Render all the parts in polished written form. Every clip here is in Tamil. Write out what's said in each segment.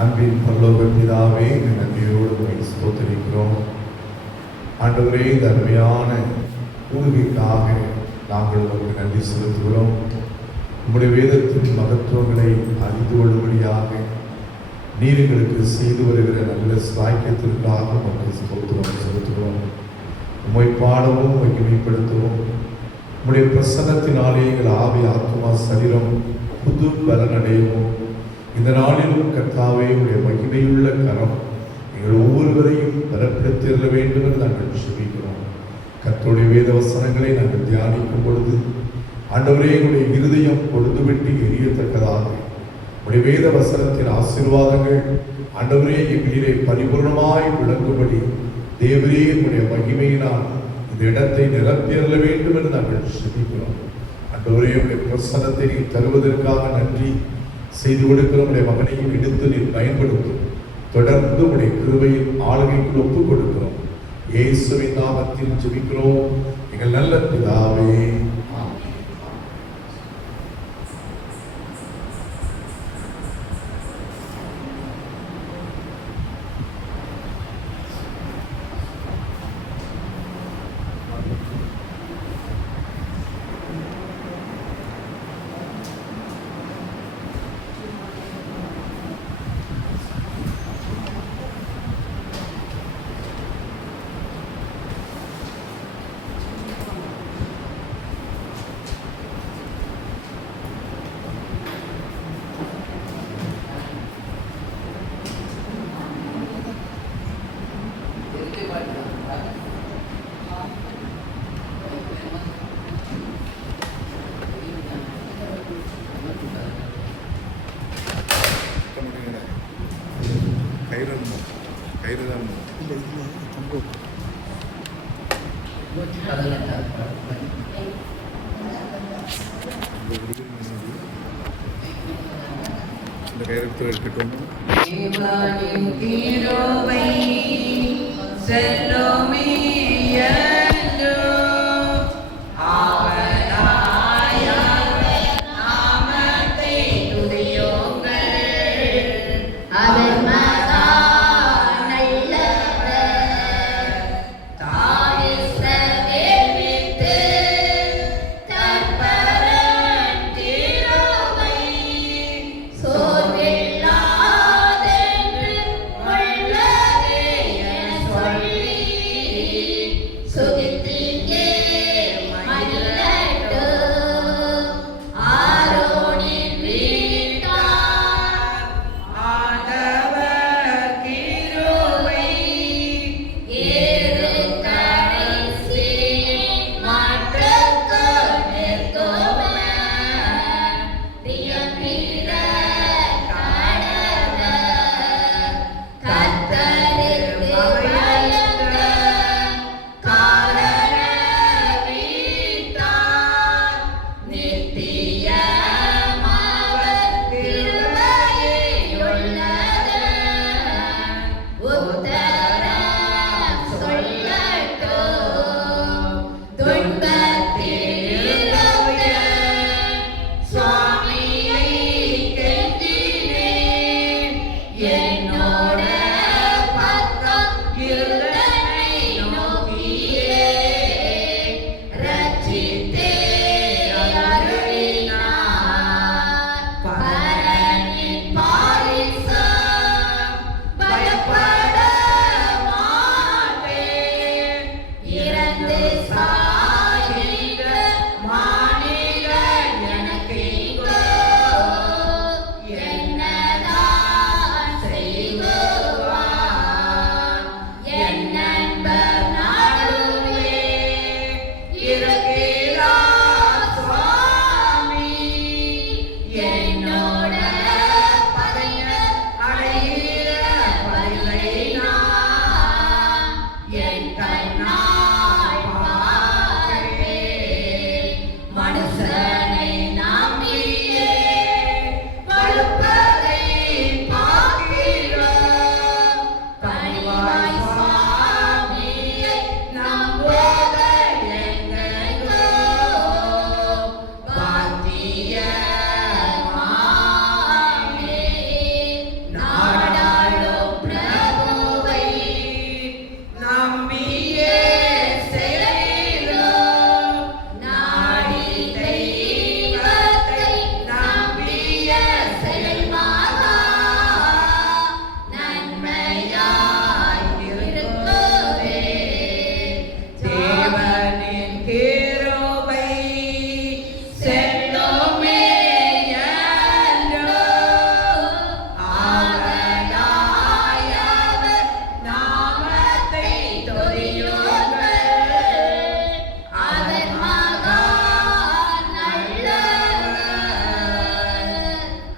அன்பின் பரலோக பிதாவே, நன்றியோடு ஸ்தோத்திரிக்கிறோம். ஆண்டவரே, இந்த அருமையான கூடுகைக்காக நாங்கள் உங்களுக்கு நன்றி செலுத்துகிறோம். உங்களுடைய வேதத்தின் மகத்துவங்களை அறிந்து கொள்ளும்படியாக நீர் எங்களுக்கு செய்து வருகிற நல்ல சாக்கியத்திற்காக உங்களுக்கு ஸ்தோத்திரம் செலுத்துகிறோம். உம்மை பாடவும் மகிமைப்படுத்தவும் உம்முடைய பிரசன்னத்தினாலே எங்கள் ஆவி ஆத்மா சரீரம் புது பலனடையவும் இந்த நாளிலும் கர்த்தாவே உடைய மகிமையுள்ள கரம் எங்கள் ஒவ்வொருவரையும் பலப்படுத்திட வேண்டும் என்று நாங்கள் ஜெபிக்கிறோம். கர்த்தருடைய வேத வசனங்களை நாங்கள் தியானிக்கும் பொழுது ஆண்டவரே, எங்களுடைய இருதயம் கொழுந்துவிட்டு எரியத்தக்கதாக உடைய வேத வசனத்தின் ஆசீர்வாதங்கள் ஆண்டவரே எங்களிலே பரிபூர்ணமாய் விளங்கும்படி தேவரே உடைய மகிமையினால் இந்த இடத்தை நிரப்பியற வேண்டும் என்று நாங்கள் ஜெபிக்கிறோம். ஆண்டவரே, உடைய பிரசன்னத்தை நீ தருவதற்காக நன்றி. செய்து கொடுக்கிற உடைய மகனையும் எடுத்து நீர் பயன்படுத்தும். தொடர்ந்து உடைய கிருபையின் ஆளுகைக்கு ஒப்புக் கொடுக்கிறோம். இயேசுவின் நாமத்தில் ஜெபிக்கிறோம் எங்கள் நல்ல பிதாவே.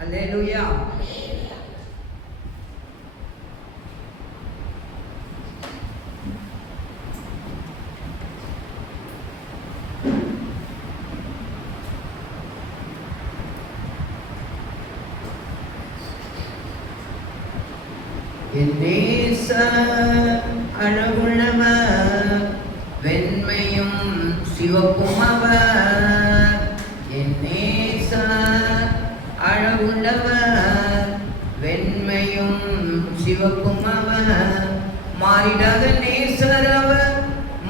அல்லேலூயா. என் நேச அழகுள்ளவர், வெண்மையும் சிவப்பும் அவர். என் நேச அழகுள்ளவர், வெண்மையும் சிவப்பும் அவர். மாறிடாத நேசர் அவர்,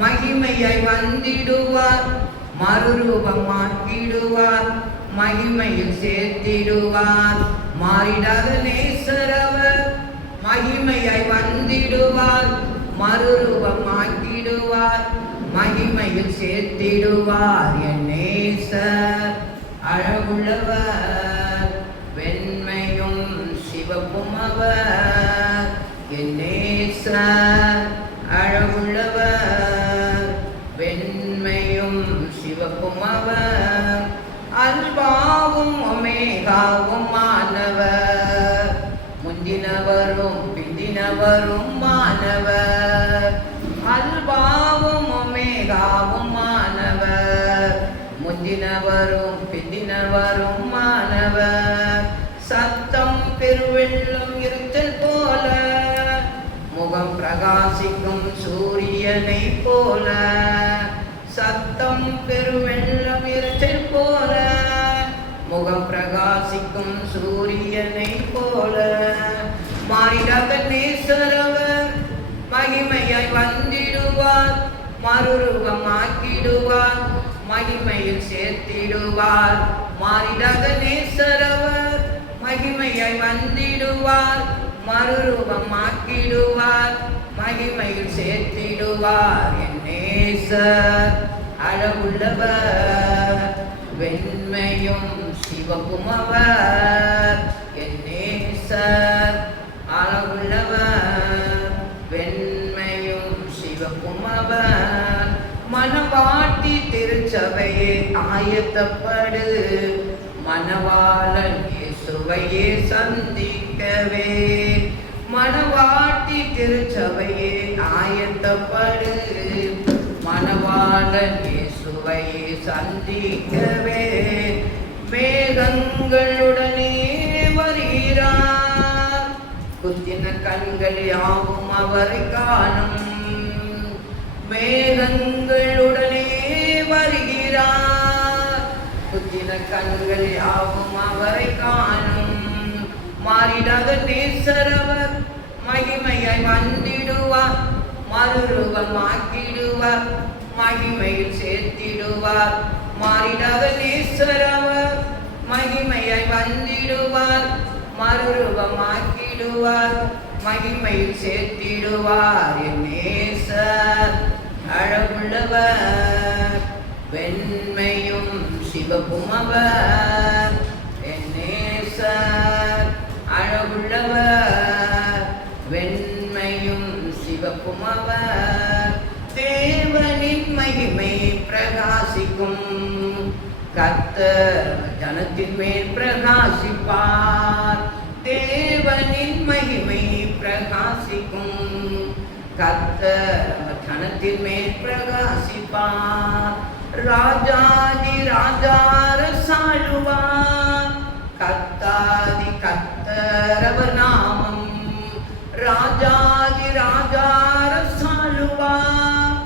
மகிமையாய் வந்திடுவார். மறுரூபமாக்கிடுவார், மகிமையில் சேர்த்திடுவார். மாறிடாத நேசர் அவர், மகிமையாய் வந்திடுவார். மறுரூபமாக்கிடுவார், மகிமையில் சேர்த்திடுவார். என் நேசர் அழகுள்ளவர், வெண்மையும் சிவப்பும் அவர். என் நேசர் அழகுள்ளவர், வெண்மையும் சிவப்பும் அவர். அல்பாவும் ஒமேகாவும் ஆனவர், முந்தினவரும் பிந்தினவரும் மாணவர். அல்பாவும் ஒமேகாவும் மாணவர், முந்தினவரும் பிந்தினவரும் மாணவர். சத்தம் பெருவெள்ளம் இருத்தல் போல, முகம் பிரகாசிக்கும் சூரியனை போல. சத்தம் பெருவெள்ளம் இருத்தல் போல, முகம் பிரகாசிக்கும் சூரியனை போல. மாறிடாத நேசர் அவர், மகிமையாய் வந்திடுவார். மறுரூபமாக்கிடுவார், மகிமையில் சேர்த்திடுவார். மாறிடாத நேசர் அவர், மகிமையாய் வந்திடுவார். மறுரூபமாக்கிடுவார், மகிமையில் சேர்த்திடுவார். என் நேசர் அழகுள்ளவர், வெண்மையும் சிவப்பும் அவர். என் நேசர் அழகுள்ளவர், வெண்மையும் சிவப்பும் அவர். மணவாட்டி திருச்சபையே ஆயத்தப்படு, மணவாளன் இயேசுவையே சந்திக்கவே. மணவாட்டி திருச்சபையே ஆயத்தப்படு, மணவாளன் இயேசுவையே சந்திக்கவே. மேகங்களுடனே வருகிறார், குத்தின கண்கள் யாவும் அவரை காணும். மேகங்களுடனே வருகிறார், குத்தின கண்கள் யாவும் அவரை காணும். மாறிடாத நேசர் அவர், மகிமையாய் வந்திடுவார். மறுரூபமாக்கிடுவார், மகிமையில் சேர்த்திடுவார். மாறிடாத நேசர் அவர், மகிமையாய் வந்திடுவார். மறுரூபமாக்கிடுவார், மகிமையில் சேர்த்திடுவார். என் நேசர் அழகுள்ளவர், வெண்மையும் சிவப்பும் அவர். என் நேசர் அழகுள்ளவர், வெண்மையும் சிவப்பும் அவர். தேவனின் மகிமை பிரகாசிக்கும், கர்த்தர் ஜனத்தின் மேல் பிரகாசிப்பார். தேவனின் மகிமை பிரகாசிக்கும், கர்த்தர் ஜனத்தின் மேல் பிரகாசிப்பார். ராஜாதி ராஜார சாழுவார், கர்த்தாதி கர்த்தர் அவர் நாமம். ராஜாதி ராஜார சாழுவார்,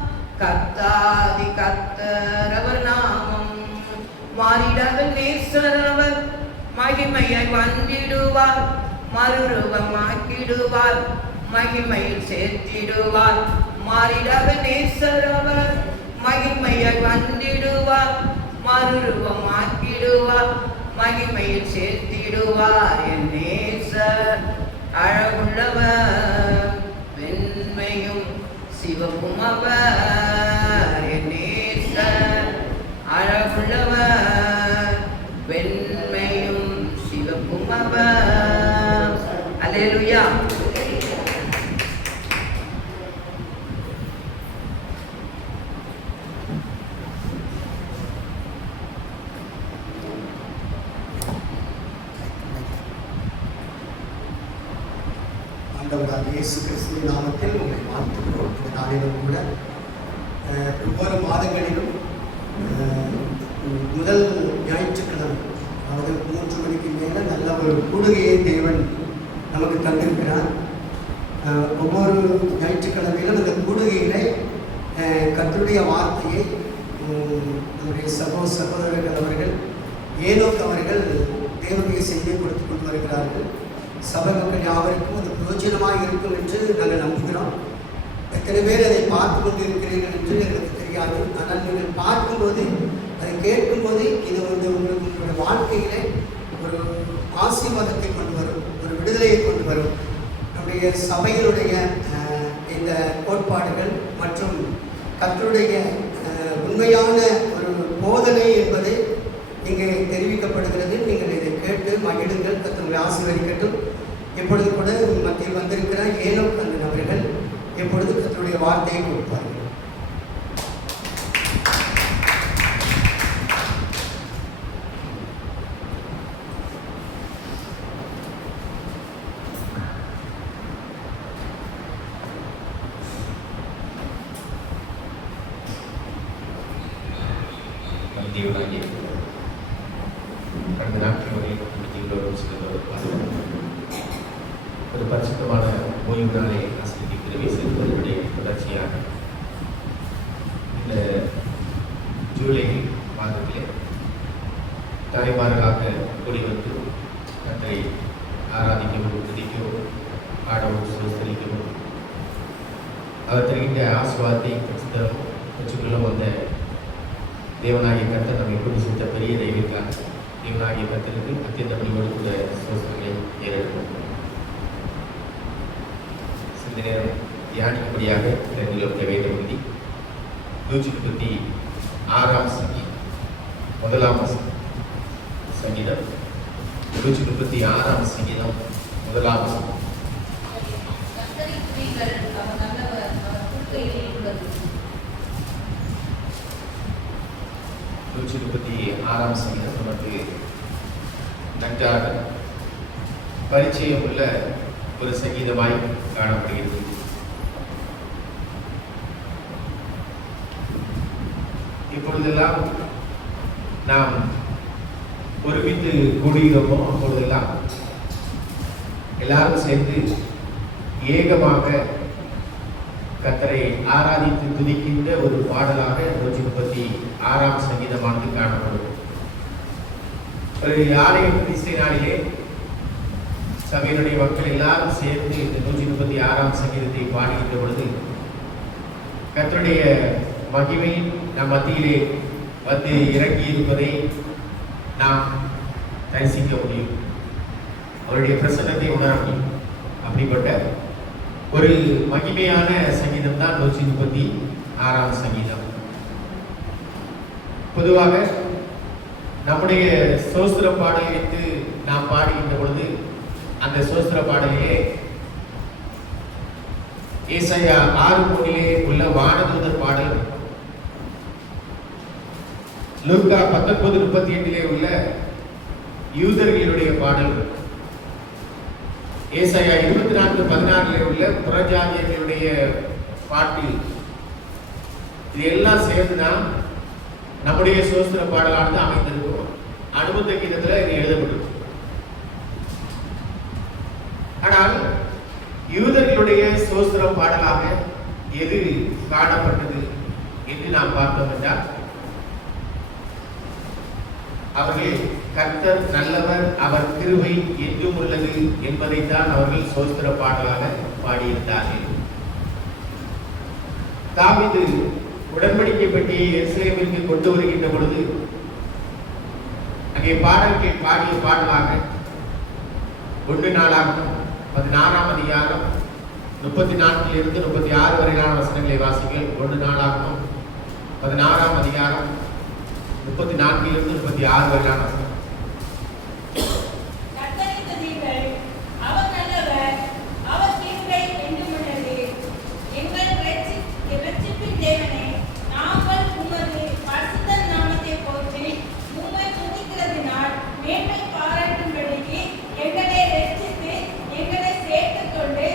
கர்த்தாதி கர்த்தர் அவர் நாமம். மாறிடாத நேசர் அவர், மகிமையாய் வந்திடுவார். மறுரூபமாக்கிடுவார், மகிமையில் சேர்த்திடுவார். மாறிடாத நேசர் அவர், மகிமையாய் வந்திடுவார். மறுரூபமாக்கிடுவார், மகிமையில் சேர்த்திடுவார். என் நேசர் அழகுள்ளவர், வெண்மையும் சிவப்பும் அவர். என் நேசர் அழகுள்ளவர், வெண்மையும் சிவப்பும் அவர். அல்லேலூயா. ஆண்டவராக இயேசு கிறிஸ்துவின் நாமத்தில் உங்களை வாழ்த்துகிறோம். இந்த நாளிலும் கூட ஒவ்வொரு மாதங்களிலும் முதல் ஞாயிற்றுக்கிழமை, அதாவது 3 மணிக்கு மேலே நல்ல ஒரு கூடுகையை தேவன் நமக்கு தந்திருக்கிறார். ஒவ்வொரு ஞாயிற்றுக்கிழமையிலும் அந்த கூடுகையிலே கர்த்தருடைய வார்த்தையை நம்முடைய சகோதரர்கள் அவர்கள் ஏனோக் அவர்கள் தேவனுடைய செய்தியை கொடுத்து கொண்டு வருகிறார்கள். சபை மக்கள் யாவருக்கும் அது பிரயோஜனமாக இருக்கும் என்று நாங்கள் நம்புகிறோம். எத்தனை பேர் அதை பார்த்து கொண்டு இருக்கிறீர்கள் என்று எனக்கு தெரியாது. ஆனால் நீங்கள் பார்க்கும்போது, அதை கேட்கும்போது இது உங்களுக்கு உங்களுடைய வாழ்க்கையிலே ஒரு ஆசீர்வாதத்தை கொண்டு வரும், ஒரு விடுதலையை கொண்டு வரும். நம்முடைய சபையினுடைய இந்த கோட்பாடுகள் மற்றும் கர்த்தருடைய உண்மையான ஒரு போதனை என்பதை இங்கே தெரிவிக்கப்படுகிறது. நீங்கள் இதை கேட்டு மகிழுங்கள். கர்த்தரை ஆசீர்வதிக்கட்டும். எப்பொழுது கூட மத்தியில் வந்திருக்கிற ஏனோக் அண்ணன் அவர்கள் எப்பொழுது கர்த்தருடைய வார்த்தையை கொடுப்பார்கள். கடந்த நாட்கள் வரை ஒரு பரிசுத்தமான ஓய்வு நாளை ஆசிரியர் பிரவேசிப்பதனுடைய தொடர்ச்சியாக இந்த ஜூலை மாதத்திலே தலைமார்களாக கூடிவந்து கர்த்தரை ஆராதிக்கவும், துதிக்கவும், ஆடவும், சோஸ்தரிக்கவும், அவர் தருகின்ற ஆசீர்வாதத்தை பெற்றுக்கொள்ள வந்த தேவனாகிய கர்த்தர் நம்மை குறித்த பெரிய தெய்வீகளாக தேவனாகிய கர்த்தருக்கு அத்தியந்த பணியோடு கூட சோஸ்தங்களை ஏறெடுக்கும். சிறிது நேரம் தியானிக்கும்படியாக நிலவுக்க வேண்டும். 136 சங்கீதம், 1 சங்கீதம், 136 சங்கீதம், 1 136 சங்கீதம் நமக்கு நன்றாக பரிச்சயம் உள்ள ஒரு சங்கீதமாய் காணப்படுகிறது. இப்பொழுதெல்லாம் நாம் ஒருமித்து கூடுகிறோமோ அப்பொழுதெல்லாம் எல்லாரும் சேர்ந்து ஏகமாக கர்த்தரை ஆராதித்து துதிக்கின்ற ஒரு பாடலாக 136 சங்கீதமானது காணப்படும். ஒரு ஆலய பிரதிஷ்டை நாளிலே சபையினுடைய மக்கள் எல்லாரும் சேர்ந்து இந்த 136 சங்கீதத்தை பாடுகின்ற பொழுது கர்த்தருடைய மகிமை நம் மத்தியிலே வந்து இறங்கி இருப்பதை நாம் தரிசிக்க முடியும், அவருடைய பிரசன்னத்தை உணர முடியும். அப்படிப்பட்ட ஒரு மகிமையான சங்கீதம் தான் 136 சங்கீதம். பொதுவாக நம்முடைய சோஸ்திர பாடலை வைத்து நாம் பாடுகின்ற பொழுது அந்த சோஸ்திர பாடலிலே ஏசாயா 6:3 உள்ள வானதூதர் பாடல், லூக்கா 19:38 உள்ள யூதர்களுடைய பாடல், ஏசாயா 24:14 உள்ள புறஜாதியர்களுடைய பாட்டு, இது எல்லாம் சேர்ந்துதான் நம்முடைய சோஸ்திர பாடலானது அமைந்திருக்கும். அனுபவ கீதத்தில் இது எழுதப்பட்டிருக்கும். ஆனால் யூதர்களுடைய சோஸ்திர பாடலாக எது காணப்பட்டது என்று நாம் பார்த்தோம் என்றால், அவர்கள் கர்த்தர் நல்லவர், அவர் கிருபை என்றும் உள்ளது என்பதைத்தான் அவர்கள் சோஸ்திர பாடலாக பாடியிருந்தார்கள். தாவீது உடன்படிக்கை பெட்டியை எருசலேமிற்கு கொண்டு வருகின்ற பொழுது அங்கே பாடல்கள் பாடிய பாடலாக 1 நாளாகமம் 16 அதிகாரம் 34 36 வரையிலான வசனங்களை வாசிங்கள். 1 நாளாகமம் 16 அதிகாரம் 34 36 வரையிலான வசனம். மேன்மை பாராட்டும்படிக்கு எங்களை ரட்சித்து எங்களை சேர்த்துக்கொண்டு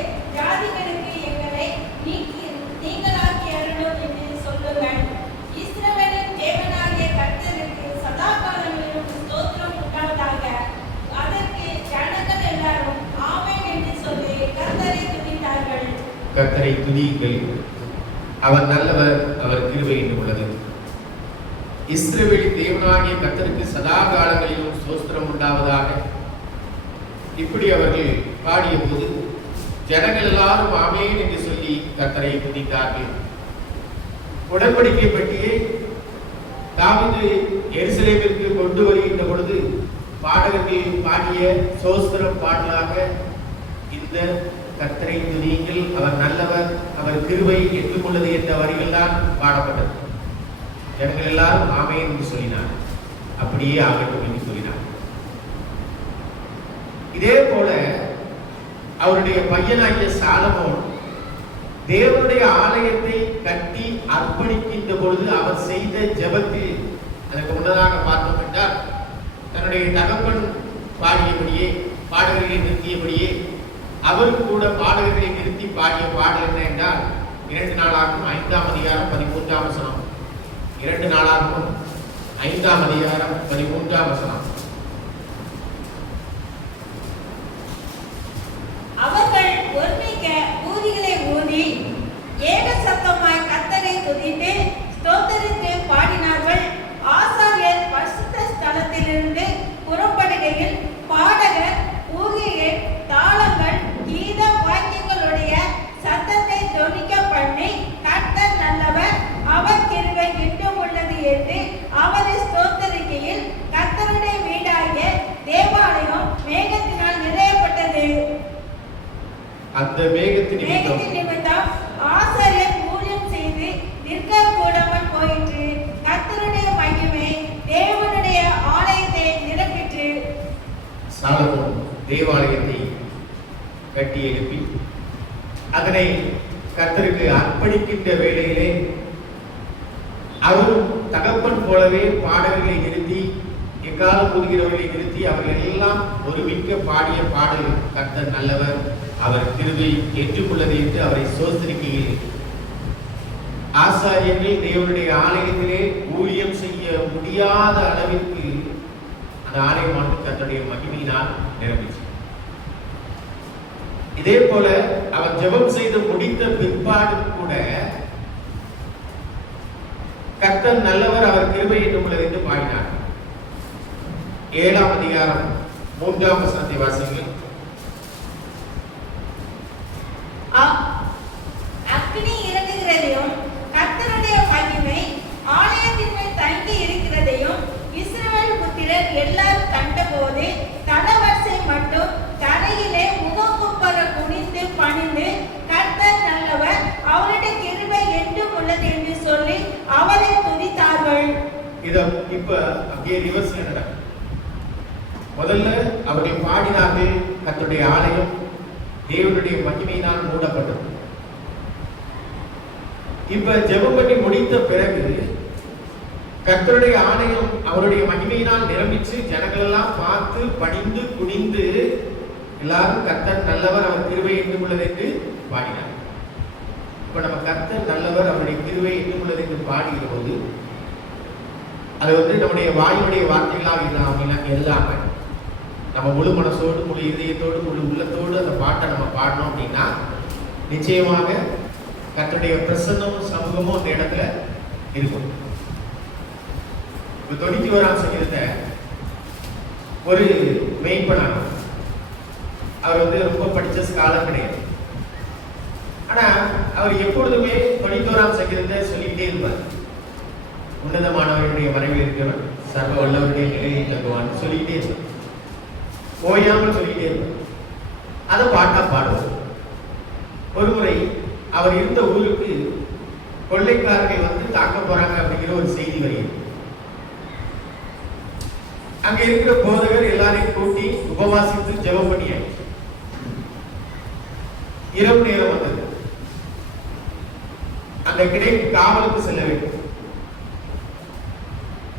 கர்த்தரை துதியுங்கள், அவர் நல்லவர், அவர் கிருபை என்று உள்ளது. இஸ்ரவேலின் தேவனாகிய கர்த்தருக்கு சதா காலங்களிலும் ஸ்தோத்திரம் உண்டாவதாக. இப்படி அவர்கள் பாடிய போது ஜனங்கள் எல்லாரும் ஆமென் என்று சொல்லி கர்த்தரை துதித்தார்கள். உடன்படிக்கை பற்றியே தாவீது எருசலேமிற்கு கொண்டு வருகின்ற பொழுது பாடகர்கள் பாடிய சோஸ்திரம் பாடலாக இந்த கர்த்தரை துதியுங்கள், அவர் நல்லவர், அவர் கிருபை என்றும் உள்ளது என்ற வரிகள் தான் பாடப்பட்டது. ஜனங்கள் எல்லாரும் ஆமென் என்று சொல்லினார். அப்படியே ஆகட்டும் என்று சொல்லினார். இதே போல அவருடைய பையனாகிய சாலமோன் தேவனுடைய ஆலயத்தை கட்டி அர்ப்பணிக்கின்ற பொழுது அவர் செய்த ஜெபத்தில் அதற்கு முன்னதாக பார்த்தோம் என்றால் தன்னுடைய தகப்பன் பாடியபடியே பாடகர்களை நிறுத்தியபடியே அவருக்கு கூட பாடகர்களை நிறுத்தி பாடிய பாடல் என்ன என்றால் 2 நாளாகும் 5ஆம் அதிகாரம் 13ஆம் வசனம். 2 நாளாகும் 5ஆம் அதிகாரம் 13ஆம் வசனம். அவர்கள் ஒருமிக்க ஊதிகளை ஊதி ஏக சத்தமாய் கர்த்தரை துதித்து ஸ்தோத்திரித்து பாடினார்கள். ஆசாரியர் பரிசுத்த ஸ்தலத்திலிருந்து புறப்படுகையில் பாடகர் ஊகிகள் தாளங்கள் கீத வாக்கியங்களுடைய சத்தத்தை தொனிக்க பண்ணி கர்த்தர் நல்லவர், அவர் கிருபை என்றும் உள்ளது என்று அவரை ஸ்தோத்திரிக்கையில் கர்த்தருடைய வீடாகிய தேவாலயம் மேகத்தினால் நிறையப்பட்டது. அந்த மேகத்தின் நிமித்தம் ஆசாரியர் ஊழியம் செய்து நிற்க கூடாமல் போயிற்று. கர்த்தருடைய மகிமை தேவனுடைய ஆலயத்தை நிரப்பிற்று. சாலமோன் தேவாலயத்தை கட்டி எழுப்பி அதனை கர்த்தருக்கு அர்ப்பணிக்கின்ற வேளையிலே அவரும் தகப்பன் போலவே பாடல்களை நிறுத்தி எக்காலம் ஊதுகிறவர்களை நிறுத்தி அவர்கள் எல்லாம் ஒருமிக்க பாடிய பாடல் கர்த்தர் நல்லவர், அவர் கிருபை ஏற்றுக்கொள்ளது என்று அவரை சோதரிக்கையில் ஆசாரியர்கள் தேவனுடைய ஆலயத்திலே ஊழியம் செய்ய முடியாத அளவிற்கு அந்த ஆலயமானது கர்த்தருடைய மகிமையினால் நிரம்பிச்சு. இதே போல அவர் ஜெபம் செய்து முடித்த பிற்பாடு கூட கர்த்தர் நல்லவர், அவர் கிருபை ஏற்றுக்கொள்ளது என்று பாடினார். 7ஆம் அதிகாரம் 3ஆம் வசனத்தை வாசிங்கள். அக்னி இறங்குகிறதையும் கர்த்தருடைய மகிமை ஆலயத்தின் மேல் தங்கி இருக்கிறதையும் இஸ்ரவேல் புத்திரர் எல்லாரும் கண்டபோது தலவரிசை மட்டும் தரையிலே முகங்குப்புற குனிந்து பணிந்து கர்த்தர் நல்லவர், அவருடைய கிருபை என்றும் உள்ளது என்று சொல்லி அவரை துதித்தார்கள். இப்ப அப்படியே ரிவர்ஸ் நடக்கும். முதல்ல அவர்கள் பாடினார்கள், கர்த்தருடைய ஆலயம் தேவனுடைய மகிமையினால் மூடப்பட்டது. இப்ப ஜெபம் பண்ணி முடித்த பிறகு கர்த்தருடைய ஆலயம் அவருடைய மகிமையினால் நிரம்பிச்சு ஜனங்கள் எல்லாம் பார்த்து பணிந்து குனிந்து எல்லாரும் கர்த்தர் நல்லவர், அவர் கிருபை என்றும் உள்ளது என்று பாடினார். இப்ப நம்ம கர்த்தர் நல்லவர், அவருடைய கிருபை என்றும் உள்ளது என்று பாடுகிற போது அது நம்முடைய வாயுடைய வார்த்தைகளாக இல்லாம நம்ம முழு மனசோடு முழு இதயத்தோடு முழு உள்ளத்தோடு அந்த பாட்டை நம்ம பாடணும் அப்படின்னா நிச்சயமாக கர்த்தருடைய பிரசன்னமும் சமூகமும் அந்த இடத்துல இருக்கும். இப்ப 91ஆம் சங்கீதத்தை ஒரு மெய்ப்பனான அவர் ரொம்ப படிச்ச ஸ்காலர் கிடையாது. ஆனா அவர் எப்பொழுதுமே 91ஆம் சங்கீதத்தை சொல்லிக்கிட்டே இருப்பார். உன்னதமானவருடைய மறைவில் இருக்கிறவன் சர்வ வல்லவருடைய நிலையை தங்குவான் சொல்லிக்கிட்டே இருப்பார். ஓயாமல் சொல்லிக்கிட்டே இருப்பார். அதை பாட்டா பாடுவார். ஒரு முறை அவர் இருந்த ஊருக்கு கொள்ளைக்காரர்கள் வந்து தாக்க போறாங்க அப்படிங்கிற ஒரு செய்தி வருகிறது. அங்க இருக்கிற போதகர் எல்லாரையும் கூட்டி உபவாசித்து ஜெபம் பண்ணியாச்சு. இரவு நேரம் வந்தது. அந்த கிடை காவலுக்கு செல்ல வேண்டும்.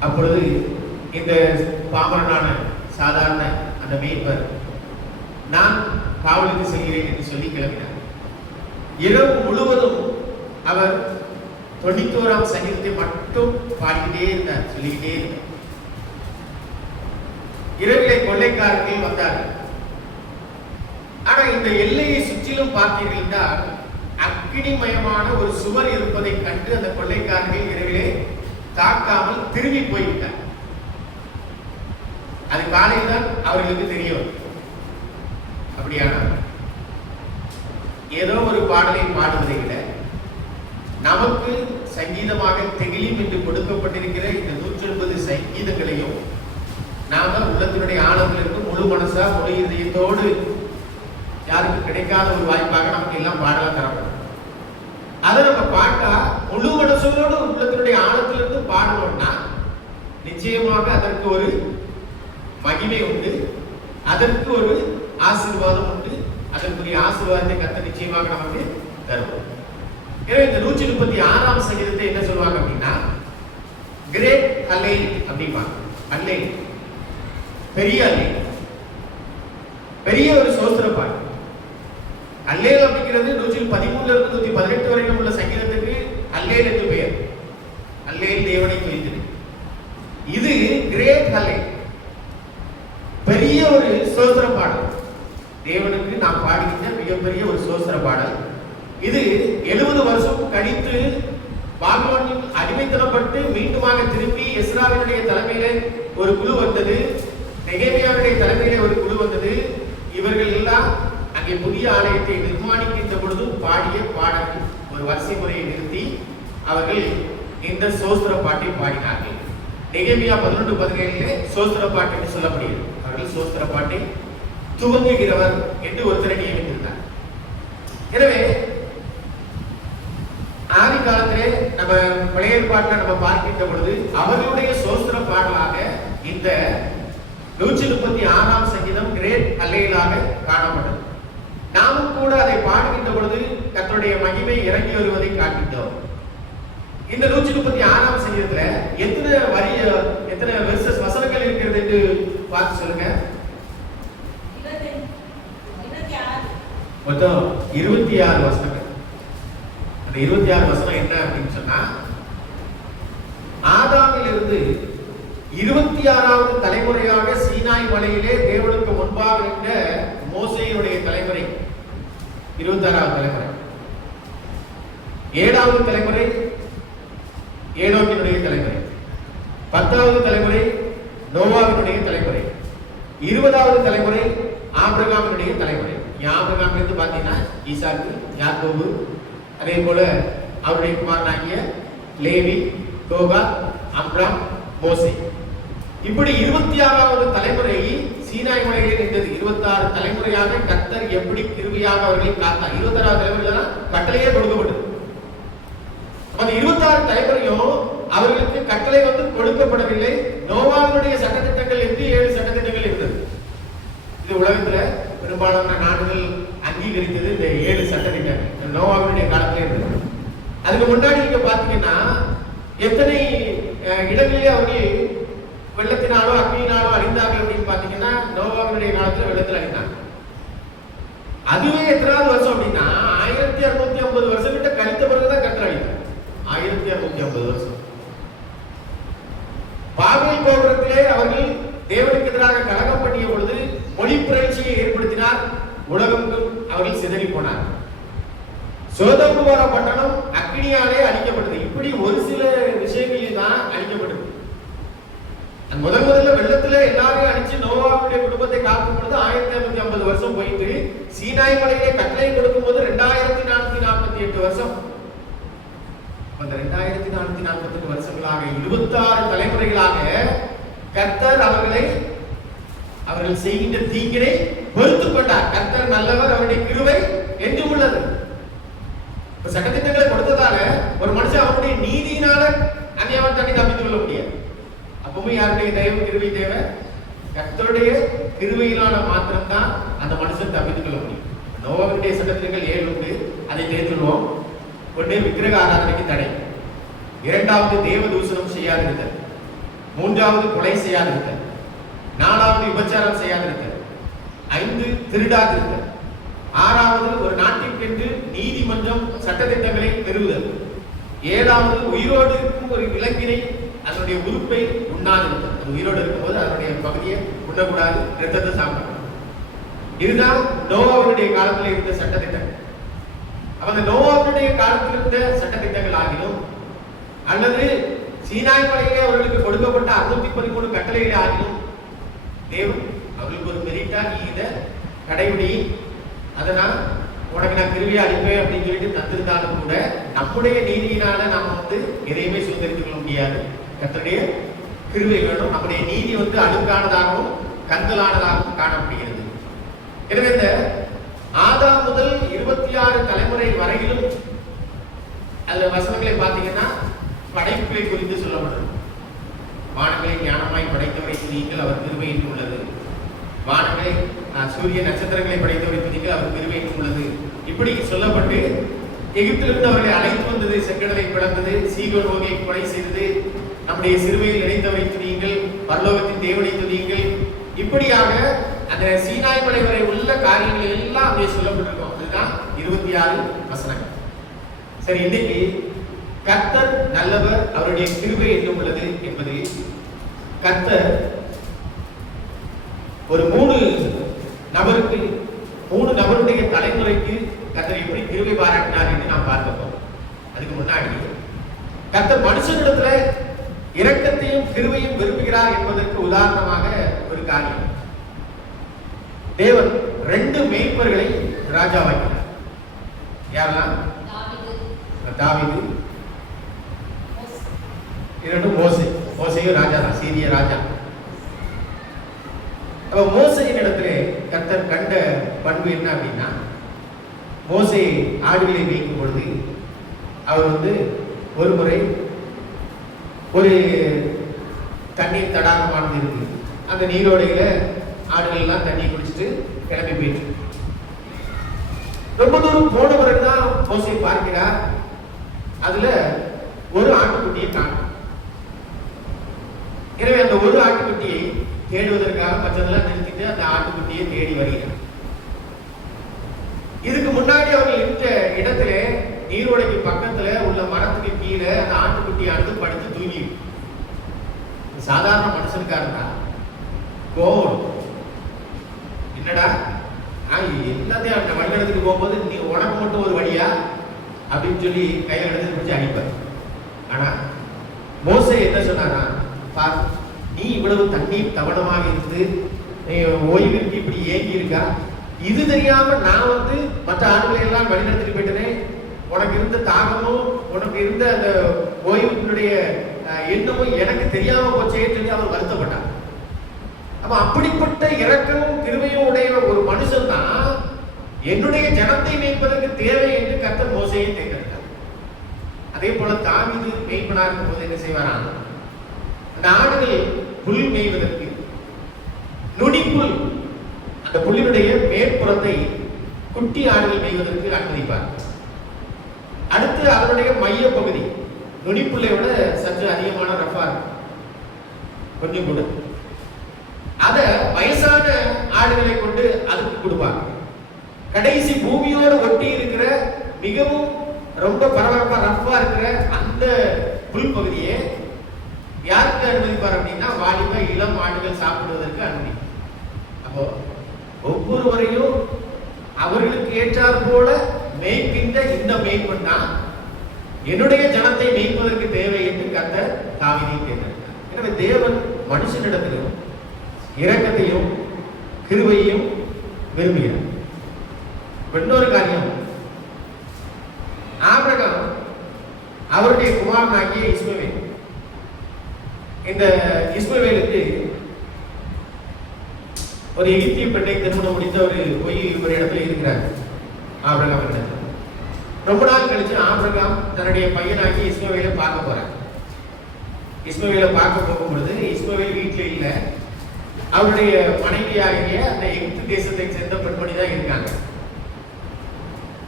அப்பொழுது இந்த பாமரனான சாதாரண அந்த மேய்ப்பர் நான் காவலுக்கு செல்கிறேன் என்று சொல்லி கிளம்பினார். இரவு முழுவதும் அவர் 91ஆம் சங்கீதத்தை மட்டும் பாடிக்கிட்டே இருந்தார், சொல்லிக்கிட்டே இருந்தார். இரவிலே கொள்ளைக்காரர்கள் வந்தார்கள். ஆனா இந்த எல்லையை சுற்றிலும் பார்த்தீர்கள் என்றால் அக்கினிமயமான ஒரு சுவர் இருப்பதை கண்டு அந்த கொள்ளைக்காரர்கள் இரவிலே தாக்காமல் திரும்பி போய்விட்டார். அது காலையில் தான் அவர்களுக்கு தெரியும். அப்படியானா ஏதோ ஒரு பாடலை பாடுவதை விட நமக்கு சங்கீதமாக தெகிலிம் என்று கொடுக்கப்பட்டிருக்கிற இந்த 180 சங்கீதங்களையும் நாம உள்ளத்தினுடைய ஆழத்திலிருந்து முழு மனசா முழு இதயத்தோடு, யாருக்கு கிடைக்காத ஒரு வாய்ப்பாக நமக்கு எல்லாம் பாடலாம் தரப்படும். அதை நம்ம பாட்டா முழு மனசோடு உள்ளத்தினுடைய ஆழத்திலிருந்து பாடணும்னா நிச்சயமாக அதற்கு ஒரு மகிமை உண்டு, அதற்கு ஒரு ஆசீர்வாதம் உண்டு. அதற்குரிய ஆசீர்வாதத்தை கர்த்தர் நிச்சயமாக நமக்கு தருவோம். எனவே இந்த 136ஆம் சங்கீதத்தை என்ன சொல்லுவாங்க அப்படின்னா, கிரேட் அல்லேல் அப்படிம்பாங்க. அல்லேல் பெரிய அல்லேல், பெரிய ஒரு சோஸ்திர பாட்டு. அல்லேல் அப்படிங்கிறது 113 இருந்து 118 வரைக்கும் உள்ள சங்கீதத்துக்கு அல்லேல் என்று பெயர். அல்லேல் தேவனை துதித்தது. இது கிரேட் அல்லேல், பெரிய ஒரு சோஸ்திர பாடல். தேவனுக்கு நாம் பாடுகின்ற மிகப்பெரிய ஒரு சோஸ்திர பாடல். இது 70 வருஷம் கழித்து பாபிலோனில் அடிமைத்தனப்பட்டு மீண்டுமாக திரும்பி எஸ்ராவினுடைய தலைமையில ஒரு குழு வந்தது, நெகேமியாவுடைய தலைமையில ஒரு குழு வந்தது. இவர்கள் எல்லாம் அங்கே புதிய ஆலயத்தை நிர்மாணிக்கின்ற பொழுது பாடிய பாடல்கள் ஒரு வரிசை முறையை நிறுத்தி அவர்கள் இந்த சோஸ்திர பாட்டை பாடினார்கள். நெகேமியா 11:17 சோஸ்திர பாட்டு என்று சொல்லப்படுகிறது. அவர்கள் சோஸ்திர பாட்டை துவங்குகிறவர் என்று ஒருத்தரை நியமித்திருந்தார். எனவே ஆதி காலத்திலே நம்ம பழைய ஏற்பாட்டில் நம்ம பார்க்கின்ற பொழுது அவர்களுடைய சோஸ்திர பாடலாக இந்த 136ஆம் சங்கீதம் கிரேட் அல்லேலாக காணப்பட்டது. நாமும் கூட அதை பாடுகின்ற பொழுது கர்த்தருடைய மகிமை இறங்கி வருவதை காண்கின்றோம். இந்த 136ஆம் சங்கீதத்துல எத்தனை வெர்சஸ் வசனங்கள் இருக்கிறது என்று பார்த்து சொல்லுங்க. மொத்தம் 26 வசனங்கள். அந்த 26 வசனம் என்ன அப்படின்னு சொன்னா, ஆதாமிலிருந்து 26வது தலைமுறையாக சீனாய் மலையிலே தேவனுக்கு முன்பாக இருந்த மோசேயினுடைய தலைமுறை 26வது தலைமுறை, 7வது தலைமுறை ஏனோக்கினுடைய தலைமுறை, 10வது தலைமுறை நோவாவினுடைய தலைமுறை, 20வது தலைமுறை ஆபிரகாமினுடைய தலைமுறை. ஆபிரகாம் இருந்து பார்த்தீங்கன்னா ஈசாக்கு, யாக்கோபு, அதே போல அவருடைய குமாரனாகிய லேவி, கோகா, அம்ராம், மோசே. இப்படி 26வது தலைமுறை சீனாய் மலையில் நின்றது. 26 தலைமுறையாக கர்த்தர் எப்படி கிருபையாக அவர்களை காத்தார். 26வது தலைமுறையில தான் கட்டளையே கொடுக்கப்பட்டது. அந்த 26 தலைமுறையும் அவர்களுக்கு கட்டளை கொடுக்கப்படவில்லை. நோவாவினுடைய சட்டத்திட்டங்கள் என்று 7 சட்டத்திட்டங்கள் இருந்தது. இது உலகத்துல பெரும்பாலான நாடுகள் அங்கீகரித்தது இந்த 7 சட்டத்திட்டங்கள் நோவாவினுடைய காலத்திலே இருந்தது. அதுக்கு முன்னாடி நீங்க பாத்தீங்கன்னா எத்தனை இடங்களிலே அவர்கள் வெள்ளத்தினாலோ அக்னியினாலோ அழிந்தார்கள் அப்படின்னு பாத்தீங்கன்னா நோவாவினுடைய காலத்துல வெள்ளத்தில் அழிந்தாங்க. அதுவே எத்தனாவது வருஷம் அப்படின்னா 1650 வருஷம் கிட்ட கழித்த பிறகுதான் கர்த்தர் அழித்தார். 1650 வருஷம். பாபில் கோபுரத்திலே அவர்கள் தேவனுக்கு எதிராக கலகம் பண்ணிய பொழுது மொழி புரட்சியை ஏற்படுத்தினார். உலகெங்கும் அவர்கள் சிதறி போனார். சோதோம் குமோரா பட்டணம் அக்னியாலே அழிக்கப்பட்டது. இப்படி ஒரு சில விஷயங்களில் தான் அழிக்கப்பட்டது. முதல்ல வெள்ளத்துல எல்லாரையும் அழிச்சு நோவாவுடைய குடும்பத்தை காக்கும் பொழுது 1650 வருஷம் போயிட்டு சீனாய் மலையிலே கட்டளை கொடுக்கும் போது 2448 வருஷம். அந்த 2448 வருஷங்களாக 26 தலைமுறைகளாக கர்த்தர் அவர்கள் செய்கின்ற தீங்கினை பொறுத்துக் கொண்டார். கர்த்தர் நல்லவர், அவருடைய கிருபை என்றும் உள்ளது. சட்டத்திட்டங்களை கொடுத்ததால ஒரு மனுஷன் அவனுடைய நீதியினால அந்நியவன் தண்ணி தப்பித்துக் கொள்ள முடியாது. அப்பவும் யாருடைய தயவு, கிருபை தேவை? கர்த்தருடைய கிருபையினால மாத்திரம்தான் அந்த மனுஷன் தப்பித்துக் கொள்ள முடியும். நோவாவுடைய சட்டத்திட்டங்கள் 7 உண்டு. அதை தேர்ந்தெடுவோம். ஒன்று, விக்கிரக ஆராதனைக்கு தடை. 2வது, தேவ தூஷணம் செய்யாதிருத்தல். 3வது, கொலை செய்யாதிருத்தல். 4வது, விபச்சாரம் செய்யாதிருத்தல். 5, திருடாதிருத்தல். 6வது, ஒரு நாட்டிற்கென்று நீதிமன்றம் சட்டத்திட்டங்களை நிறுவுதல். 7வது, உயிரோடு இருக்கும் ஒரு விலங்கினை அதனுடைய உறுப்பை உண்ணாதிருத்தல். அது உயிரோடு இருக்கும்போது அதனுடைய பகுதியை உண்ணக்கூடாது, இரத்தத்தை சாப்பிடக்கூடாது. இதுதான் நோவாவுடைய காலத்தில் இருந்த சட்டத்திட்டம். அவங்க நோவாவுடைய காலத்தில் இருந்த சட்டத்திட்டங்கள் ஆகிலும் அல்லது சீனாய் மலையிலே அவர்களுக்கு கொடுக்கப்பட்ட 613 கட்டளைகள் ஆகிலும் தேவன் அவர்களுக்கு ஒரு மெரிட்டா நீ இதை கடைபிடி, அதனால் உனக்கு நான் கிருபையை அளிப்பேன் அப்படின்னு சொல்லிட்டு தந்திருந்தாலும் கூட நம்முடைய நீதியினால நாம எதையுமே சுதந்திரித்துக் கொள்ள முடியாது. கர்த்தருடைய கிருபை வேணும். நம்முடைய நீதி அழுக்கானதாகவும் கந்தலானதாகவும் காணப்படுகிறது. எனவே இந்த ஆதாம் முதல் 26 தலைமுறை வரையிலும் அந்த வசனங்களை பார்த்தீங்கன்னா படைப்புகளை குறித்து சொல்லப்படுது. வானங்களை ஞானமாய் படைத்தவரை துதியுங்கள், அவர் கிருபை என்று உள்ளது. வானங்களை சூரிய நட்சத்திரங்களை படைத்தவரை துதியுங்கள், அவர் கிருபை என்று உள்ளது. இப்படி சொல்லப்பட்டு எகிப்திலிருந்து அவர்களை அழைத்து வந்தது, செங்கடலை பிளந்தது, சீகோன் ஓகை கொலை செய்தது, நம்முடைய சிறுவையில் இணைத்தவரை துதியுங்கள், பரலோகத்தின் தேவனை துதியுங்கள். இப்படியாக அந்த சீனாய் மலை வரை உள்ள காரியங்கள் எல்லாம் அப்படியே சொல்லப்பட்டிருக்கோம். அதுதான் 26 வசனங்கள். சரி, இன்னைக்கு கர்த்தர் நல்லவர், அவருடைய கிருபை என்று உள்ளது என்பது கர்த்தர் ஒரு 3 நபருடைய தலைமுறைக்கு கர்த்தர் எப்படி கிருபை பாராட்டினார் என்று நாம் பார்க்க போறோம். அதுக்கு முன்னாடி கர்த்தர் மனுஷனிடத்துல இரக்கத்தையும் கிருபையும் விரும்புகிறார் என்பதற்கு உதாரணமாக ஒரு காரியம். தேவன் 2 மேய்ப்பர்களை ராஜாவாக்கினார். யாரெல்லாம்? தாவீது, இரண்டு மோசேயும் ராஜா தான், சீரிய ராஜா. அப்ப மோசையின் இடத்துல கர்த்தர் கண்ட பண்பு என்ன அப்படின்னா, மோசே ஆடுகளை மேய்க்கும் பொழுது அவர் ஒரு முறை ஒரு தண்ணீர் தடாகமானது இருக்கு. அந்த நீரோடையில ஆடுகள் எல்லாம் தண்ணி குடிச்சிட்டு கிளம்பி போயிட்டு ரொம்ப தூரம் போன பிறகுதான் மோசே பார்க்கிறார், அதுல ஒரு ஆட்டுக்குட்டியை காணும். எனவே அந்த ஒரு ஆட்டுக்குட்டியை தேடுவதற்காக மற்றதெல்லாம் நிறுத்திட்டு அந்த ஆட்டுக்குட்டியை தேடி வருகிறார். இதுக்கு முன்னாடி அவர்கள் இருந்த இடத்துல நீரோடைக்கு பக்கத்துல உள்ள மரத்துக்கு கீழே அந்த ஆட்டுக்குட்டியானது படுத்து தூங்கி. சாதாரண மனுஷனுக்கா இருந்தா கோவம், என்னடா எல்லாத்தையும் அந்த வழிநடத்துக்கு போகும்போது நீ உனக்கு மட்டும் ஒரு வழியா அப்படின்னு சொல்லி கையில எடுத்து பிடிச்சி அடிப்பார். ஆனா மோசே என்ன சொன்னாரா, பார், நீ இவ்வளவு தண்ணீர் தவணமாக இருந்து ஓய்விற்கு இப்படி ஏங்கி இருக்கா, இது தெரியாம நான் மற்ற ஆடுகளை எல்லாம் வழிநடத்திட்டு போயிட்டேனே, உனக்கு இருந்த தாகமும் உனக்கு இருந்த அந்த ஓய்வுடைய எண்ணமும் எனக்கு தெரியாம போச்சேன்னு சொல்லி அவர் வருத்தப்பட்டார். அப்ப அப்படிப்பட்ட இரக்கமும் கிருபையும் உடைய ஒரு மனுஷன் தான் என்னுடைய ஜனத்தை மேய்ப்பதற்கு தேவை என்று கர்த்தர் மோசேயை தேர்ந்தெடுத்தார். அதே போல தாவீது மேய்ப்பனா இருக்கும் போது என்ன செய்வாராம், அந்த ஆடுகள் புல் மேய்வதற்கு நுனிப்புல், அந்த புல்லினுடைய மேற்புறத்தை குட்டி ஆடுகள் மேய்வதற்கு அனுமதிப்பார். அடுத்து அதனுடைய மைய பகுதி நுனிப்புல்லை விட சற்று அதிகமான ரஃபா இருக்கும், கொஞ்சம் கூட அத வயசான ஆடுகளை கொண்டு அதுக்கு கொடுப்பாங்க. கடைசி பூமியோடு ஒட்டி இருக்கிற மிகவும் ரொம்ப பரபரப்பா ரஃபா இருக்கிற அந்த புல் பகுதியை யாருக்கு அனுமதிப்பார் அப்படின்னா, வாலிப இளம் ஆடுகள் சாப்பிடுவதற்கு அனுமதி. அப்போ ஒவ்வொருவரையும் அவர்களுக்கு ஏற்றார் போல மேய்க்கின்ற இந்த மேய்ப்பன் தான் என்னுடைய ஜனத்தை மேய்ப்பதற்கு தேவை என்று கர்த்தர் தாவீதை தேர்ந்தெடுத்தார். எனவே தேவன் மனுஷனிடத்திலும் இரக்கத்தையும் கிருபையையும் விரும்புகிறார். இன்னொரு காரியம், ஆபிரகாம் அவருடைய குமாரனாகிய இஸ்மவேல், இந்த இஸ்மவேலுக்கு ஒரு எகிப்திய பெண்ணை திருமணம் முடித்த ஒரு இடத்துல இருக்கிறார். ஆபிரகாம் இடத்துல ரொம்ப நாள் கழிச்சு ஆபிரகாம் தன்னுடைய பையனாகி இஸ்மவேலை பார்க்க போறார். இஸ்மவேலை பார்க்க போகும்பொழுது இஸ்மவேல் வீட்டில் இல்லை, அவருடைய மனைவியாகிய அந்த எகிப்து தேசத்தை சேர்ந்த பெண்மணி தான் இருக்காங்க.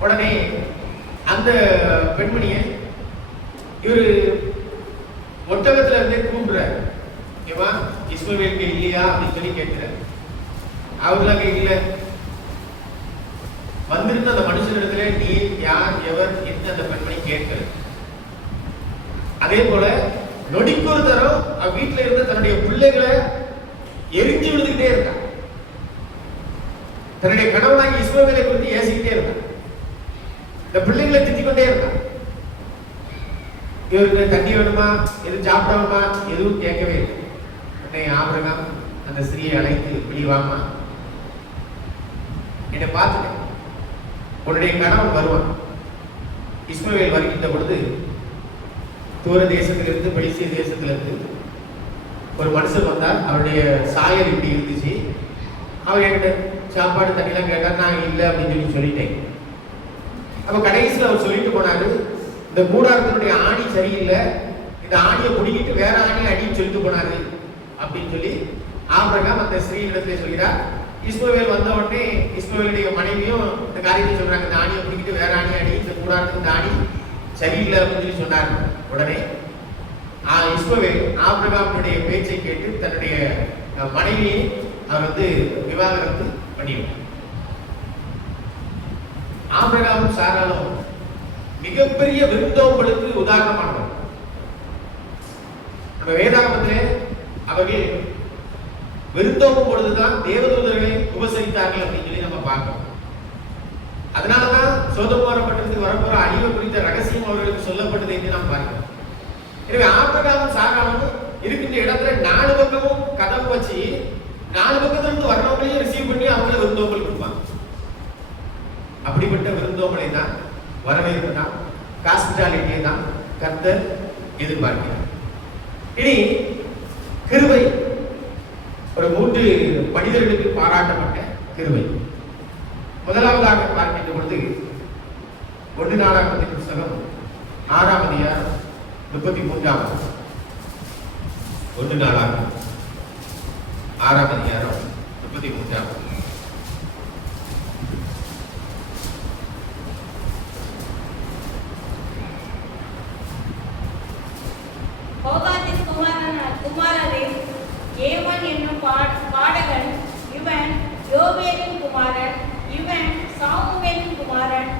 உடனே அந்த பெண்மணியை இவரு ஒட்டகத்துல இருந்தே கூப்பிடுறாரு, ஏவா இஸ்மவேலுக்கு இல்லையா அப்படின்னு சொல்லி கேட்கிறார். அவருக்கு இல்லை. வந்திருந்த அந்த மனுஷனிடத்துல நீ யார் எவர் என்று அந்த பெண்மணி கேட்கிறது. அதே போல நொடிக்கு ஒரு தரம் வீட்டுல இருந்த தன்னுடைய பிள்ளைகளை எரிஞ்சு விழுந்துகிட்டே இருக்கா. தன்னுடைய கணவனாகி இஸ்மவேலை குறித்து ஏசிக்கிட்டே இருக்கா. இந்த பிள்ளைங்களை திட்டிக்கொண்டே இருந்தான். இவருக்கு தண்ணி வேணுமா, எதுவும் சாப்பிட வேணுமா, எதுவும் கேட்கவே இல்லை. உடனே ஆபிரகாம் அந்த ஸ்திரியை அழைத்து, வெளிவாமா, என்னை பார்த்துட்டேன், உன்னுடைய கணவன் வருவான். இஸ்மவேல் வருகின்ற பொழுது தூர தேசத்திலிருந்து, பெலிஸ்திய தேசத்திலிருந்து ஒரு மனுஷன் வந்தார். அவருடைய சாயல் இப்படி இருந்துச்சு. அவர் என்கிட்ட சாப்பாடு தண்ணிலாம் கேட்டார். நான் இல்லை அப்படின்னு சொல்லிட்டேன். அப்ப கடைசியில் அவர் சொல்லிட்டு போனாரு, இந்த கூடாரத்தினுடைய ஆணி சரியில்லை, இந்த ஆணியை பிடிக்கிட்டு வேற ஆணியை அடின்னு சொல்லிட்டு போனாரு அப்படின்னு சொல்லி ஆபிரகாம் அந்த ஸ்ரீனிடத்திலே சொல்கிறார். இஸ்மவேல் வந்த உடனே இஸ்மவேலுடைய மனைவியும் இந்த காரியத்தை சொல்றாங்க, இந்த ஆணியை பிடிக்கிட்டு வேற ஆணியை அடி, இந்த கூடாரத்துக்கு இந்த ஆணி சரியில்லை அப்படின்னு சொல்லி சொன்னார். உடனே இஸ்மவேல் ஆபிரகாமுடைய பேச்சை கேட்டு தன்னுடைய மனைவியை அவர் விவாகரத்து பண்ணிவிட்டார். ஆபிரகாமும் சாராலும் மிகப்பெரிய விருந்தோம்பலுக்கு உதாரணமானவர். நம்ம வேதாகமத்திலே அவர்கள் விருந்தோம்பும் பொழுதுதான் தேவதூதர்களை உபசரித்தார்கள் அப்படின்னு சொல்லி நம்ம பார்க்கிறோம். அதனாலதான் சோதோம் பட்டணத்துக்கு வரப்போற அழிவு குறித்த ரகசியம் அவர்களுக்கு சொல்லப்பட்டது என்று நாம் பார்க்கிறோம். எனவே ஆபிரகாமும் சாராலும் இருக்கின்ற இடத்துல 4 பக்கமும் கதவு வச்சு 4 பக்கத்திலிருந்து வர்றவங்களையும் ரிசீவ் பண்ணி அவங்கள விருந்தோம்பல் கொடுப்பாங்க. அப்படிப்பட்ட விருந்தோம்பலை தான், வரவேற்பு தான், ஹாஸ்பிட்டாலிட்டியை தான் கர்த்தர் எதிர்பார்க்கிறார். இனி கிருபை, ஒரு 3 மனிதர்களுக்கு பாராட்டப்பட்ட கிருபை. முதலாவதாக பார்க்கின்ற பொழுது 1 நாளாகமத்தின் புத்தகம் 6ஆம் அதிகாரம் 33ஆம் வசனம். 1 நாளாகமம் 6ஆம் அதிகாரம் 33ஆம் வசனம். கோகாத்தின் குமாரரில் ஏவன் என்னும் பாடகன், இவன் யோவேலின் குமாரன், இவன் சாமுவேலின் குமாரன்.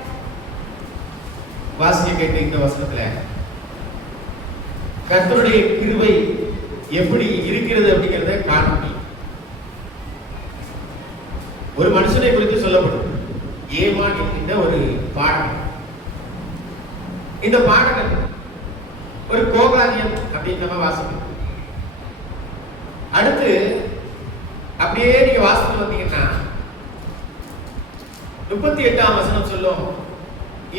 வாசிக்க கேட்ட இந்த வசனத்துல கர்த்தருடைய கிருபை எப்படி இருக்கிறது அப்படிங்கிறத காண முடியும். ஒரு மனுஷனை குறித்து சொல்லப்படும், ஏமான் என்கின்ற ஒரு பாடகன். இந்த பாடகன் ஒரு கோகாரியன் அப்படின்னு நம்ம வாசிக்கணும். அடுத்து அப்படியே நீங்க வாசித்து வந்தீங்கன்னா 38ஆம் வசனம் சொல்லும்,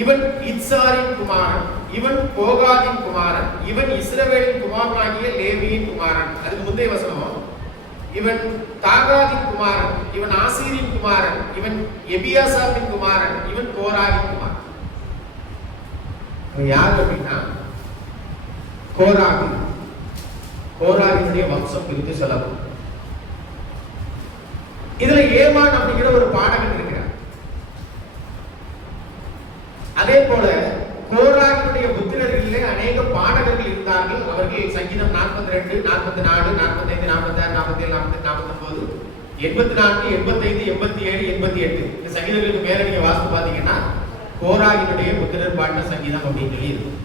இவன் இத்சாரின் குமாரன், இவன் கோகாதின் குமாரன், இவன் இஸ்ரவேலின் குமாரனாகிய லேவியின் குமாரன். அதுக்கு முந்தைய வசனம், இவன் தாகாதின் குமாரன், இவன் ஆசீரின் குமாரன், இவன் எபியாசாபின் குமாரன், இவன் கோராகின் குமாரன். யார் அப்படின்னா கோராகு, கோராகினுடைய வம்சம் குறித்து சொல்லப்படும். இதுல ஏமான் அப்படிங்கிற ஒரு பாடகன் இருக்கிறார். அதே போல கோராகினுடைய புத்திரர்களிலே அநேக பாடகர்கள் இருந்தார்கள். அவர்கள் சங்கீதம் 42, 44, 45, 46, 47, 49, 84, 85, 87, 88 இந்த சங்கீதங்களுக்கு மேல நீங்க வாசித்து பாத்தீங்கன்னா கோராகினுடைய புத்திரர் பாடின சங்கீதம் அப்படின்னு சொல்லி இருக்கு.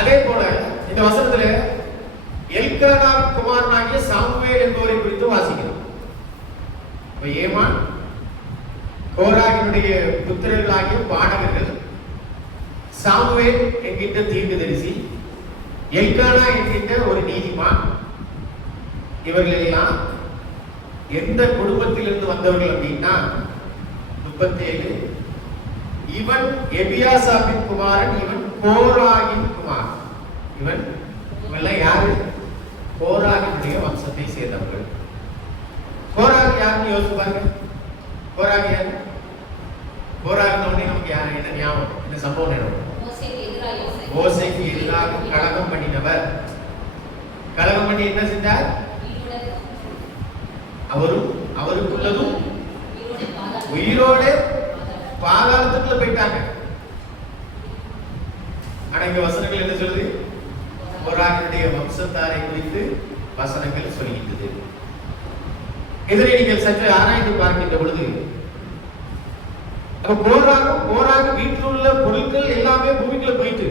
அதே போல இந்த வசனத்துல எல்கானாவின் குமாரனாகிய சாமுவேல் என்பவரை குறித்து வாசிக்கிறோம். ஏமான் கோராகினுடைய புத்திரர்களாகிய பாடகர்கள், சாமுவேல் என்கின்ற தீர்க்கதரிசி, எல்கானா என்கின்ற ஒரு நீதிமான். இவர்கள் எல்லாம் எந்த குடும்பத்திலிருந்து வந்தவர்கள் அப்படின்னா 37, இவன் எபியாசாபின் குமாரன், இவன் கோராகின் குமாரன். இவெல்லாம் யாரு? கோராகினுடைய வம்சத்தை சேர்ந்தவர்கள். கோராகு யாருன்னு யோசிச்சு பாருங்க. கோராகு யாரு? கோராகுன உடனே நமக்கு யாரு என்ன ஞாபகம், என்ன சம்பவம் நினைவு? மோசேக்கு எதிராக கலகம் பண்ணினவர். கலகம் பண்ணி என்ன செஞ்சார்? அவருக்குள்ளதும் உயிரோட பாதாளத்துக்குள்ள போயிட்டாங்க. ஆனா இங்க வசனங்கள் என்ன சொல்லுது? கோராகினுடைய வம்சத்தாரை குறித்து வசனங்கள் சொல்கின்றது. இதனை நீங்கள் சற்று ஆராய்ந்து பார்க்கின்ற பொழுது கோராகு வீட்டில் உள்ள பொருட்கள் எல்லாமே பூமிக்குள்ள போயிட்டு,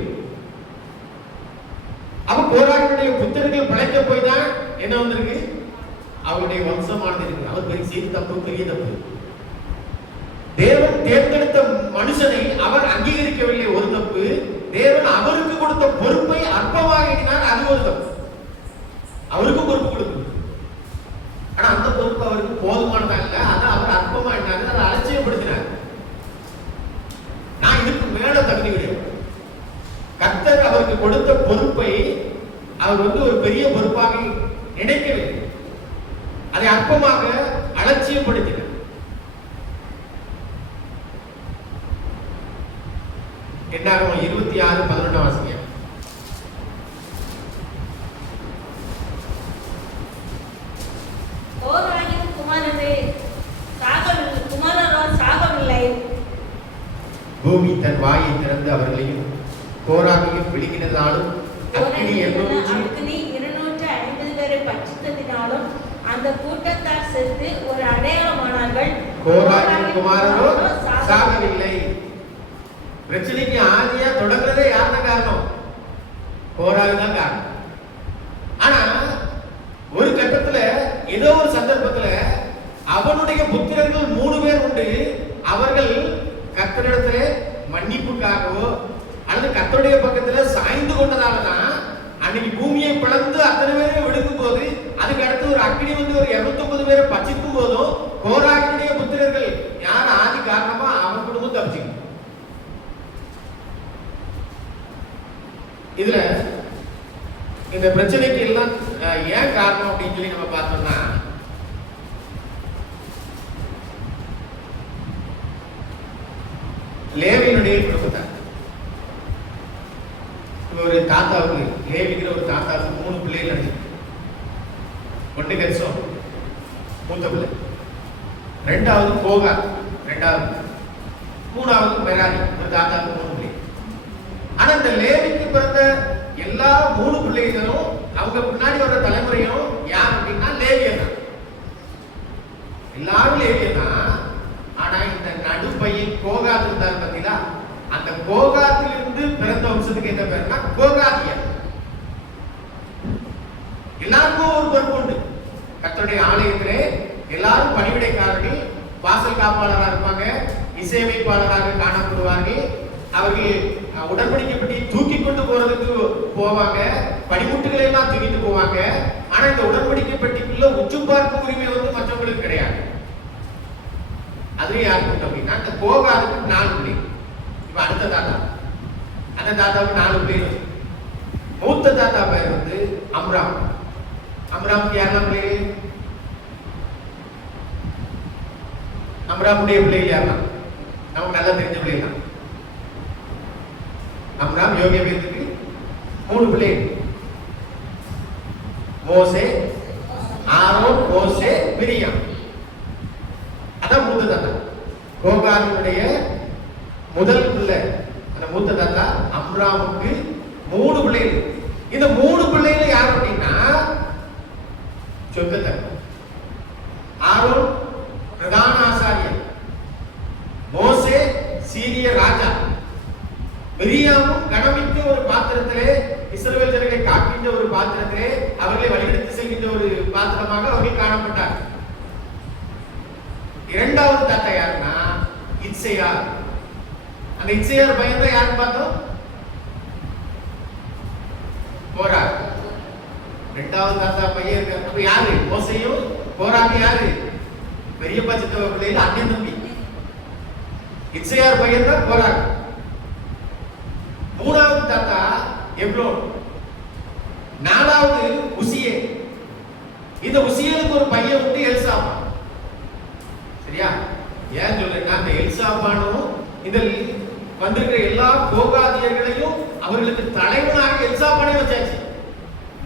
அப்ப கோராகினுடைய புத்திரர்கள் பிழைக்க போய் தான் என்ன வந்திருக்கு? அவருடைய வம்சமானது இருக்கு. அவர் பெரிய தப்பு, பெரிய தப்பு. தேவன் தேர்ந்தெடுத்த மனுஷனை அவர் அங்கீகரிக்கவில்லை, ஒரு தப்பு. தேவன் அவருக்கு கொடுத்த பொறுப்பை அற்பமாக எண்ணினார், அது ஒரு தப்பு. அவருக்கு பொறுப்பு கொடுக்கணும், ஆனா அந்த பொறுப்பு அவருக்கு போதுமானதா இல்ல, அதை அவர் அற்பமா எண்ணாரு, அதை அலட்சியப்படுத்தினார். நான் இதுக்கு மேல தகுதி கிடையாது. கர்த்தர் அவருக்கு கொடுத்த பொறுப்பை அவர் ஒரு பெரிய பொறுப்பாக நினைக்கவில்லை, அதை அற்பமாக அலட்சியப்படுத்தினார். என்னாகும் 26:11 வாசிங்க. கோராகின் குமாரரோ சாகவில்லை. பூமி தன் வாயை திறந்து அவர்களையும் கோராகையும் விழுங்கினதாலும் அக்கினி 250 பேரை பட்சித்ததினாலும் அந்த கூட்டத்தார் செத்து ஒரு அடையாளமானார்கள். கோராகின் குமாரரோ சாகவில்லை. பிரச்சனைக்கு ஆதியா தொடங்குறதே யாருதான் காரணம்? கோராகு தான் காரணம். ஆனா ஒரு கட்டத்துல ஏதோ ஒரு சந்தர்ப்பத்துல அவனுடைய புத்திரர்கள் 3 பேர் உண்டு. அவர்கள் கர்த்தரிடத்துல மன்னிப்புக்காகவோ அல்லது கர்த்தருடைய பக்கத்துல சாய்ந்து கொண்டதாலதான் அன்னைக்கு பூமியை பிளந்து அத்தனை பேரையும் விடுக்கும் போது, அதுக்கு அடுத்து ஒரு அக்கினி ஒரு 250 பேரை பட்சிக்கும் போதும் கோராகினுடைய புத்திரர்கள் யார் ஆதி காரணமா அவன் குடும்பம் தப்பிச்சுக்கணும். இதுல இந்த பிரச்சனைக்கு எல்லாம் ஏன் காரணம் அப்படின்னு சொல்லி நம்ம பார்த்தோம்னா, லேவியினுடைய குடும்பத்தார். ஒரு தாத்தாவுக்கு, லேவிங்கிற ஒரு தாத்தாவுக்கு 3 பிள்ளைகள் நடந்துச்சு. ஒன்று கெர்சோம் மூத்த பிள்ளை, 2வது கோகா 2வது, 3வது மெராரி. ஒரு தாத்தாவுக்கு 3 பிள்ளை. ஆனா இந்த லேவிக்கு பிறந்த எல்லா 3 பிள்ளைகளும் அவங்க பின்னாடி வர தலைமுறையும் யார் அப்படின்னா லேவியர் தான். எல்லாரும் லேவியர் தான். ஆனா இந்த நடுப்பையன் கோகாத் இருந்தார் பார்த்தீங்களா, அந்த கோகாத்திலிருந்து பிறந்த வம்சத்துக்கு என்ன பேருன்னா கோகாதியர். எல்லாருக்கும் ஒரு பொறுப்பு உண்டு. கர்த்தருடைய ஆலயத்திலே எல்லாரும் பணிவிடைக்காரர்கள், வாசல் காப்பாளராக இருப்பாங்க, இசையமைப்பாளராக காணப்படுவார்கள். அவர்கள் உடன்படிக்கை பெட்டி தூக்கி கொண்டு போறதுக்கு போவாங்க, படிமுட்டுகளை எல்லாம் தூக்கிட்டு போவாங்க. ஆனா இந்த உடன்படிக்கை பெட்டிக்குள்ள உச்சு பார்க்கும் உரிமை மற்றவங்களுக்கு கிடையாது. அதுவும் யாருக்கு அப்படின்னா இந்த கோகாதுக்கு 4 பிள்ளை. இப்ப அடுத்த தாத்தா, அந்த தாத்தாவுக்கு 4 பிள்ளை. மூத்த தாத்தா பேர் அம்ராம். அம்ராமுக்கு யாரெல்லாம் பிள்ளை? அம்ராமுடைய பிள்ளைகள் யாரெல்லாம்? நமக்கு நல்லா தெரிஞ்ச பிள்ளைகள். அம்ராம் யோகேபேத்துக்கு 3 பிள்ளைகள். மோசே, ஆரோன், மோசே, மிரியாம். அதான் மூத்த தாத்தா. கோகாதினுடைய முதல் பிள்ளை அந்த மூத்த தாத்தா அம்ராமுக்கு 3 பிள்ளைகள். இந்த 3 பிள்ளைகள் யார் அப்படின்னா சொந்தத்தர். ஆரோன் பிரதான ஆசாரியர், மோசே சீரிய ராஜா, மிரியாமும் கனமிக்க ஒரு பாத்திரத்திலே இஸ்ரவேல் ஜனங்களை காக்கின்ற ஒரு பாத்திரத்திலே அவர்களை வழிநடத்தி செல்கின்ற ஒரு பாத்திரமாக அவர்கள் காணப்பட்டார். 2வது தாத்தா யாருன்னா இத்சேயார். அந்த இத்சேயார் பையன் தான் யாருன்னு பார்த்தோம்? கோராக். 2வது தாத்தா பையன் இருக்காரு. அப்ப யாரு? மோசேயும் கோராக் யாரு? பெரியப்பா சித்தப்பா பிள்ளைகள் அண்ணன் தம்பி. இத்சேயார் பையன் தான் கோராக். 3வது தாத்தா எப்ரோன். 4வது உசியே. இந்த உசியலுக்கு ஒரு பையன் உண்டு, எல்சாபான். சரியா? ஏன் சொல்றேன்னா இந்த எல்சாபானும் இந்த வந்திருக்கிற எல்லா கோகாதியர்களையும் அவர்களுக்கு தலைவனாக எல்சாபானை வச்சாச்சு.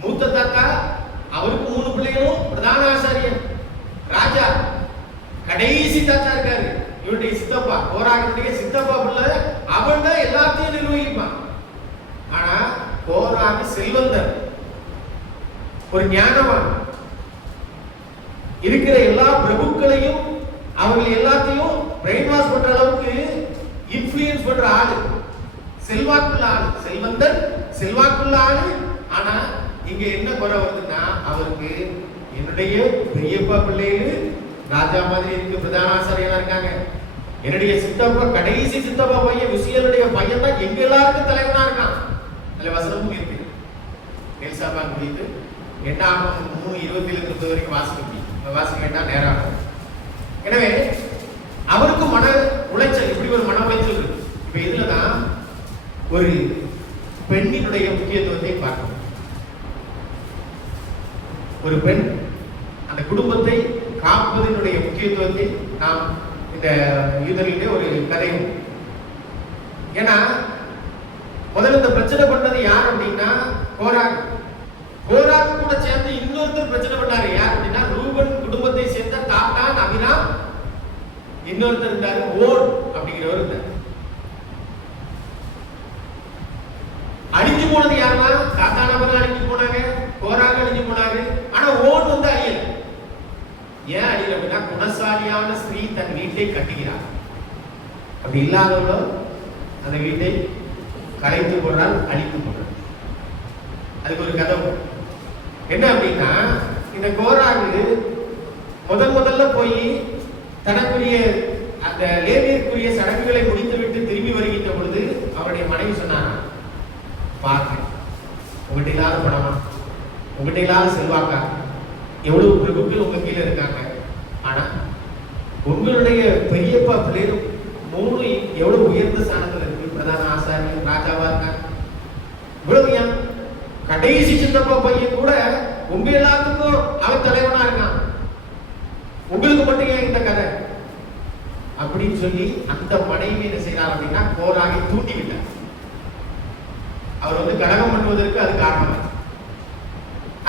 மூத்த தாத்தா அவருக்கு 3 பிள்ளைகளும் பிரதான ஆசாரியர் ராஜா. கடைசி தாத்தா இருக்காரு, இவருடைய சித்தப்பா கோராகினுடைய சித்தப்பா பிள்ளை. அவன் தான் எல்லாத்தையும் நிர்வகிப்பான். ஆனா கோராகு செல்வந்தர், ஒரு ஞானவான். இருக்கிற எல்லா பிரபுக்களையும் அவர்கள் எல்லாத்தையும் பிரெயின் வாஷ் பண்ற அளவுக்கு இன்ஃப்ளூயன்ஸ் பண்ற ஆளு, செல்வாக்குள்ள ஆளு, செல்வந்தர் செல்வாக்குள்ள ஆளு. ஆனா இங்க என்ன குறை வருதுன்னா அவருக்கு என்னுடைய பெரியப்பா பிள்ளைகள் ராஜா மாதிரி இருக்கு, பிரதான ஆசாரியனா இருக்காங்க. என்னுடைய சித்தப்பா, கடைசி சித்தப்பா பையன் விசியலுடைய பையன் தான் எங்க எல்லாருக்கும் தலைவனா இருக்கான். அதுல வசனமும் இருக்கு. எலிசாபா குறித்து என்ன ஆகும் 3:27 வரைக்கும் வாசிக்க வேண்டாம், நேரம் ஆகும். எனவே அவருக்கு மன உளைச்சல், இப்படி ஒரு மன உளைச்சல் இருக்கு. இப்ப இதுலதான் ஒரு பெண்ணினுடைய முக்கியத்துவத்தை பார்க்கணும். ஒரு பெண் அந்த குடும்பத்தை காப்பதனுடைய முக்கியத்துவத்தை நாம் இந்த யூதனிலே ஒரு கதையும். ஏன்னா முதல்ல இந்த பிரச்சனை பண்ணது யார் அப்படின்னா கோராக். கோராக் கூட சேர்ந்து இன்னொருத்தர் பிரச்சனை பண்ணாரு. யார் அப்படின்னா ரூபன் குடும்பத்தை சேர்ந்த தாத்தான், அபிராம், இன்னொருத்தர் இருந்தாரு ஓர் அப்படிங்கிறவர் இருந்தார். அழிஞ்சு போனது யாருன்னா தாத்தான், அபிராம் அழிஞ்சு போனாங்க, கோராக் அழிஞ்சு போனாரு. ஆனா ஓன் வந்து அழியல. ஏன் அழியல அப்படின்னா குணசாலியான ஸ்திரீ தன் வீட்டை கட்டுகிறார். அப்படி இல்லாதவளோ அந்த வீட்டை கலைத்து போடுறால், அழித்து போடுறார். அதுக்கு ஒரு கதை என்ன அப்படின்னா, இந்த கோராகு முதல்ல போய் தனக்குரிய அந்த லேவியருக்குரிய சடங்குகளை முடித்துவிட்டு திரும்பி வருகின்ற பொழுது அவருடைய மனைவி சொன்னாங்க, பார்க்க உங்ககிட்ட இல்லாத பணமா, உங்ககிட்ட இல்லாத செல்வாக்கா, எவ்வளவு பிரபுக்கள் உங்க கீழே இருக்காங்க, ஆனா உங்களுடைய பெரியப்பா பிள்ளைகள் 3 எவ்வளவு உயர்ந்த ஸ்தானத்துல இருக்கு, பிரதான ஆசாரியர், ராஜாவா இருக்காங்க. இவ்வளவு ஏன் கடைசி சித்தப்பா பையன் கூட உங்க எல்லாத்துக்கும் அவன் தலைவனா இருக்கான், உங்களுக்கு மட்டும் ஏன் இந்த கதை அப்படின்னு சொல்லி அந்த மனைவி என்ன செய்யறார் அப்படின்னா கோராகை தூண்டி விட்டார். அவர் வந்து கலகம் பண்ணுவதற்கு அது காரணம்.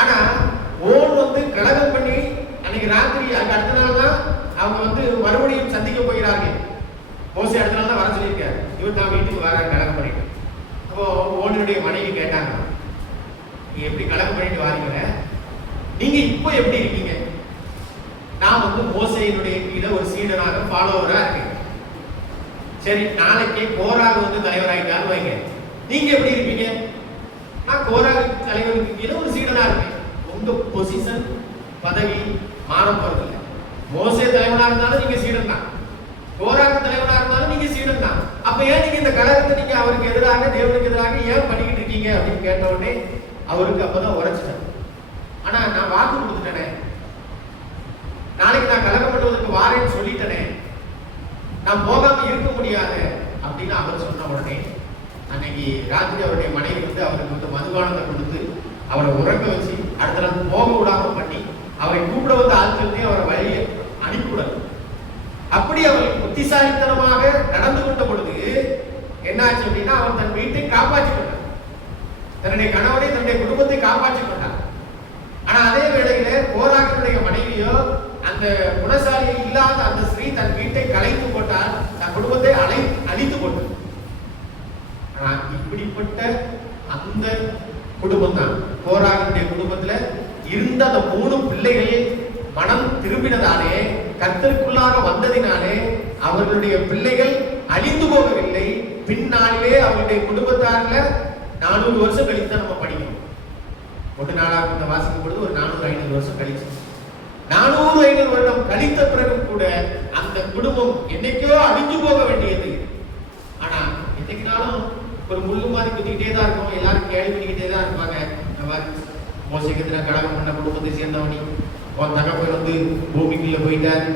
ஆனா ஓன் வந்து கலகம் பண்ணி அன்னைக்கு ராத்திரி அடுத்த நாள் தான் அவங்க வந்து மறுபடியும் சந்திக்க போகிறார்கள். மோசே அடுத்த நாள் தான் வர சொல்லியிருக்காரு. இவர் தான் வீட்டுக்கு வர கலகம் பண்ணிட்டு. அப்போ ஓனுடைய மனைவி கேட்டாங்க, நீ எப்படி கலகம் பண்ணிட்டு வாரீங்க, நீங்க இப்போ எப்படி இருக்கீங்க? நான் வந்து மோசேயினுடைய கீழே ஒரு சீடனாக ஃபாலோவரா இருக்கேன். சரி, நாளைக்கே கோராகு வந்து தலைவராயிட்டான்னு வைங்க, நீங்க எப்படி இருப்பீங்க? நான் கோராகு தலைவருக்கு கீழே ஒரு சீடனா இருக்கேன். உங்க பொசிஷன் பதவி மாற போறது இல்லை. மோசே தலைவனா இருந்தாலும் நீங்க சீடன் தான், கோராகு தலைவனா இருந்தாலும் நீங்க சீடன் தான். அப்ப ஏன் நீங்க இந்த கலகத்தை நீங்க அவருக்கு எதிராக, தேவனுக்கு எதிராக ஏன் பண்ணிக்கிட்டு இருக்கீங்க அப்படின்னு கேட்ட உடனே அவருக்கு அப்பதான் உரைச்சிட்டார். ஆனா நான் வாக்கு கொடுத்துட்டேனே, நாளைக்கு நான் கலகம் பண்ணுவதற்கு வாரேன்னு சொல்லிட்டேனே, நான் போகாம இருக்க முடியாது அப்படின்னு அவர் சொன்ன உடனே அன்னைக்கு ராத்திரி அவருடைய மனைவி வந்து அவருக்கு வந்து மதுபானத்தை கொடுத்து அவரை உறக்க வச்சு அடுத்த நாள் போக விடாம பண்ணி அவரை கூப்பிட வந்து ஆட்களே அவரை வழியை அனுப்பிவிடல. அப்படி அவர் புத்திசாலித்தனமாக நடந்து கொண்ட பொழுது என்னாச்சு அப்படின்னா அவர் தன் வீட்டை காப்பாற்றி கொண்டார், தன்னுடைய கணவனை, தன்னுடைய குடும்பத்தை காப்பாற்றி கொண்டார். ஆனா அதே வேளையில கோராகினுடைய மனைவியோ அந்த குணசாலியை இல்லாத அந்த ஸ்ரீ தன் வீட்டை கலைத்து போட்டார், தன் குடும்பத்தை அழித்து போட்டார். ஆனா இப்படிப்பட்ட அந்த குடும்பம் தான் கோராகினுடைய குடும்பத்துல இருந்த அந்த 3 பிள்ளைகள் மனம் திரும்பினதாலே, கர்த்தருக்குள்ளாக வந்ததினாலே அவர்களுடைய பிள்ளைகள் அழிந்து போகவில்லை. பின்னாலே அவருடைய குடும்பத்தார்ல 400 வருஷம் கழித்து தான் நம்ம படிக்கணும். 1 நாளாக வாசிக்கும் பொழுது ஒரு 400-500 வருஷம் கழிச்சு, 400-500 வருடம் கழித்த பிறகு கூட அந்த குடும்பம் என்னைக்கோ அழிஞ்சு போக வேண்டியது. ஆனா என்னைக்குனாலும் ஒரு முள்ளு மாதிரி குத்திக்கிட்டே தான் இருக்கும், எல்லாரும் கேள்வி பண்ணிக்கிட்டே தான் இருப்பாங்க. மோசைக்கு எதிராக கலகம் பண்ண குடும்பத்தை சேர்ந்தவனி, உன் தகப்பன் வந்து பூமிக்குள்ள போயிட்டாரு,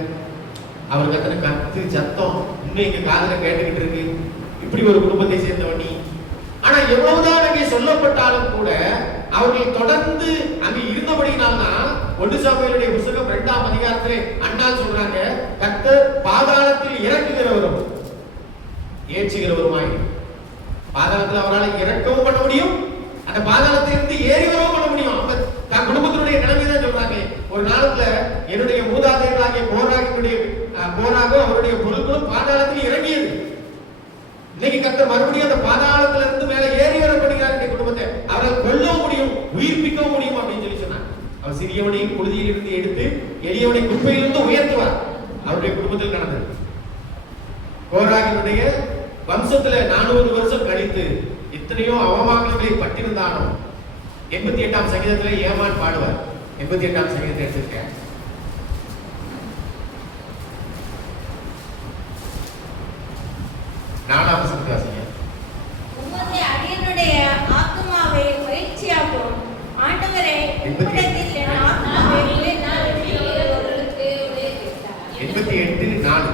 அவருக்கு எத்தனை கத்து சத்தம் இன்னும் எங்க காதுல கேட்டுக்கிட்டு இருக்கு, இப்படி ஒரு குடும்பத்தை சேர்ந்தவனி. ஆனா எவ்வளவுதான் அங்கே சொல்லப்பட்டாலும் கூட அவர்கள் தொடர்ந்து அங்க இருந்தபடினால்தான் 1 சாமுவேலுடைய புத்தகம் 2ஆம் அதிகாரத்திலே அண்ணால் சொல்றாங்க, கர்த்தர் பாதாளத்தில் இறக்குகிறவரும் ஏற்றுகிறவருமாய். பாதாளத்தில் அவரால் இறக்கவும் பண்ண முடியும், அந்த பாதாளத்தை இருந்து ஏறி வரவும் பண்ண முடியும். அவங்க தன் குடும்பத்தினுடைய நிலைமை தான் சொல்றாங்க. ஒரு நாளத்துல என்னுடைய மூதாதையர்களாகிய கோராகோ அவருடைய பொருட்களும் பாதாளத்தில் இறங்கியது. இன்னைக்கு கர்த்தர் மறுபடியும் அந்த பாதாளத்துல இருந்து மேல ஏறி வர பண்ணுகிறார் குடும்பத்தை. அவரால் கொல்லவும் முடியும், உயிர்ப்பிக்கவும் முடியும் அப்படின்னு சொல்லி சொன்னார். அவர் சிறியவனை புழுதியில் இருந்து எடுத்து எளியவனை குப்பையிலிருந்து உயர்த்துவார். அவருடைய குடும்பத்தில் நடந்தது. கோராகினுடைய வம்சத்துல 400 வருஷம் கழித்து எத்தனையோ அவமானங்களை பட்டிருந்தானோ 88ஆம் சங்கீதத்துல ஏமான் பாடுவார். 88ஆம் சங்கீதத்தை எடுத்திருக்கேன். 38:4.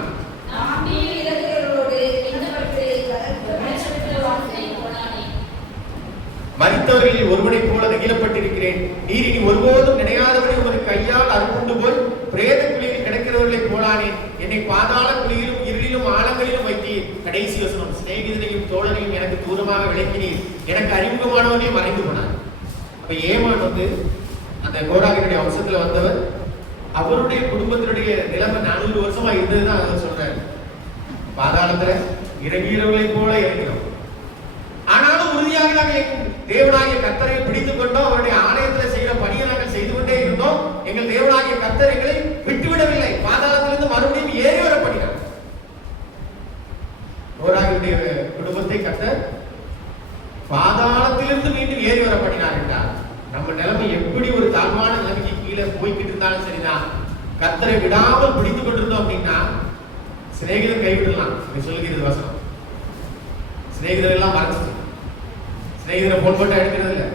மரித்தவர்களில் ஒருவனைப் போல நெகிழப்பட்டிருக்கிறேன். நீர் இனி ஒருபோதும் நினையாதபடி ஒரு கையால் அறுப்புண்டு போய் பிரேத குழியில் கிடக்கிறவர்களைப் போலானேன். என்னை பாதாள குழியிலும் இருளிலும் ஆழங்களிலும் வைத்தீர். கடைசி வசனம், சிநேகிதனையும் தோழனையும் எனக்கு தூரமாக விளக்கினீர். எனக்கு அறிமுகமானவனே மறைந்து போனார். அப்ப ஏமான் அந்த கோராகினுடைய வம்சத்துல வந்தவர். அவருடைய குடும்பத்தினுடைய நிலைமை 400 வருஷமா இருந்ததுதான் அவர் சொல்றாரு. பாதாளத்துல இறங்கிறவர்களைப் போல இறங்கிறோம். ஆனாலும் உறுதியாக நாங்கள் தேவனாகிய கர்த்தரை பிடித்துக் கொண்டோம். அவருடைய ஆலயத்தில் செய்கிற பணியை நாங்கள் செய்து கொண்டே இருந்தோம். எங்கள் தேவனாகிய கர்த்தர் எங்களை விட்டுவிடவில்லை. பாதாளத்திலிருந்து மறுபடியும் ஏறி வர பண்ணினார். கோராகியுடைய குடும்பத்தை கர்த்தர் பாதாளத்திலிருந்து மீண்டும் ஏறி வர பண்ணினார் என்றார். நம்ம நிலைமை எப்படி ஒரு தாழ்வான நிலைமைக்கு கீழே போய்கிட்டு இருந்தாலும் சரிதான், கர்த்தரை விடாமல் பிடித்துக் கொண்டிருந்தோம் அப்படின்னா சிநேகிதர் கைவிடலாம். சொல்லுகிறது வசனம். சிநேகிதர் எல்லாம் மறைச்சிச்சு. சிநேகிதரை போன் போட்டா எடுக்கிறது இல்லை,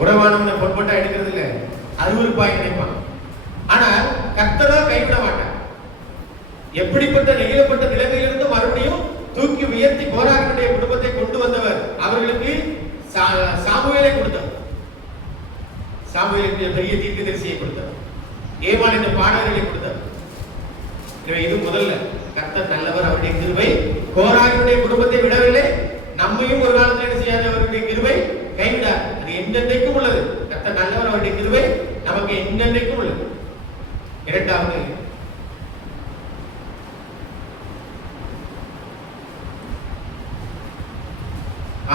உறவானவனை போன் போட்டா எடுக்கிறது இல்லை, அருவருப்பாய் நினைப்பான். ஆனால் கர்த்தரா கைவிட மாட்டார். எப்படிப்பட்ட நெகிழப்பட்ட நிலைமையிலிருந்து மறுபடியும் தூக்கி உயர்த்தி கோராகினுடைய குடும்பத்தை கொண்டு வந்தவர். அவர்களுக்கு சாமுவேலை கொடுத்தவர். சாமுவேலுக்கு பெரிய தீர்க்கதரிசியை கொடுத்தவர். ஏமான் என்ற பாடகர்களை கொடுத்தவர். இது முதல்ல கர்த்தர் நல்லவர். அவருடைய கிருபை கோராகினுடைய குடும்பத்தை விடவில்லை. நம்மையும் ஒரு காலத்தில் என்ன செய்யாது, அவருடைய கிருபை கைவிடார். அது என்றென்றைக்கும் உள்ளது. கர்த்தர் நல்லவர். அவருடைய கிருபை நமக்கு என்றென்றைக்கும் உள்ளது. இரண்டாவது,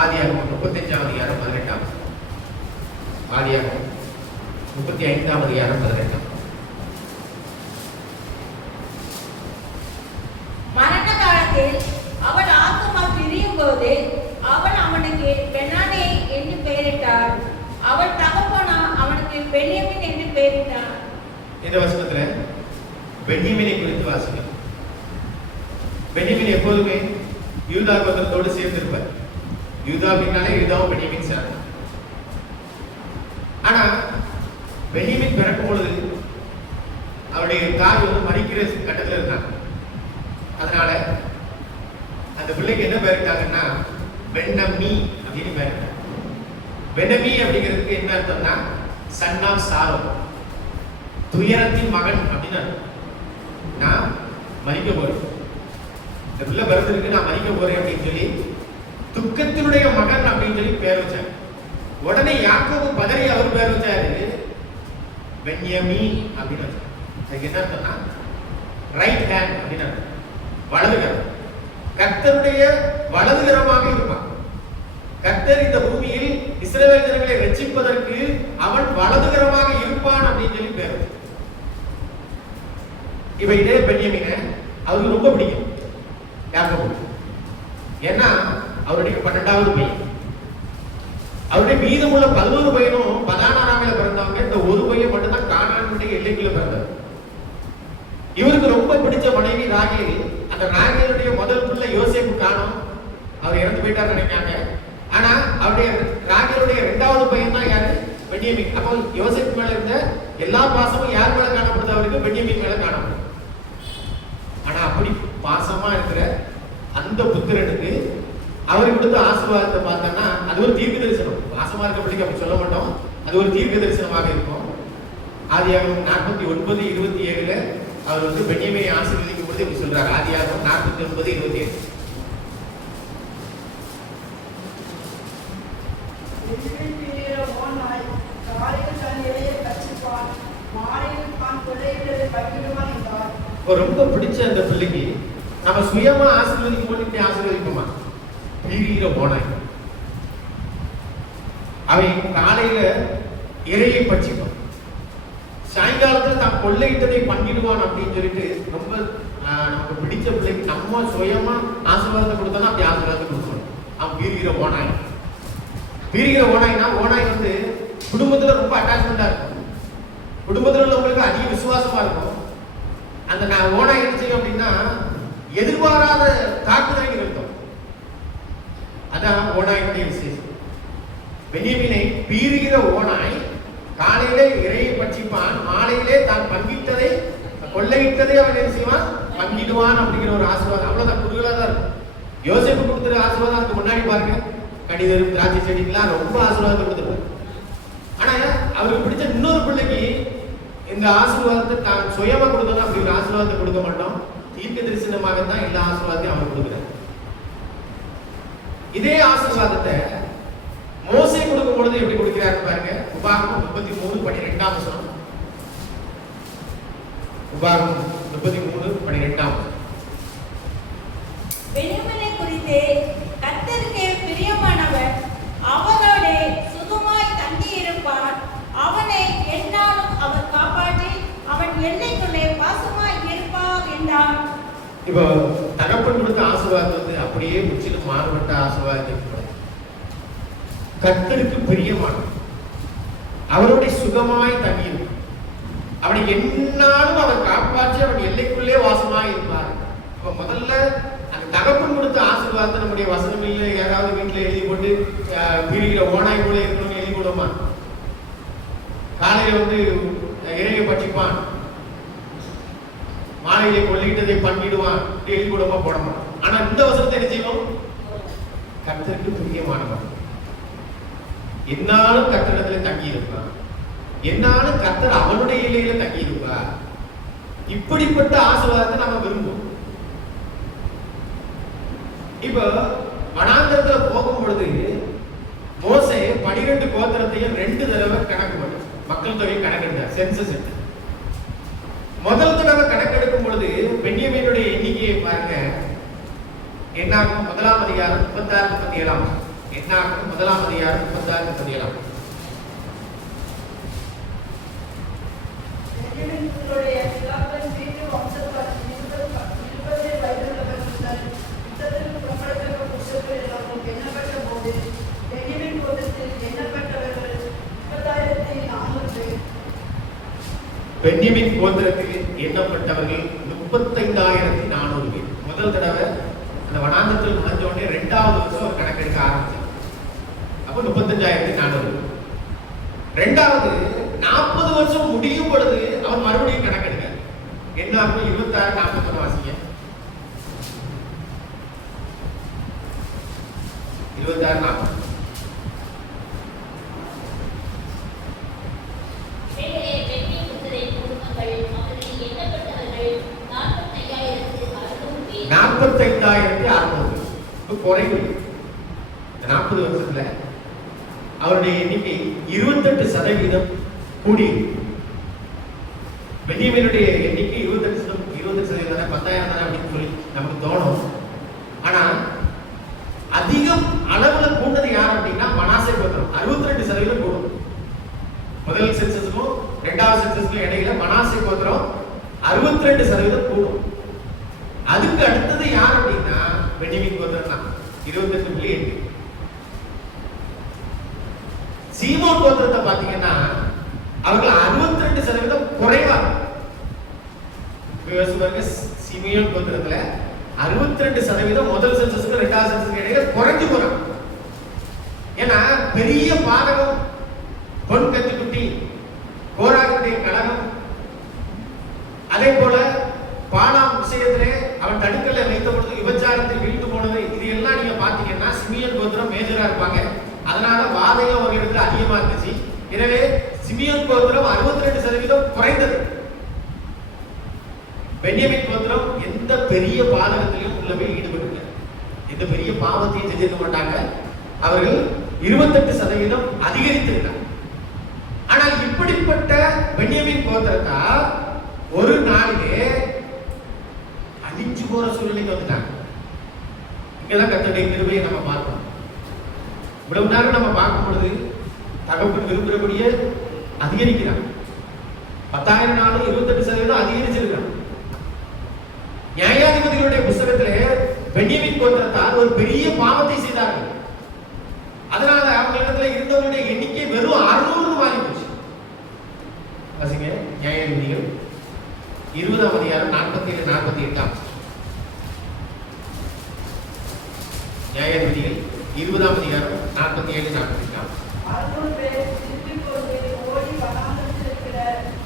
ஆதியாகமம் 35ஆம் அதிகாரம் 18. ஆதியாகமம் 35ஆம் அதிகாரம் 18. மரண காலத்தில் அவன் ஆத்துமா பிரியும் போது அவன் அவனுக்கு பெண்ணானே என்று பெயரிட்டார். அவன் தகப்பனா அவனுக்கு பென்யமீன் என்று பெயரிட்டான். இந்த வசனத்துல பென்யமீனை குறித்து வாசிக்கலாம். பென்யமீன் எப்போதுமே யூதா கோத்திரத்தோடு சேர்ந்திருப்பார். யூதா அப்படின்னாலே யூதாவும் பென்யமீன் சார். ஆனா பென்யமீன் பிறக்கும் பொழுது அவருடைய தாய் மறிக்கிற கட்டத்தில் இருந்தாங்க. அதனால அந்த பிள்ளைக்கு என்ன பேரிட்டாங்கன்னா பென்னமி அப்படின்னு பேரிட்டாங்க. பென்னமி அப்படிங்கிறதுக்கு என்ன அர்த்தம்னா சன் ஆஃப் சாரோ, துயரத்தின் மகன் அப்படின்னு அர்த்தம். நான் மறிக்க போறேன், இந்த பிள்ளை பிறந்திருக்கு, நான் மறிக்க போறேன் அப்படின்னு சொல்லி துக்கத்தினுடைய மகன் அப்படின்னு சொல்லி பேர் வச்சாங்க. உடனே யாக்கோபு பதறி அவர் பேர் வச்சாரு பென்யமி அப்படின்னு வச்சாங்க. அதுக்கு என்ன அர்த்தம்னா ரைட் ஹேண்ட் அப்படின்னு அர்த்தம், வலதுகரம். கர்த்தருடைய வலதுகரமாக இருப்பான். கர்த்தர் இந்த பூமியில் இஸ்ரவேல் ஜனங்களை ரட்சிப்பதற்கு அவன் வலதுகரமாக இருப்பான் அப்படின்னு சொல்லி பேர். இவ இதே பென்யமீன அவருக்கு ரொம்ப பிடிக்கும் யாக்கோபு. ஏன்னா அவருடைய 12வது பையன். அவருடைய மீதமுள்ள 11 பையனும் பதானாராமில பிறந்தவங்க. இந்த ஒரு பையன் மட்டும்தான் கானானுடைய எல்லைக்குள்ள பிறந்தவர். இவருக்கு ரொம்ப பிடிச்ச மனைவி ராகேல். அந்த ராகேலுடைய முதல் பிள்ளை யோசேப்பு காணோம், அவர் இறந்து போயிட்டார் நினைக்காங்க. ஆனா அவருடைய ராகேலுடைய 2வது பையன் தான் யாரு, பென்யமீன். அப்போ யோசேப்பு மேல இருந்த எல்லா பாசமும் யார் மேல காணப்படுது, அவருக்கு பென்யமீன் மேல காணப்படுது. ஆனா அப்படி பாசமா இருக்கிற அந்த புத்திரனுக்கு அவர் கொடுத்த ஆசீர்வாதத்தை பார்த்தோம்னா அது ஒரு தீர்க்க தரிசனம். பாசமா இருக்க பிள்ளைக்கு அப்படி சொல்ல மாட்டோம், அது ஒரு தீர்க்க தரிசனமாக இருக்கும். ஆதியாகமம் 49:27 அவர் பென்யமீனை ஆசீர்வதிக்கும் பொழுது இப்படி சொல்றாரு. ஆதியாகமம் 49:27. ரொம்ப பிடிச்ச அந்த பிள்ளைக்கு நம்ம சுயமா ஆசீர்வதிக்கும் போது இப்படி ஆசீர்வதிக்குமா, பீரிகிற ஓனாய். அவன் காலையில இறையை பட்சிப்பான், சாயங்காலத்துல தான் கொள்ளையிட்டதை பங்கிடுவான் அப்படின்னு சொல்லிட்டு ரொம்ப நமக்கு பிடிச்ச பிள்ளைக்கு நம்ம சுயமா ஆசீர்வாதத்தை கொடுத்தோம்னா அப்படி ஆசீர்வாதத்தை கொடுக்கணும். அவன் பீரிகிற ஓனாய். பீரிகிற ஓனாய்னா ஓனாய் குடும்பத்துல ரொம்ப அட்டாச்மெண்டா இருக்கும். குடும்பத்துல உள்ளவங்களுக்கு அதிக விசுவாசமா இருக்கும். அந்த ஓனாய் என்ன செய்யும் அப்படின்னா எதிர்பாராத தாக்குதலை நிறுத்தும். அதான் ஓனாயினுடைய விசேஷம். பென்யமீனை பீறுகிற ஓனாய் காலையிலே இறையை பட்சிப்பான், மாலையிலே தான் பங்கிட்டதை கொள்ளையிட்டதை அவன் என்ன செய்வான், பங்கிடுவான் அப்படிங்கிற ஒரு ஆசீர்வாதம். அவ்வளவுதான், குறுகலா தான் இருக்கும். யோசேப்பு கொடுத்துற ஆசீர்வாதம் அதுக்கு முன்னாடி பாருங்க, கடிதம் திராட்சை செடிக்கெல்லாம் ரொம்ப ஆசீர்வாதம் கொடுத்துருப்பாரு. ஆனா அவருக்கு பிடிச்ச இன்னொரு பிள்ளைக்கு இந்த ஆசீர்வாதத்தை தான் சுயமா கொடுத்தோம், அப்படி ஒரு ஆசீர்வாதத்தை கொடுக்க மாட்டோம். தீர்க்க தரிசனமாக தான் எல்லா ஆசீர்வாதத்தையும் அவர் கொடுக்குறாரு. இதே ஆசீர்வாதத்தை மோசே கொடுக்கும் பொழுது எப்படி கொடுக்கிறாரு பாருங்க. உபாகமம் 33:12. உபாகமம் 33:12. பென்யமீனை குறித்து கர்த்தருக்கு பிரியமானவன் அவனோட சுகமாய் தங்கியிருப்பான். அவனை எந்நாளும் அவர் காப்பாற்றி அவன் எல்லைக்குள்ளே பாசமாய் இருப்பார் என்றான். இப்போ தகப்பன் கொடுத்த ஆசீர்வாதம் வந்து அப்படியே முற்றிலும் மாறுபட்ட ஆசீர்வாதத்தை கர்த்தருக்கு பிரியமானவன் அவருடைய சுகமாய் தங்கியிருப்பான். அவனை எந்நாளும் அவர் காப்பாற்றி அவன் எல்லைக்குள்ளே வாசமாய் இருப்பார். இப்போ முதல்ல அந்த தகப்பன் கொடுத்த ஆசீர்வாதத்தை நம்முடைய வசனம் இல்லை, யாராவது வீட்டில் எழுதி போட்டு பிரிகிற ஓனாய் கூட இருக்கணும்னு எழுதி போடுமா? காலையில வந்து இறையை பற்றிப்பான், மாலையிலே கொள்ளிட்டதை பண்ணிடுவான், எழுதி கூடமா போடமா. ஆனா இந்த வசனத்தை என்ன செய்வோம்? கர்த்தருக்கு பிரியமானவன் என்னாலும் கர்த்தரிடத்துல தங்கி இருப்பான், என்னாலும் கர்த்தர் அவனுடைய இலையில தங்கி இருப்பார். இப்படிப்பட்ட ஆசீர்வாதத்தை நம்ம விரும்புவோம். இப்ப வனாந்தரத்துல போகும் பொழுது மோசே 12 கோத்திரத்தையும் 2 தடவை கணக்கு பண்ண, மக்கள் தொகை கணக்கெடுத்தார், சென்சஸ் எடுத்தார். முதல் தடவை கணக்கெடுக்கும் பொழுது பென்யமீனுடைய எண்ணிக்கையை பாருங்க. என்னாகும் 1ஆம் அதிகாரம் 36-37. என்னாகும் 1ஆம் அதிகாரம் 36-37. பென்யமீன் கோத்திரத்தில் எண்ணப்பட்டவர்கள் 35,400 பேர். முதல் தடவை அந்த வனாந்தரத்தில் நுழைஞ்ச உடனே 2வது வருஷம் ஒரு கணக்கெடுக்க ஆரம்பிச்சார். அப்போ 35,400. 2வது 40 வருஷம் முடியும் பொழுது அவர் மறுபடியும் கணக்கெடுக்க. என்ன 26-41 வாசிங்க. 26-40. குறைவு. 40 வருஷத்துல அவருடைய எண்ணிக்கை 28% கூடி. பென்யமீனுடைய எண்ணிக்கை 28% தானே, 10,000 தானே அப்படின்னு சொல்லி நமக்கு தோணும். ஆனா அதிகம் அளவுல கூண்டது யார் அப்படின்னா மனாசே கோத்திரம். 62% கூடும். முதல் சென்சஸ்க்கும் 2வது சென்சஸ்க்கும் இடையில மனாசே கோத்திரம் 62% கூடும். அதுக்கு அடுத்தது யார் அப்படின்னா பென்யமீன் கோத்திரம் தான், 28.8. சீமோன் கோத்திரத்தை பாத்தீங்கன்னா அவர்கள் 62% குறைவா. சீமோன் கோத்திரத்துல 62% முதல் சென்சஸ்க்கு 2வது சென்சஸ்க்கு இடையில குறைஞ்சு போறாங்க. ஏன்னா பெரிய பாதகம், பொன் கத்தி குட்டி, கோராகுடைய கலகம், அதே போல பாலாம் விஷயத்திலே அவன் தடுக்கல்ல வைத்த பொழுது விபச்சாரத்தை வீழ்ந்து போனது, இது எல்லாம் நீங்க பாத்தீங்கன்னா சிமியோன் கோத்திரம் மேஜரா இருப்பாங்க. அதனால வாதையும் ஒரு இடத்துல அதிகமா இருந்துச்சு. எனவே சிமியோன் கோத்திரம் 62% குறைந்தது. பென்யமீன் கோத்திரம் எந்த பெரிய பாதகத்திலையும் உள்ள போய் ஈடுபடல, எந்த பெரிய பாவத்தையும் செஞ்சிருக்க மாட்டாங்க. அவர்கள் 28% அதிகரித்திருந்தார். ஆனால் இப்படிப்பட்ட பென்யமீன் கோத்திரத்தால் ஒரு நாளிலே அழிஞ்சு போற சூழ்நிலைக்கு வந்துட்டாங்க. இங்கதான் கர்த்தருடைய கிருபையை நம்ம பார்க்கணும். இவ்வளவு நேரம் நம்ம பார்க்கும் பொழுது தகப்பன் விரும்புகிறபடியே அதிகரிக்கிறான். 10,000 நாளும் 28% அதிகரிச்சிருக்கான். நியாயாதிபதிகளுடைய புத்தகத்திலே பென்யமீன் கோத்திரத்தார் ஒரு பெரிய பாவத்தை செய்தார்கள். அதனால அவங்களிடத்துல இருந்தவர்களுடைய எண்ணிக்கை வெறும் 600 மாறி போச்சு. வாசிங்க நியாயாதிபதிகள் 20ஆம் அதிகாரம் 47-48. நியாயாதிபதிகள் 20ஆம் அதிகாரம் 47-48. 600 பேர் திரும்பி கொண்டு ஓடி வனாந்தரத்தில் இருக்கிற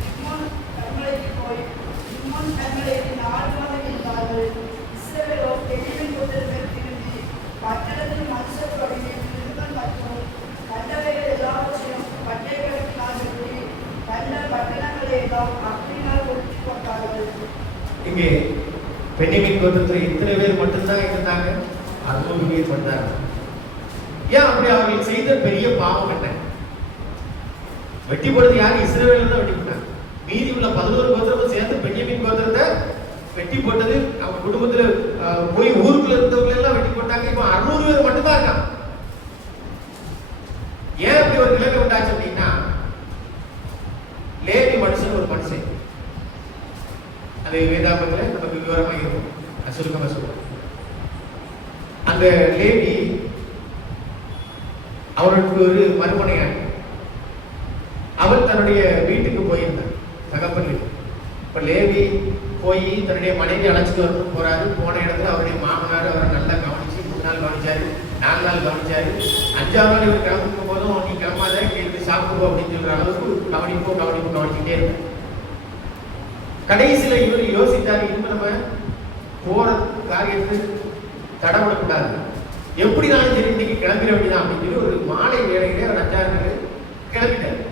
ரிம்மோன் கன்மலைக்கு போய் ரிம்மோன் இன்னும் தங்களை 4 மாதம் இருந்தார்கள். இஸ்ரவேலோ பென்யமீன் கோத்திரத்தில் திரும்பி பட்டணத்தில் மனுஷர் தொடங்கி மிருகம் மற்றும் கண்டவைகள் எல்லாவற்றையும் பட்டயங்களினால் வெட்டி கண்ட பட்டணங்களை எல்லாம் அக்கினியால் கொளுத்தி போட்டார்கள். இங்கே பென்யமீன் கோத்திரத்தில் இத்தனை பேர் மட்டும்தான் இருந்தாங்க, 600 பேர் பண்ணாங்க. ஏன் அப்படி அவர்கள் செய்த பெரிய பாவம் என்ன? வெட்டி போடுறது யாரு? இஸ்ரவேல் தான் வெட்டி போட்டாங்க. மீதி உள்ள 11 கோத்திரமும் சேர்ந்து பென்யமீன் கோத்திரத்தை வெட்டி போட்டது. அவங்க குடும்பத்துல போய் ஊருக்குள்ள இருந்தவங்க எல்லாம் வெட்டி போட்டாங்க. இப்ப 600 பேர் மட்டும்தான் இருக்காங்க. ஏன் அப்படி ஒரு நிலைமை உண்டாச்சு அப்படின்னா, லேவி மனுஷன் ஒரு மனுஷன், அது வேதாகமத்துல நமக்கு விவரமா இருக்கும். சுருக்கமா சொல்றேன். அந்த லேவி அவருக்கு ஒரு மறுமனையார். அவள் தன்னுடைய வீட்டுக்கு போயிருந்தார், தகப்பன் வீட்டு. இப்ப லேவி போய் தன்னுடைய மனைவி அழைச்சிட்டு வரணும் போறாரு. போன இடத்துல அவருடைய மாமனார் அவரை நல்லா கவனிச்சு 3 நாள் கவனிச்சாரு, 4 நாள் கவனிச்சாரு. 5ஆவது நாள் இவர் கிளம்பும் போதும் நீ கிளம்பாத, கேட்டு சாப்பிடுவோம் அப்படின்னு சொல்ற அளவுக்கு கவனிச்சுட்டே இருந்தார். கடைசியில இவர் யோசித்தாரு, இப்ப நம்ம போற காரியத்துக்கு தடவிடக்கூடாது, எப்படினாலும் சரி இன்னைக்கு கிளம்பிட வேண்டியதான் அப்படின்னு சொல்லி ஒரு மாலை வேலையிலே அவர் 5ஆவது நாள் கிளம்பிட்டார்.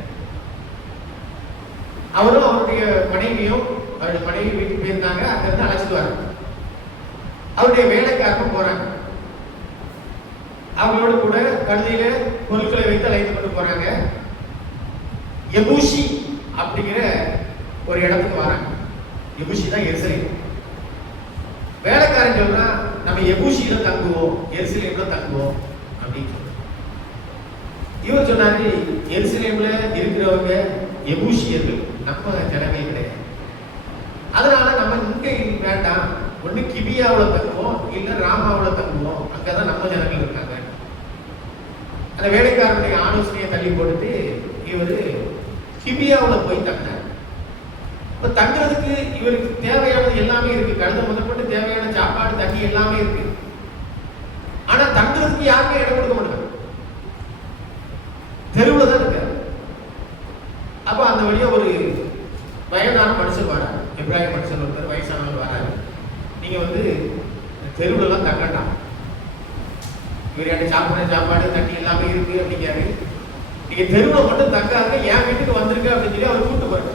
அவரும் அவருடைய மனைவியும் அவருடைய மனைவி வீட்டுக்கு போயிருந்தாங்க. அங்கிருந்து அழைச்சிட்டு வராங்க. அவருடைய வேலைக்காரங்க போறாங்க. அவங்களோட கூட கழுதையில பொருட்களை வைத்து அழைத்து கொண்டு போறாங்க. எபூசி அப்படிங்கிற ஒரு இடத்துக்கு வராங்க. எபூசி தான் எருசலேம். வேலைக்காரன் சொல்றா, நம்ம எபூசியில தங்குவோம், எருசலேம்ல தங்குவோம் அப்படின்னு சொல்றாங்க. இவர் சொன்னாரு, எருசலேம்ல இருக்கிறவங்க எபூசியர்கள், நம்ம ஜனமே கிடையாது. அதனால நம்ம இங்க வேண்டாம், ஒண்ணு கிபியாவுல தங்குவோம், இல்ல ராமாவுல தங்குவோம், அங்கதான் நம்ம ஜனங்கள் இருக்காங்க. அந்த வேலைக்காரனுடைய ஆலோசனையை தள்ளி போட்டுட்டு இவரு கிபியாவுல போய் தங்கினார். இப்ப தங்குறதுக்கு இவருக்கு தேவையானது எல்லாமே இருக்கு, கழுத முதற்கொண்டு தேவையான சாப்பாடு தண்ணி எல்லாமே இருக்கு. ஆனா தங்குறதுக்கு யாருமே இடம் கொடுக்க மாட்டாங்க, தெருவுல தான் இருக்காரு. அப்ப அந்த வழியா ஒரு வயதான மனுஷன் வராரு, எப்ராஹிம் மனுஷன் ஒருத்தர் வயசானவர் வராரு. நீங்க தெருவுல எல்லாம் தங்கண்டாம், இவர் என்ன சாப்பிட சாப்பாடு தண்ணி எல்லாமே இருக்கு அப்படிங்காரு. நீங்க தெருவுல மட்டும் தங்காங்க, என் வீட்டுக்கு வந்திருக்கு அப்படின்னு சொல்லி அவர் கூட்டு போறாரு.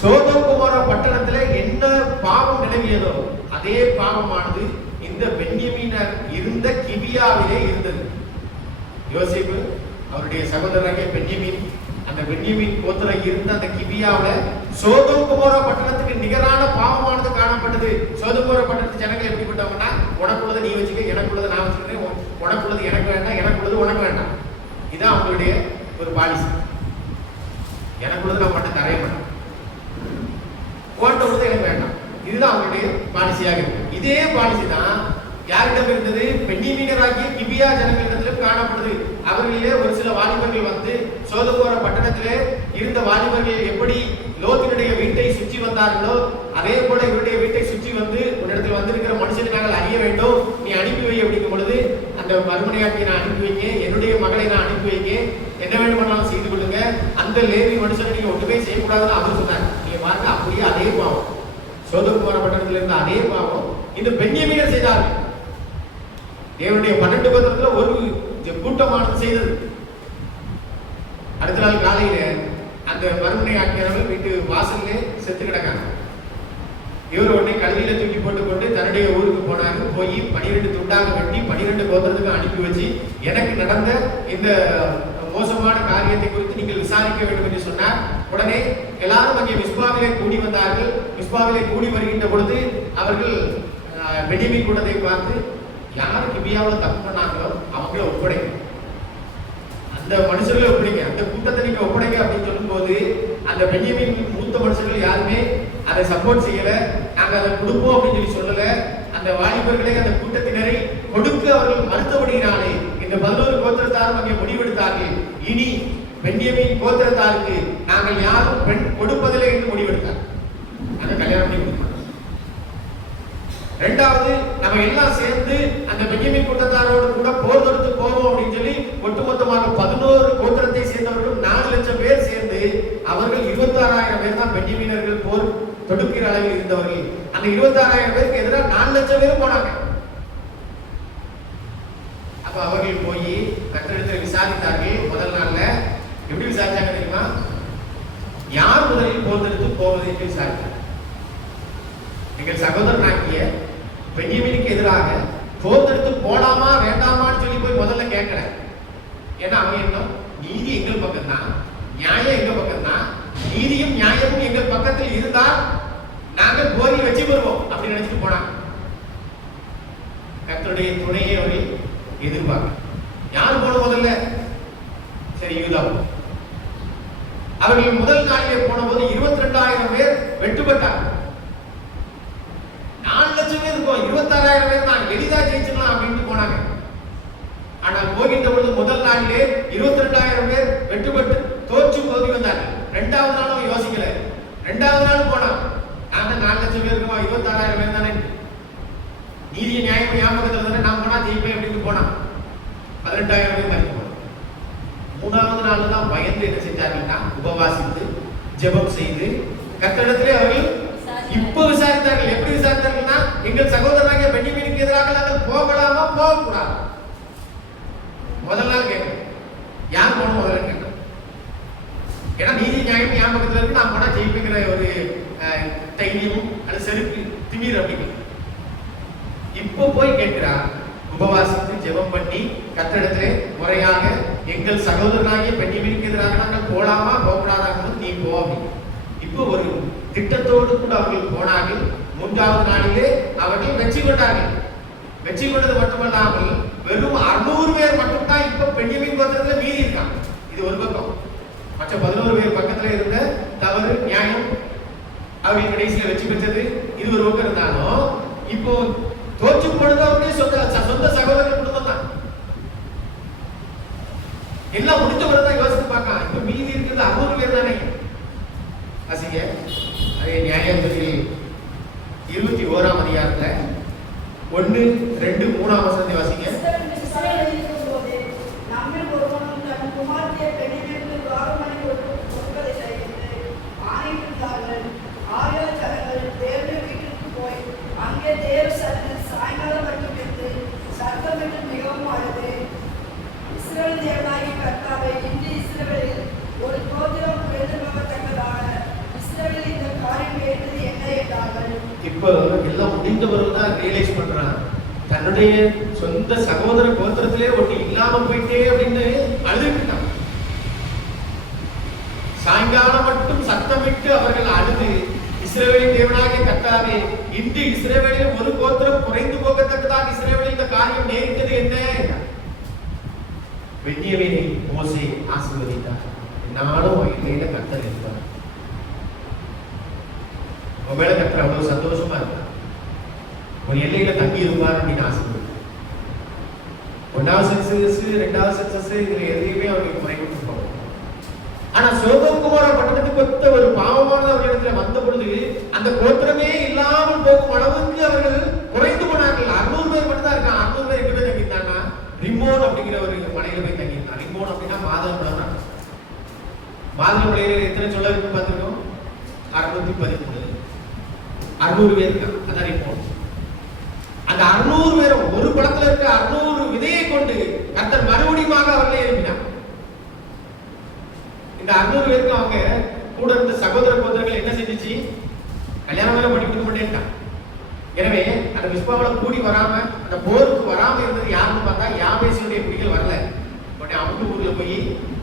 சோதோம் குமார பட்டணத்துல என்ன பாவம் நிலவியதோ அதே பாவமானது இந்த பென்யமீனர் இருந்த கிபியாவிலே இருந்தது. யோசேப்பு அவருடைய சகோதரராகிய பென்யமீன், அந்த பென்யமீன் கோத்திரம் இருந்த அந்த கிபியாவுல சோதோம் குமார பட்டணத்துக்கு நிகரான பாவமானது காணப்பட்டது. சோதோம் குமார பட்டணத்து ஜனங்கள் எப்படிப்பட்டவங்கன்னா, உனக்குள்ளதை நீ வச்சுக்க, எனக்குள்ளதை நான் வச்சுக்கிறேன், உனக்குள்ளது எனக்கு வேண்டாம், எனக்குள்ளது உனக்கு வேண்டாம். இதான் அவங்களுடைய ஒரு பாலிசி. எனக்குள்ளது நான் மட்டும் தரைய மாட்டேன், உன்கிட்ட எனக்கு வேண்டாம். இதுதான் அவங்களுடைய பாலிசியாக இருக்கு. இதே பாலிசி தான் யாரிடம் இருந்தது? பென்யமீனராகிய கிபியா ஜனங்களிடத்திலும் காணப்படுது. அவர்களிலே ஒரு சில வாலிபர்கள் சோதோம் பட்டணத்திலே இருந்த வாலிபர்கள் எப்படி லோத்தினுடைய வீட்டை சுற்றி வந்தார்களோ அதே போல இவருடைய வீட்டை சுற்றி உன்னிடத்தில் வந்திருக்கிற மனுஷனை நாங்கள் அறிய வேண்டும், நீ அனுப்பி வை அப்படிங்கும் பொழுது, அந்த மறுமனையாட்டியை நான் அனுப்பி வைங்க, என்னுடைய மகளை நான் அனுப்பி வைங்க, என்ன வேண்டுமானாலும் செய்து கொள்ளுங்க, அந்த லேவி மனுஷனை நீங்க ஒன்றுமே செய்யக்கூடாதுன்னு அவர் சொன்னார். நீங்க பாருங்க, அப்படியே அதே பாவம் சோதோம் பட்டணத்தில் இருந்த அதே பாவம் இந்த பென்யமீனர் செய்தார்கள். தேவனுடைய 12 கோத்திரத்துல ஒரு கூட்டமானது செய்தது. அடுத்த நாள் காலையில அந்த மறுமனை ஆக்கியவர்கள் வீட்டு வாசல்ல செத்து கிடக்காங்க. இவர் உடனே கழுதியில தூக்கி போட்டுக்கொண்டு தன்னுடைய ஊருக்கு போனாங்க. போய் 12 துண்டாக வெட்டி 12 கோத்திரத்துக்கு அனுப்பி வச்சு, எனக்கு நடந்த இந்த மோசமான காரியத்தை குறித்து நீங்கள் விசாரிக்க வேண்டும் என்று சொன்னார். உடனே எல்லாரும் அங்கே மிஸ்பாவிலே கூடி வந்தார்கள். மிஸ்பாவிலே கூடி வருகின்ற பொழுது அவர்கள் பென்யமீன் கூட்டத்தை பார்த்து, யாரு கிபியாவில் தப்பு பண்ணாங்களோ அவங்கள ஒப்படைங்க, அந்த மனுஷர்களை ஒப்படைங்க, அந்த கூட்டத்தை நீங்க ஒப்படைங்க அப்படின்னு சொல்லும் போது, அந்த பென்யமீன் மூத்த மனுஷர்கள் யாருமே அதை சப்போர்ட் செய்யல, நாங்க அதை கொடுப்போம் அப்படின்னு சொல்லல. அந்த வாலிபர்களை அந்த கூட்டத்தினரை கொடுக்க அவர்கள் மறுத்தபடியினாலே இந்த 11 கோத்திரத்தாரும் அங்கே முடிவெடுத்தார்கள், இனி பென்யமீன் கோத்திரத்தாருக்கு நாங்கள் யாரும் பெண் கொடுப்பதில்லை என்று முடிவெடுத்தார். அந்த கல்யாணம் பண்ணி கொடுக்க. இரண்டாவது, நம்ம எல்லாம் சேர்ந்து அந்த பென்யமீன் கூட்டத்தாரோடு கூட போர் தொடுத்து போவோம் அப்படின்னு சொல்லி ஒட்டுமொத்தமாக 11 கோத்திரத்தை சேர்ந்தவர்கள் 4 லட்சம் பேர் சேர்ந்து அவர்கள் 26,000 பென்யமீனர்கள் போர் தொடுக்கிற அளவில் இருந்தவர்கள் அந்த 26,000 பேருக்கு எதிராக 4 லட்சம் பேரும் போனாங்க. அப்ப அவர்கள் போய் கர்த்தரிடத்தில் விசாரித்தார்கள். முதல் நாள்ல எப்படி விசாரிச்சாங்க தெரியுமா? யார் முதலில் போர்ந்தெடுத்து போவது என்று விசாரித்தார். எங்கள் சகோதரனாகிய பென்யமீனுக்கு எதிராக போர்ந்தெடுத்து போலாமா வேண்டாமான்னு சொல்லி போய் முதல்ல கேட்கல. ஏன்னா அவன் என்ன, நீதி எங்கள் பக்கம் தான், நியாயம் எங்க பக்கம் தான், நீதியும் நியாயமும் எங்கள் பக்கத்தில் இருந்தால் நாங்கள் போரில் வெற்றி பெறுவோம் அப்படின்னு நினைச்சிட்டு போனாங்க. கர்த்தருடைய துணையை அவர்கள் எதிர்பார்க்க. யார் போன முதல்ல? சரி, யூதா. அவர்கள் முதல் நாளிலே போன போது 22,000 பேர் வெட்டுப்பட்டாங்க. 4 லட்சம் பேர் இருக்கும், 26,000 பேர் நான் எளிதா ஜெயிச்சிடலாம் அப்படின்னு போனாங்க. ஆனால் போகின்ற பொழுது முதல் நாளிலே 22,000 பேர் வெட்டுப்பட்டு தோற்று போதி வந்தாங்க. 2வது நாளும் யோசிக்கல. 2வது நாள் போனான், நாங்க 4 லட்சம் பேர் இருக்கோம், 26,000 பேர் தானே, நீதிய நியாயம் ஞாபகத்தில் தானே நான் போனா ஜெயிப்பேன் அப்படின்னு போனான். 18,000 பேர் மறைந்து போனான். 3வது நாள் தான் பயந்து என்ன செஞ்சாங்கன்னா உபவாசித்து ஜெபம் செய்து கர்த்தரிடத்திலே அவர்கள் இப்ப விசாரித்தார்கள். எப்படி விசாரித்தார்கள்னா, எங்கள் சகோதரனாகிய பென்யமீனுக்கு எதிராக நாங்கள் போகலாமா போகக்கூடாது. முதல் நாள் கேட்க யார் போன முதல்ல கேட்க. ஏன்னா நீதி நியாயம் ஞாபகத்தில் இருக்கு, நான் போனா ஜெயிப்புங்கிற ஒரு தைரியமும் அது செருக்கு திமிர் அப்படின்னு. இப்போ போய் கேட்கிறார், உபவாசித்து ஜெபம் பண்ணி கர்த்தரிடத்திலே முறையாக எங்கள் சகோதரனாகிய பென்யமீனுக்கு எதிராக நாங்கள் போலாமா போகக்கூடாதாங்க, நீ போ அப்படின்னு. இப்போ ஒரு திட்டத்தோடு கூட அவர்கள் போனார்கள். 3வது நாளிலே அவர்கள் வெற்றி கொண்டார்கள். வெற்றி கொண்டது மட்டுமல்லாமல் வெறும் 600 பேர் மட்டும்தான் இப்ப பென்யமீன் கோத்திரத்துல மீதி இருக்காங்க. இது ஒரு பக்கம். மற்ற 11 பேர் பக்கத்துல இருந்த தவறு நியாயம் அவர்கள் கடைசியில் வெற்றி பெற்றது இது ஒரு பக்கம் இருந்தாலும், இப்போ தோற்று போனதவர்களே சொந்த சகோதரர்கள் குடும்பம் தான். எல்லாம் முடிஞ்ச பிறகுதான் யோசித்து பார்க்கலாம், இப்ப மீதி இருக்கிறது 600 பேர் தானே. அசிங்க அதே நியாயாதிபதிகள் 21ஆம் அதிகாரத்துல 1, 2, 3ஆம் வசனத்தை வாசிங்க. நம்மில் ஒருவனும் தன் குமாரத்தை பெண்ணிற்கு துவாரமனை கொடுப்பதை செய்து ஆணையிட்டார்கள். ஆயிரம் ஜனங்கள் தேவனுடைய வீட்டிற்கு போய் அங்கே தேவ சன்னதியில் சாயங்காலம் மட்டும் இருந்து சத்தமிட்டு மிகவும் அழுது, இஸ்ரவேல் தேவனாகிய கர்த்தாவே, இன்று இஸ்ரவேலில் ஒரு கோத்திரம் எழுதப்படத்தக்கதாக இஸ்ரவேலில் இந்த காரியம் வேண்டது என்ன என்றார்கள். இப்போ எல்லாம் முடிந்த பிறகுதான் ரியலைஸ் பண்றான், தன்னுடைய சொந்த சகோதர கோத்திரத்திலே ஒன்று இல்லாம போயிட்டே அப்படின்னு அழுதுட்டான். சாயங்காலம் மட்டும் சத்தமிட்டு அவர்கள் அழுது, இஸ்ரவேலின் தேவனாகிய கர்த்தாவே, இன்று இஸ்ரவேலில் ஒரு கோத்திரம் குறைந்து போகத்தக்கதாக இஸ்ரவேலில் இந்த காரியம் நேரிட்டது என்ன? பென்யமீனை மோசே ஆசீர்வதித்தார். நானும் வயலில கர்த்தர் இருந்தார். ஒருவேளை கர்த்தர் அவ்வளவு சந்தோஷமா இருந்தார், ஒரு எல்லையில தங்கி இருப்பார் அப்படின்னு ஆசைப்படுறார். 1வது சென்சஸ் 2வது சென்சஸ் இதுல எதையுமே அவருக்கு குறைந்து போகும். ஆனா சோதோம் குமார பட்டணத்துக்கு ஒத்த ஒரு பாவமானது அவர்களிடத்துல வந்த பொழுது அந்த கோத்திரமே இல்லாமல் போகும் அளவுக்கு அவர்கள் குறைந்து போனார்கள். 600 பேர் மட்டும் தான் இருக்காங்க. 600 பேர் எங்க போய் தங்கிட்டாங்கன்னா ரிமோன் அப்படிங்கிற ஒரு மலையில போய் தங்கிட்டாங்க. ரிமோன் அப்படின்னா மாதளம்பழம். மாதளம்பழையில எத்தனை சொல்ல இருக்கு பார்த்துருக்கோம்? 613. 600 பேர் இருக்காங்க. அதான் ரிமோன். அந்த 600 பேரும் ஒரு பழத்துல இருக்க 600 விதையை கொண்டு கர்த்தர் மறுபடியும் அவர்களை எழுப்பினார். இந்த 600 பேருக்கு அவங்க கூட இருந்த சகோதர கோத்திரங்கள் என்ன செஞ்சிச்சு? கல்யாணம் வேலை பண்ணி கொடுக்க மாட்டேன்ட்டான். எனவே அந்த விஸ்வாவில் கூடி வராம அந்த போருக்கு வராம இருந்தது யாருன்னு பார்த்தா யாபேசியுடைய குடிகள் வரல. உடனே அவங்க ஊர்ல போய்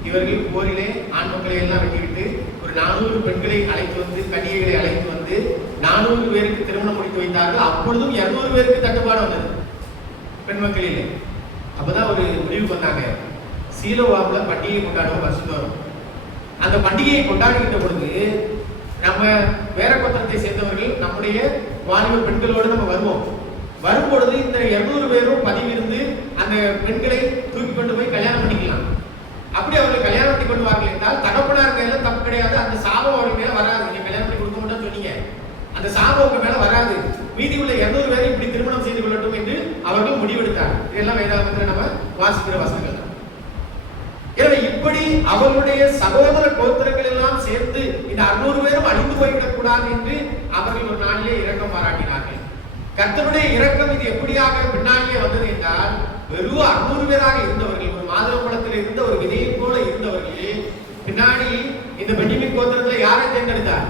இவர்கள் போரிலே ஆண் மக்களை எல்லாம் வெட்டிவிட்டு ஒரு 400 பெண்களை அழைத்து வந்து, கன்னிகைகளை அழைத்து வந்து 400 பேருக்கு திருமணம் முடித்து வைத்தார்கள். அப்பொழுதும் 200 பேருக்கு தட்டுப்பாடு வந்தது பெண் மக்களிலே. அப்பதான் ஒரு முடிவு பண்ணாங்க, சீலோவாவுல பண்டிகை கொண்டாடுவோம் வருஷந்தோறும். அந்த பண்டிகையை கொண்டாடுகின்ற பொழுது நம்ம வேற கோத்திரத்தை சேர்ந்தவர்கள் நம்முடைய வாலிப பெண்களோடு நம்ம வரும்பொழுது இந்த 200 பேரும் பதிவிருந்து அந்த பெண்களை தூக்கி கொண்டு போய் கல்யாணம் பண்ணிக்கலாம். அப்படி அவர்கள் கல்யாணம் பண்ணி கொண்டு வார்கள் என்றால் தகப்பனார் மேல தப்பு கிடையாது. அந்த சாபம் அவர்கள் மேல வராது. நீங்க கல்யாணம் பண்ணி கொடுக்க மாட்டோம்னு சொன்னீங்க, அந்த சாபம் உங்க மேல வராது. மீதி உள்ள 200 பேரை இப்படி திருமணம் செய்து கொள்ளட்டும் என்று அவர்கள் முடிவெடுத்தார்கள். இதெல்லாம் வேதாகமத்தில் நம்ம வாசிக்கிற வசனங்கள் தான். எனவே இப்படி அவர்களுடைய சகோதர கோத்திரங்கள் எல்லாம் சேர்ந்து இந்த 600 பேரும் அழிந்து போய் வரக்கூடாது என்று அவர்கள் ஒரு நாளிலே இரக்கம் பாராட்டினார்கள். கர்த்தருடைய இரக்கம் இது எப்படியாக பின்னாலே வந்தது என்றால், வெறும் 600 பேராக இருந்தவர்கள், ஒரு மாதுளம்பழத்தில் இருந்த ஒரு விதையை போல இருந்தவர்களே பின்னாடி இந்த பென்யமீன் கோத்திரத்தில் யாரை தேர்ந்தெடுத்தார்?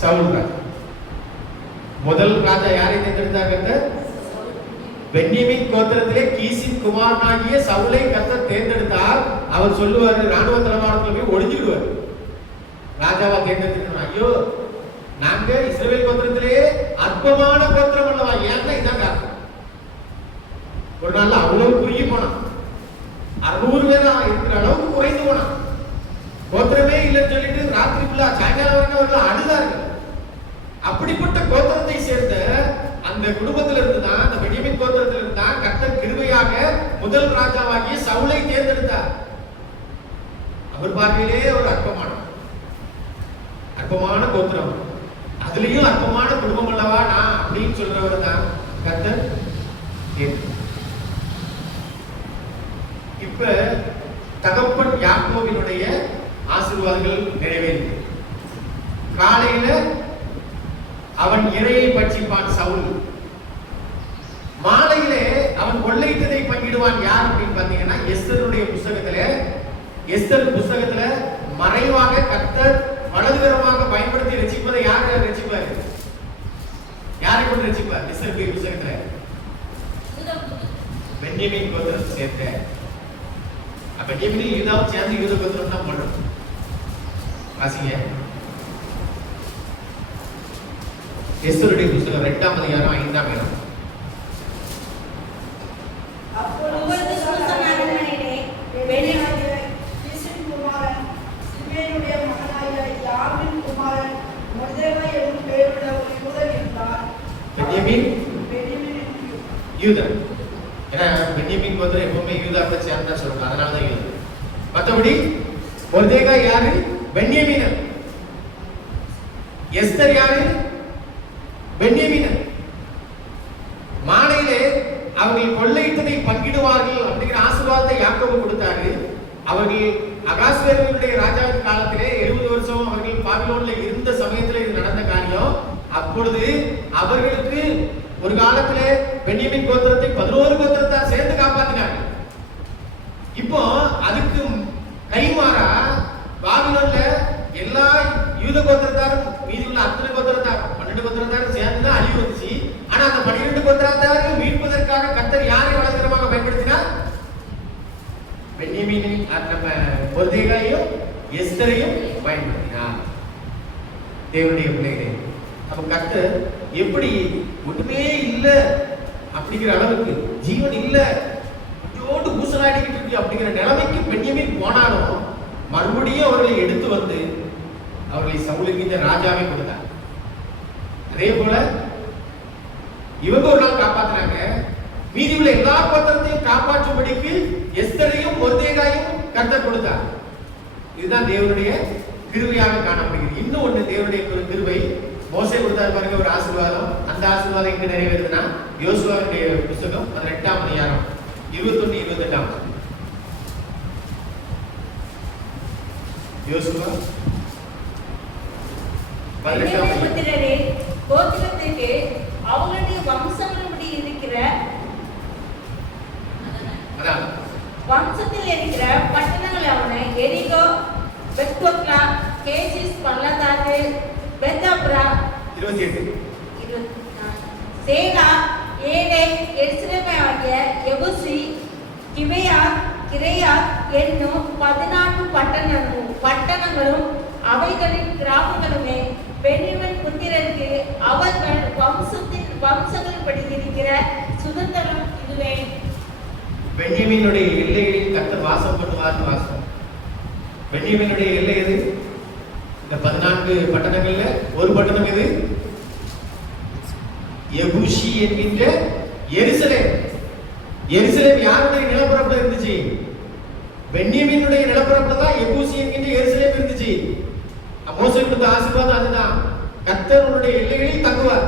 சவுல் ராஜா. முதல் ராஜா யாரை தேர்ந்தெடுத்தார்? பென்யமீன் கோத்திரத்திலே கீசின் குமாரனாகிய சவுலை கர்த்தர் தேர்ந்தெடுத்தார். அவர் சொல்லுவாரு, ராணுவ தளவாடத்துல போய் ஒளிஞ்சிடுவார். ராஜாவா தேர்ந்தெடுத்துக்கணும். ஐயோ, நாங்க இஸ்ரவேல் கோத்திரத்திலேயே அற்பமான கோத்திரம் அல்லவா? ஏன்னா இதான் காரணம். ஒரு நாள் அவ்வளவு குறுகி போனான். 600 பேரா இருக்கிற அளவுக்கு குறைந்து போனான். கோத்திரமே இல்லைன்னு சொல்லிட்டு ராத்திரிக்குள்ள சாயங்காலம் வரைக்கும் அவர்கள் அழுதார்கள். அப்படிப்பட்ட கோத்திரத்தை சேர்ந்த அந்த குடும்பத்தில இருந்து தான், அந்த பென்யமீன் கோத்திரத்தில இருந்து தான் கர்த்தர் கிருபையாக முதல் ராஜாவாகிய சவுலை தேர்ந்தெடுத்தார். அவர் பார்வையிலே ஒரு அற்பமான கோத்திரம், அதுலயும் அற்பமான குடும்பம் அல்லவா நான் அப்படின்னு சொல்றவர் தான் கர்த்தர். இப்ப தகப்பன் யாக்கோபினுடைய ஆசீர்வாதங்கள் நிறைவேறியது. காலையில அவன் இறையை பட்சிப்பான் சவுல். மாலையிலே அவன் கொள்ளையிட்டதை பங்கிடுவான். யார் அப்படின்னு பாத்தீங்கன்னா, எஸ்தருடைய புஸ்தகத்துல, எஸ்தர் புஸ்தகத்துல மறைவாக கர்த்தர் வலதுகரமாக பயன்படுத்தி ரட்சிப்பதை யார் ரட்சிப்பார்? யாரை கொண்டு ரட்சிப்பார்? எஸ்தர் புஸ்தகத்துல பென்யமீன் கோத்திரத்தை சேர்த்த. பென்யமீன் யூதாவும் சேர்ந்து யூத கோத்திரம் தான் பண்ணும். வாசிங்க எஸ்தருடைய புஸ்தகம் 2ஆம் அதிகாரம் 5ஆம் இடம். அப்பொழுது சூசான் அரண்மனையிலே பென்யமீனாகிய கீசின் குமாரன் சிமேயுடைய மகனாகிய யாமின் குமாரன் மொர்தெகாய் என்னும் பெயருள்ள ஒரு யூதன் இருந்தார். பென்யமீன் யூதன். ஏன்னா பென்யமீன் கோத்திரம் எப்பவுமே யூதாவோட சேர்ந்தா சொல்றாங்க, அதனால தான் யூதன். மற்றபடி மொர்தெகாய் யாரு? பென்யமீனன். எஸ்தர் யாரு? பென்யமீனன். மாலையிலே அவர்கள் கொள்ளையிட்டதை பங்கிடுவார்கள் அப்படிங்கிற ஆசீர்வாதத்தை யாக்கோபு கொடுத்தாரு. அவர்கள் அகாஸ்வேருடைய ராஜாவின் காலத்திலே 70 வருஷம் அவர்கள் பாபிலோன்ல இருந்த சமயத்தில் இது நடந்த காரியம். அப்பொழுது அவர்களுக்கு ஒரு காலத்திலே பென்யமீன் கோத்திரத்தை 11 கோத்திரத்தார் சேர்ந்து காப்பாற்றினார்கள். இப்போ அதுக்கு கைமாறா பாபிலோன்ல எல்லா யூத கோத்திரத்தாரும் மீதி உள்ள அத்தனை கோத்திரத்தார் 12 கோத்திரத்தாரும் சேர்ந்து தான் அழிவு வந்துச்சு. ஆனா அந்த 12 கோத்திரத்தாரையும் மீட்பதற்காக கர்த்தர் யாரை வலதுகரமாக பயன்படுத்தினார்? பென்யமீனை, நம்ம மொர்தெகாயையும் எஸ்தரையும் பயன்படுத்தினார். தேவனுடைய பிள்ளைகளே, அப்ப கர்த்தர் எப்படி ஒண்ணுமே இல்லை அப்படிங்கிற அளவுக்கு, ஜீவன் இல்லை கொஞ்சோண்டு ஊசலாடிக்கிட்டு இருக்கு அப்படிங்கிற நிலைமைக்கு பென்யமீன் போனாலும் மறுபடியும் அவர்களை எடுத்து வந்து அவர்களை சவுலுக்கு இந்த ராஜாவை கொடுத்தார். அதே போல இவங்க ஒரு நாள் காப்பாத்தினாங்க. மீதி உள்ள எல்லா கோத்திரத்தையும் காப்பாற்றும்படிக்கு எஸ்தரையும் மொர்தெகாயையும் கர்த்தர் கொடுத்தார். இதுதான் தேவனுடைய கிருபையாக காணப்படுகிறது. இன்னும் ஒண்ணு தேவனுடைய கிருபை, மோசே கொடுத்தார் பாருங்க ஒரு ஆசீர்வாதம். அந்த ஆசீர்வாதம் எங்க நிறைவேறுதுன்னா, யோசுவாவுடைய புத்தகம் 18ஆம் அதிகாரம் 21, 28. யோசுவா 18ஆம் புத்திரரே, கோத்திரத்திற்கு அவங்களுடைய வம்சங்களின்படி இருக்கிற வம்சத்தில் இருக்கிற பட்டணங்கள் அவன: எரிகோ, பெத்கோத்லா, கேசிஸ் பள்ளத்தாக்கு, பெத்தாப்ரா, 28, சேலா, ஏலே, எருசலேம் ஆகிய எபூசி, கிபேயா, கிரேயா என்னும் 14 பட்டணங்களும் அவைகளின் கிராமங்களுமே பென்யமீன் புத்திரருக்கு அவர்கள் வம்சங்களின்படி இருக்கிற சுதந்திரம் இதுவே. பென்யமீனுடைய எல்லைகளில் கர்த்தர் வாசம் பண்ணுவார். வாசம் பென்யமீனுடைய எல்லை எது? இந்த 14 பட்டணங்கள்ல ஒரு பட்டணம் எது? எபூசி என்கின்ற எருசலேம். எருசலேம் யாருடைய நிலப்பரப்புல இருந்துச்சு? பென்யமீனுடைய நிலப்பரப்புல தான் எபூசி என்கின்ற எருசலேம் இருந்துச்சு. மோசே கொடுத்த ஆசீர்வாதம் அதுதான். கர்த்தர் உன்னுடைய எல்லைகளில் தங்குவார்.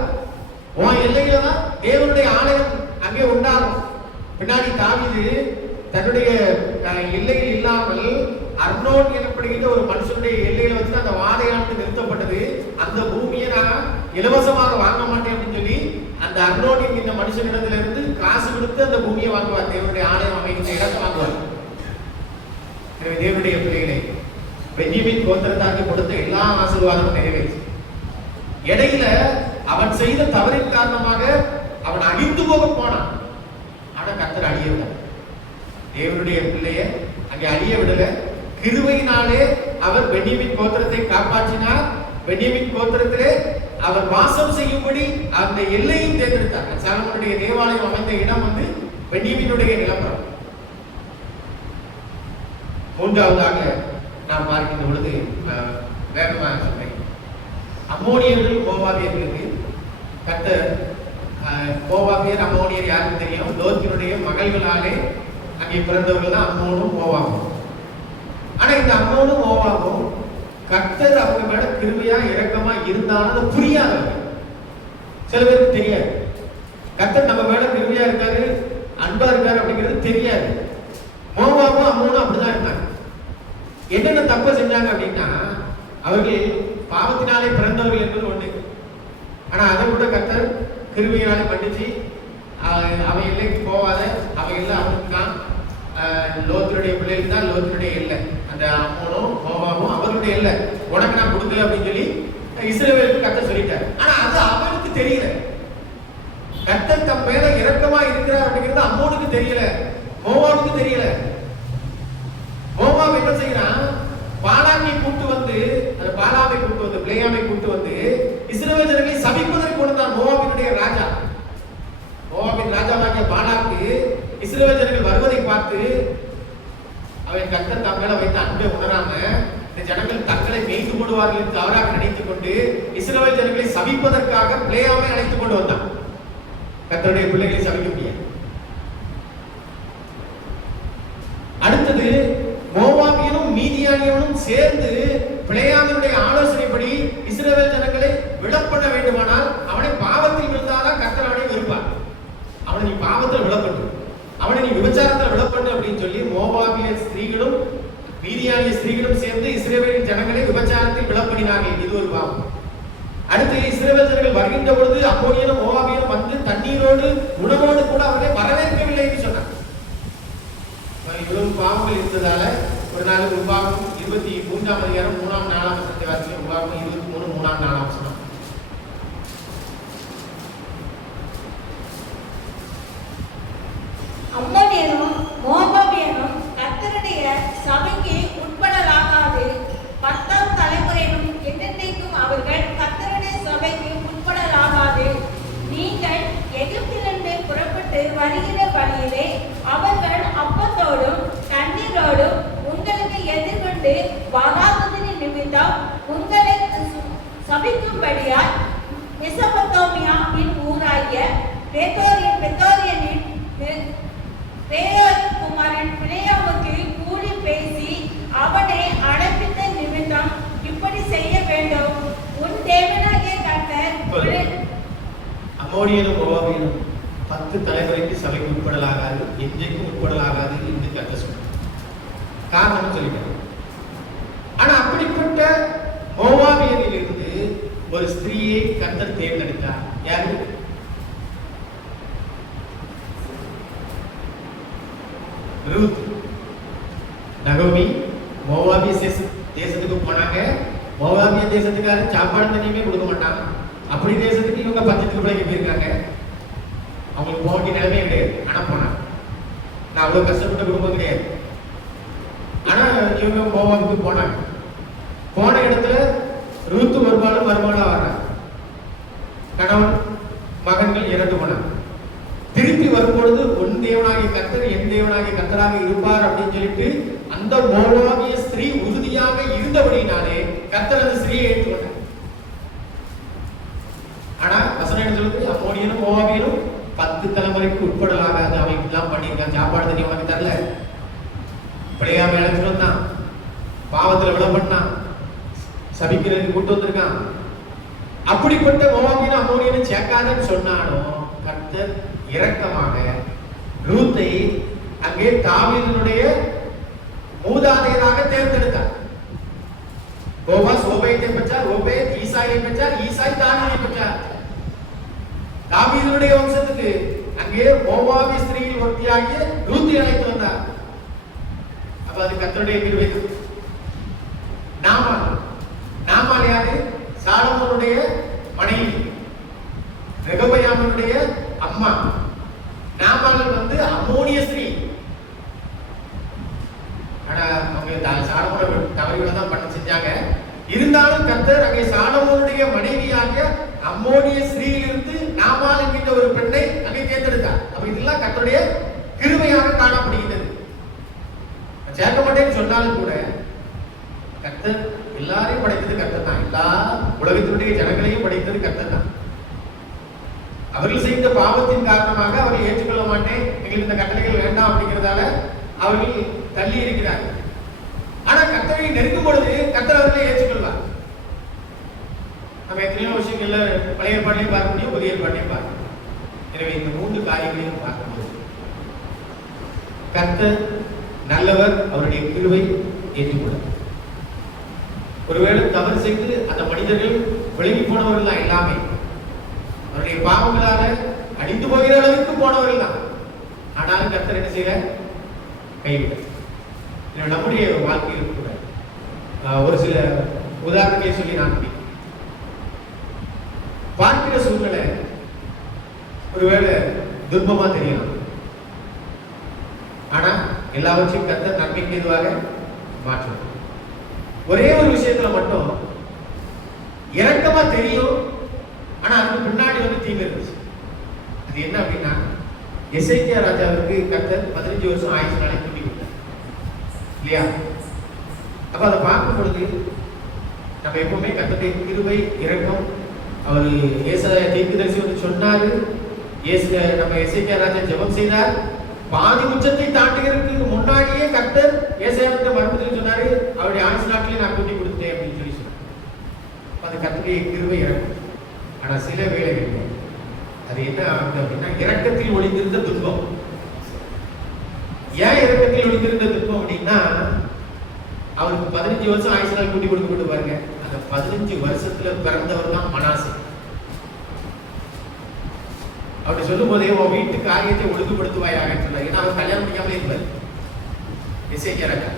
உன் எல்லையில தான் தேவனுடைய ஆலயம் அங்கே உண்டாகும். பின்னாடி தாவீது தன்னுடைய எல்லையில் இல்லாமல் அர்னோன் எனப்படுகின்ற ஒரு மனுஷனுடைய எல்லையில வச்சு அந்த வாதையானது நிறுத்தப்பட்டது. அந்த பூமியை நான் இலவசமாக வாங்க மாட்டேன் அப்படின்னு சொல்லி அந்த அர்னோன் என்கின்ற மனுஷனிடத்துல இருந்து காசு கொடுத்து அந்த பூமியை வாங்குவார். தேவனுடைய ஆலயம் அமைகின்ற இடத்தை வாங்குவார். எனவே தேவனுடைய பிள்ளைகளை பென்யமீன் கோத்திரத்தாருக்கு கொடுத்த எல்லா ஆசீர்வாதமும் நிறைவேறிச்சு. இடையில அவன் செய்த தவறின் காரணமாக அவன் அழிந்து போக போனான். ஆனா கர்த்தர் அழிய விடல. தேவனுடைய பிள்ளைய அங்கே அழிய விடல. கிருபையினாலே அவர் பென்யமீன் கோத்திரத்தை காப்பாற்றினார். பென்யமீன் கோத்திரத்திலே அவர் வாசம் செய்யும்படி அந்த எல்லையும் தேர்ந்தெடுத்தார். சாலமோனுடைய தேவாலயம் அமைந்த இடம் வந்து பென்யமீனுடைய நிலப்பரம். மூன்றாவதாக நாம் பார்க்கின்ற பொழுது வேகமாக சொல்றேன், அம்மோனியர்கள் மோவாபியர்களுக்கு கர்த்தர் மோவாபியர் அம்மோனியர் யாருக்கு தெரியும்? லோத்தினுடைய மகள்களாலே அங்கே பிறந்தவர்கள் தான் அம்மோனும் மோவாபும். ஆனா இந்த அம்மோனும் மோவாபும் கர்த்தர் அவங்க மேல கிருபையா இரக்கமா இருந்தாலும் அது புரியாதவர்கள். சில பேருக்கு தெரியாது கர்த்தர் நம்ம மேல கிருபையா இருக்காரு, அன்பா இருக்காரு அப்படிங்கிறது தெரியாது. மோவாபும் அம்மோனும் அப்படிதான் இருந்தாங்க. என்னென்ன தப்பு செஞ்சாங்க அப்படின்னா, அவர்கள் பாவத்தினாலே பிறந்தவர்கள் என்பது ஒண்ணு. ஆனா அதை கூட கர்த்தர் கிருபையினாலே மன்னிச்சு அவன் எல்லைக்கு போவாத, அவன் எல்லாம் அவனுக்கு தான், லோத்தினுடைய பிள்ளைகளுக்கு தான் லோத்தினுடைய எல்லை, அந்த அம்மோனும் மோவாபும் அவருடைய எல்லை, உனக்கு நான் கொடுக்கல அப்படின்னு சொல்லி இஸ்ரவேலுக்கு கர்த்தர் சொல்லிட்டார். ஆனா அது அவனுக்கு தெரியல. கர்த்தர் தம் மேல இரக்கமா இருக்கிறார் அப்படிங்கிறது அம்மோனுக்கு தெரியல, மோவாபுக்கு தெரியல. மோவாப் என்ன செய்யறான்? பாலாமை கூட்டு வந்து, அந்த பாலாமை கூட்டு வந்து, பிளேயாமை கூட்டு வந்து இஸ்ரவேல் ஜனங்களை சபிப்பதற்கு கொண்டு தான் மோவாபினுடைய ராஜா. மோவாபின் ராஜாவாகிய பாலாக்கு இஸ்ரவேல் ஜனங்கள் வருவதை பார்த்து அவன் கர்த்தர் தம் மேல வைத்த அன்பை உணராம இந்த ஜனங்கள் தங்களை மேய்த்து போடுவார்கள் என்று தவறாக நினைத்துக் கொண்டு இஸ்ரவேல் ஜனங்களை சபிப்பதற்காக பிளேயாமை அழைத்துக் கொண்டு வந்தான். கர்த்தருடைய பிள்ளைகளை சபிக்க முடியாது. அடுத்தது மோவாபியனும் மீதியானியனும் சேர்ந்து பிளேயாமினுடைய ஆலோசனைப்படி இஸ்ரவேல் ஜனங்களை விழப்பண்ண வேண்டுமானால் அவனை பாவத்தில் விழுந்தாதான் கர்த்தர் அவனை வெறுப்பார். அவனை நீ பாவத்தில் விழப்பட்டு, அவனை நீ விபச்சாரத்தில் விழப்பட்டு அப்படின்னு சொல்லி மோவாபிய ஸ்திரீகளும் மீதியானிய ஸ்திரீகளும் சேர்ந்து இஸ்ரவேல் ஜனங்களை விபச்சாரத்தில் விழப்பண்ணினார்கள். இது ஒரு பாவம். அடுத்து இஸ்ரவேல் ஜனங்கள் வருகின்ற பொழுது அம்மோனியனும் மோவாபியனும் வந்து தண்ணீரோடு உணவோடு கூட அவர்களை வரவேற்கவில்லை என்று சொன்னார். இவ்வளவு பாவங்கள் இருந்ததால ஒரு நாள் உபாகம் 23 அதிகாரம் 3-4 வசனத்தை வாசிக்க. உபாகம் 23:3-4 வசனம். அம்மோனியனும் மோவாபியனும் கர்த்தருடைய சபைக்கு உட்படலாகாது. 10ஆம் தலைமுறையிலும் என்றென்றைக்கும் அவர்கள் கர்த்தருடைய சபைக்கு உட்படலாகாது. நீங்கள் எகிப்திலிருந்து புறப்பட்டு வருகிற வழியிலே அவர்கள் அப்பத்தோடும் தண்ணீரோடும் உங்களுக்கு எதிர்கொண்டு வராததின் நிமித்தம் உங்களை சபிக்கும்படியால் மெசொப்பொத்தாமியாவின் ஊராகிய பெத்தோரியனின் பேயோரின் குமாரன் பிலேயாமுக்கு கூடி பேசி அவனை அழைப்பித்த நிமித்தம் இப்படி செய்ய வேண்டும். உன் தேவனாகிய கர்த்தர் அம்மோனியனும் மோவாபியனும் 10 தலைமுறைக்கு சபைக்கு உட்படலாகாது, என்றைக்கும் உட்படலாகாது என்று கர்த்தர் சொன்னார். காரணம் சொல்லிட்டார். ஆனா அப்படிப்பட்ட மோவாபியரில் இருந்து ஒரு ஸ்திரீயை கர்த்தர் தேர்ந்தெடுத்தார். யாரு? ரூத். நகோமி மோவாபிய தேசத்துக்கு போனாங்க. மோவாபிய தேசத்துக்காரன் சாப்பாடு தண்ணியுமே கொடுக்க மாட்டாங்க. அப்படி தேசத்துக்கு இவங்க 10 திருப்பதிக்கு போயிருக்காங்க. அவங்களுக்கு போக வேண்டிய நிலைமையே கிடையாது. ஆனா போனாங்க. நான் அவ்வளவு கஷ்டப்பட்ட குடும்பம் கிடையாது. ஆனா இவங்க மோவாபுக்கு போனாங்க. போன இடத்துல ரூத் மருமகளும் மருமகளா வர்றாங்க. கணவன் மகன்கள் இறந்து போனாங்க. திருப்பி வரும்பொழுது உன் தேவனாகிய கர்த்தர் என் தேவனாகிய கர்த்தராக இருப்பார் அப்படின்னு சொல்லிட்டு அந்த மோவாபிய ஸ்திரீ உறுதியாக இருந்தபடினாலே கர்த்தர் அந்த ஸ்திரீயை ஏற்றுக்கொண்டார். ஆனா வசனம் என்ன சொல்லுது? அம்மோனியனும் மோவாபியனும் 10 தலைமுறைக்கு உட்படலாகாது. அவன் இப்படிலாம் பண்ணியிருக்கான். சாப்பாடு தண்ணி உனக்கு தரல, பிள்ளையாம இழந்துட்டு வந்தான், பாவத்துல விளம்பண்ணான், சபிக்கிறதுக்கு கூட்டு வந்திருக்கான். அப்படிப்பட்ட மோவாபியனும் அம்மோனியனும் சேர்க்காதன்னு சொன்னாலும் கர்த்தர் இரக்கமாக ரூத்தை அங்கே தாவீதினுடைய மூதாதையராக தேர்ந்தெடுத்தார். போவாஸ் ஓபேத்தை பெற்றார், ஓபேத் ஈசாயை பெற்றார், ஈசாய் தாவீதை பெற்றார். தாவீதுடைய வம்சத்துக்கு அங்கே மோவாபிய ஸ்திரீயில் ஒருத்தியாகிய ரூத்தை அழைத்து வந்தார். அப்ப அது கர்த்தருடைய கிருபை. நாமால் யாரு? சாலமோனுடைய மனைவி, ரெகொபெயாமுடைய அம்மா. நாமால் வந்து அம்மோனிய ஸ்திரீ. ஆனா அவங்க சாலமோனை தவறிவிட தான் பண்ண செஞ்சாங்க. இருந்தாலும் கர்த்தர் அங்கே சாலமோனுடைய மனைவியாகிய அம்மோனிய ஸ்திரீயிலிருந்து நாமால் என்கின்ற ஒரு பெண்ணை அங்கே தேர்ந்தெடுத்தார். அப்ப இதெல்லாம் கர்த்தருடைய கிருபையாக காணப்படுகிறது. சேர்க்க மாட்டேன்னு சொன்னாலும் கூட கர்த்தர் எல்லாரையும் படைத்தது கர்த்தர் தான். எல்லா உலகத்தினுடைய ஜனங்களையும் படைத்தது கர்த்தர் தான். அவர்கள் செய்த பாவத்தின் காரணமாக அவர்கள் ஏற்றுக்கொள்ள மாட்டேன், எங்களுக்கு இந்த கட்டளைகள் வேண்டாம் அப்படிங்கிறதால அவர்கள் தள்ளி இருக்கிறார்கள். ஆனா கர்த்தரை நெருங்கும் பொழுது கர்த்தர் அவர்களை ஏற்றுக்கொள்வார். நம்ம எத்தனையோ விஷயங்கள்ல பழைய ஏற்பாட்டையும் பார்க்க முடியும், புதிய ஏற்பாட்டையும் பார்க்க முடியும். எனவே இந்த 3 காரியங்களையும் பார்க்க முடியும். கர்த்தர் நல்லவர், அவருடைய கிருபை ஏற்றுக்கொள்ளார். ஒருவேளை தவறு செய்து அந்த மனிதர்கள் விலகி போனவர்கள் தான், எல்லாமே அவருடைய பாவங்களால அழிந்து போகிற அளவுக்கு போனவர்கள் தான். ஆனாலும் கர்த்தர் என்ன செய்யல? கைவிட. நம்முடைய வாழ்க்கையில் கூட ஒரு சில உதாரணங்களை சொல்லி நான் பார்க்கிற சூழ்நிலை ஒருவேளை துன்பமா தெரியலாம். ஆனா எல்லாவற்றையும் கர்த்தர் நன்மைக்கு எதுவாக மாற்றும். ஒரே ஒரு விஷயத்துல மட்டும் இரக்கமா தெரியும், ஆனா அதுக்கு முன்னாடி வந்து தீங்கு இருந்துச்சு. அது என்ன அப்படின்னா, எசேக்கியா ராஜாவுக்கு கர்த்தர் 15 வருஷம் ஆயுசு நாளை கூட்டி கொடுத்தார் இல்லையா? அப்ப அதை பார்க்கும் பொழுது நம்ம எப்பவுமே கர்த்தருடைய கிருபை இரக்கம், அவர் ஏசாயா தீர்க்கதரிசி வந்து சொன்னாரு, நம்ம எசேக்கியா ராஜா ஜெபம் செய்தார், பாதி உச்சத்தை தாண்டுகிறதுக்கு முன்னாடியே கர்த்தர் ஏசாயாவுக்கு மறுபடியும் சொன்னாரு, அவருடைய ஆயுசு நாட்களே நான் கூட்டி கொடுத்தேன் அப்படின்னு சொல்லி சொன்னார். அது கர்த்தருடைய கிருபை இரக்கம். ஆனா சில வேளைகள் அது என்ன ஆகுது அப்படின்னா, இரக்கத்தில் ஒளிந்திருந்த துன்பம். ஏன் இரக்கத்தில் ஒளிந்திருந்த துன்பம் அப்படின்னா, அவருக்கு 15 வருஷம் ஆயுசு நாள் கூட்டி கொடுக்கப்பட்டு பாருங்க. அந்த 15 வருஷத்துல பிறந்தவர் தான் மனாசே. அப்படி சொல்லும் போதே உன் வீட்டு காரியத்தை ஒழுங்குபடுத்துவாயாக சொன்னார். ஏன்னா அவர் கல்யாணம் பண்ணிக்காமலே இருப்பார். எசேக்கியா ராஜா,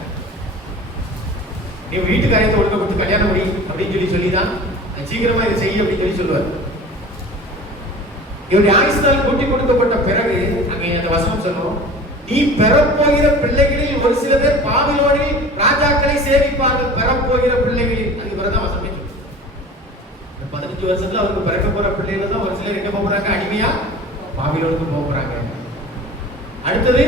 நீ வீட்டு காரியத்தை ஒழுங்குபடுத்தி கல்யாணம் முடி அப்படின்னு சொல்லிதான் சீக்கிரமா இதை செய்ய அப்படின்னு சொல்லுவார். இவருடைய ஆயுசு நாள் கூட்டி கொடுக்கப்பட்ட பிறகு அங்கே அந்த வசனம் சொல்லும், நீ பெறப்போகிற பிள்ளைகளில் ஒரு சில பேர் பாபிலோனில் ராஜாக்களை சேவிப்பார்கள். பெறப்போகிற பிள்ளைகளில் அது இவரதான் வசனமே சொல்லும். 15 வருஷத்துல அவருக்கு பிறக்க போற பிள்ளைகள் தான் ஒரு சிலர் எங்க போறாங்க? அடிமையா பாபிலோனுக்கு போறாங்க. அடுத்தது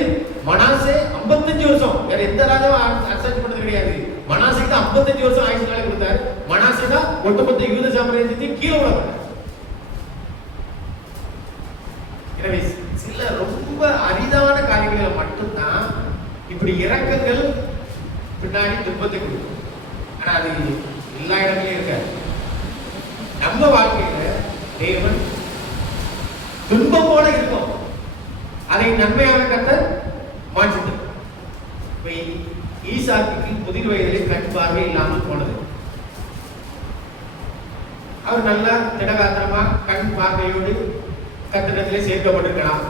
மனாசே 55 வருஷம், வேற எந்த ராஜாவும் அசைன் பண்ணது கிடையாது. மனாசேக்கு 55 வருஷம் ஆயுசு நாளை கொடுத்தாரு. மனாசே தான் ஒட்டுமொத்த யூத சாம்ராஜ்யத்தையும் கீழே விடுறாரு. எனவே சில ரொம்ப அரிதான காரியங்களை மட்டும்தான் இப்படி இரக்கங்கள் பின்னாடி துன்பத்தை கொடுக்கும். ஆனா அது எல்லா இடங்களையும் இருக்காது. நம்ம வாழ்க்கையில தேவன் துன்பம் போல இருக்கும், அதை நன்மையான கர்த்தர் மாற்றிட்டார். ஈசாக்குக்கு முதிர் வயதிலே கண் பார்வை இல்லாமல் போனது. அவர் நல்லா திடகாத்திரமா கண் பார்வையோடு கர்த்தரிடத்திலே சேர்க்கப்பட்டிருக்கலாம்.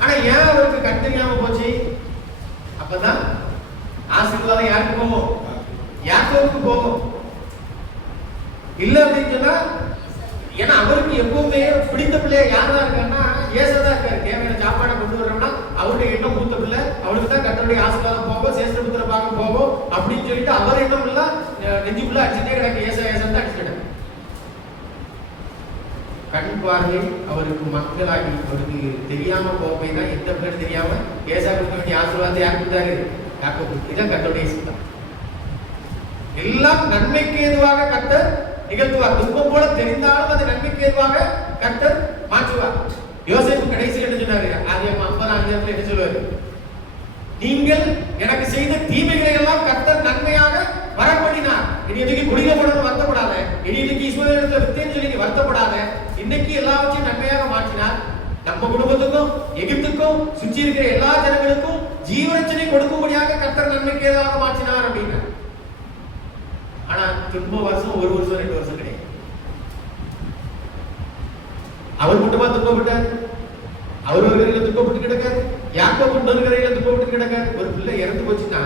ஆனா ஏன் அவருக்கு கண் தெரியாம போச்சு? அப்பதான் ஆசீர்வாதம் யாருக்கு போகும்? யாக்கோபுக்கு போகும். இல்ல அப்படின்னு சொன்னா, ஏன்னா அவருக்கு எப்பவுமே பிடித்த பிள்ளைய யாருதான் இருக்காருன்னா ஏசாதான் இருக்காரு. தேவையான சாப்பாடை கொண்டு வர்றோம்னா அவருடைய எண்ணம் மூத்த பிள்ளை, அவளுக்கு தான் கர்த்தருடைய ஆசீர்வாதம் போகும், சேஷ்ட புத்திர பார்க்க போகும் அப்படின்னு சொல்லிட்டு அவர் எண்ணம் இல்ல நெஞ்சுக்குள்ள அடிச்சுட்டே கிடக்கு. ஏசாதான் அடிச்சுக்கிட்டார். கண் பார்வை அவருக்கு மக்களாகி அவருக்கு தெரியாம போய் தான் எந்த பிள்ளை தெரியாம ஏசா கொடுக்க வேண்டிய ஆசீர்வாதத்தை யார் கொடுத்தாரு? யாக்கோபு. இதான் கர்த்தருடைய சித்தம். எல்லாம் நன்மைக்கு ஏதுவாக கர்த்தர் நிகழ்த்துவார். துன்பம் போல தெரிந்தாலும் அது நன்மைக்கு ஏதுவாக கர்த்தர் மாற்றுவார். யோசேப்பு கடைசியில் என்ன சொன்னாரு? ஆதியாகமம் 50 என்ன சொல்லுவாரு? நீங்கள் எனக்கு செய்த தீமைகளை எல்லாம் கர்த்தர் நன்மையாக வரப்படினார். இன்றைக்கு குடியில போடணும் வருத்தப்படாத, இன்றைக்கு இஸ்மவேலிடத்துல வித்தேன்னு சொல்லி வருத்தப்படாத, இன்னைக்கு எல்லாவற்றையும் நன்மையாக மாற்றினார். நம்ம குடும்பத்துக்கும் எகிப்துக்கும் சுற்றி இருக்கிற எல்லா ஜனங்களுக்கும் ஜீவரட்சனை கொடுக்கும்படியாக கர்த்தர் நன்மைக்கு ஏதாவது மாற்றினார் அப்படின்னா. ஆனா துன்ப வருஷம் 1 வருஷம் 2 வருஷம் கிடையாது. அவர் மட்டுமா துன்பப்பட்டார்? அவர் ஒரு கரையில துன்பப்பட்டு கிடக்காரு, யாக்கோபு இன்னொரு கரையில துன்பப்பட்டு கிடக்காரு. ஒரு பிள்ளை இறந்து போச்சுன்னா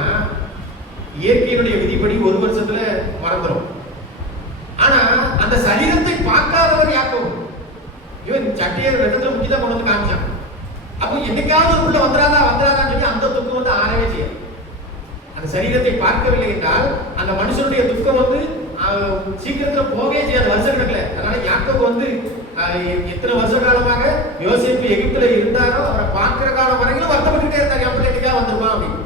இயற்கையினுடைய விதிப்படி 1 வருஷத்துல மறந்துடும். ஆனா அந்த சரீரத்தை பார்க்காதவர் யாக்கோபு. இவன் சட்டையை ரத்தத்துல முக்கியதான் கொண்டு வந்து காமிச்சான். அப்போ என்னைக்காவது ஒரு பிள்ளை வந்துடாதான்னு சொல்லி அந்த துக்கம் வந்து ஆறவே செய்யும். அந்த சரீரத்தை பார்க்கவில்லை என்றால் அந்த மனுஷனுடைய துக்கம் வந்து சீக்கிரத்துல போகவே செய்யாது, வருஷ கணக்குல. அதனால யாக்கோபு வந்து எத்தனை வருஷ காலமாக யோசேப்பு எகிப்துல இருந்தாரோ அவரை பார்க்கிற காலம் வரைக்கும் வருத்தப்பட்டுட்டே இருந்தார், என் பிள்ளை என்னைக்கா வந்துருமா அப்படின்னு.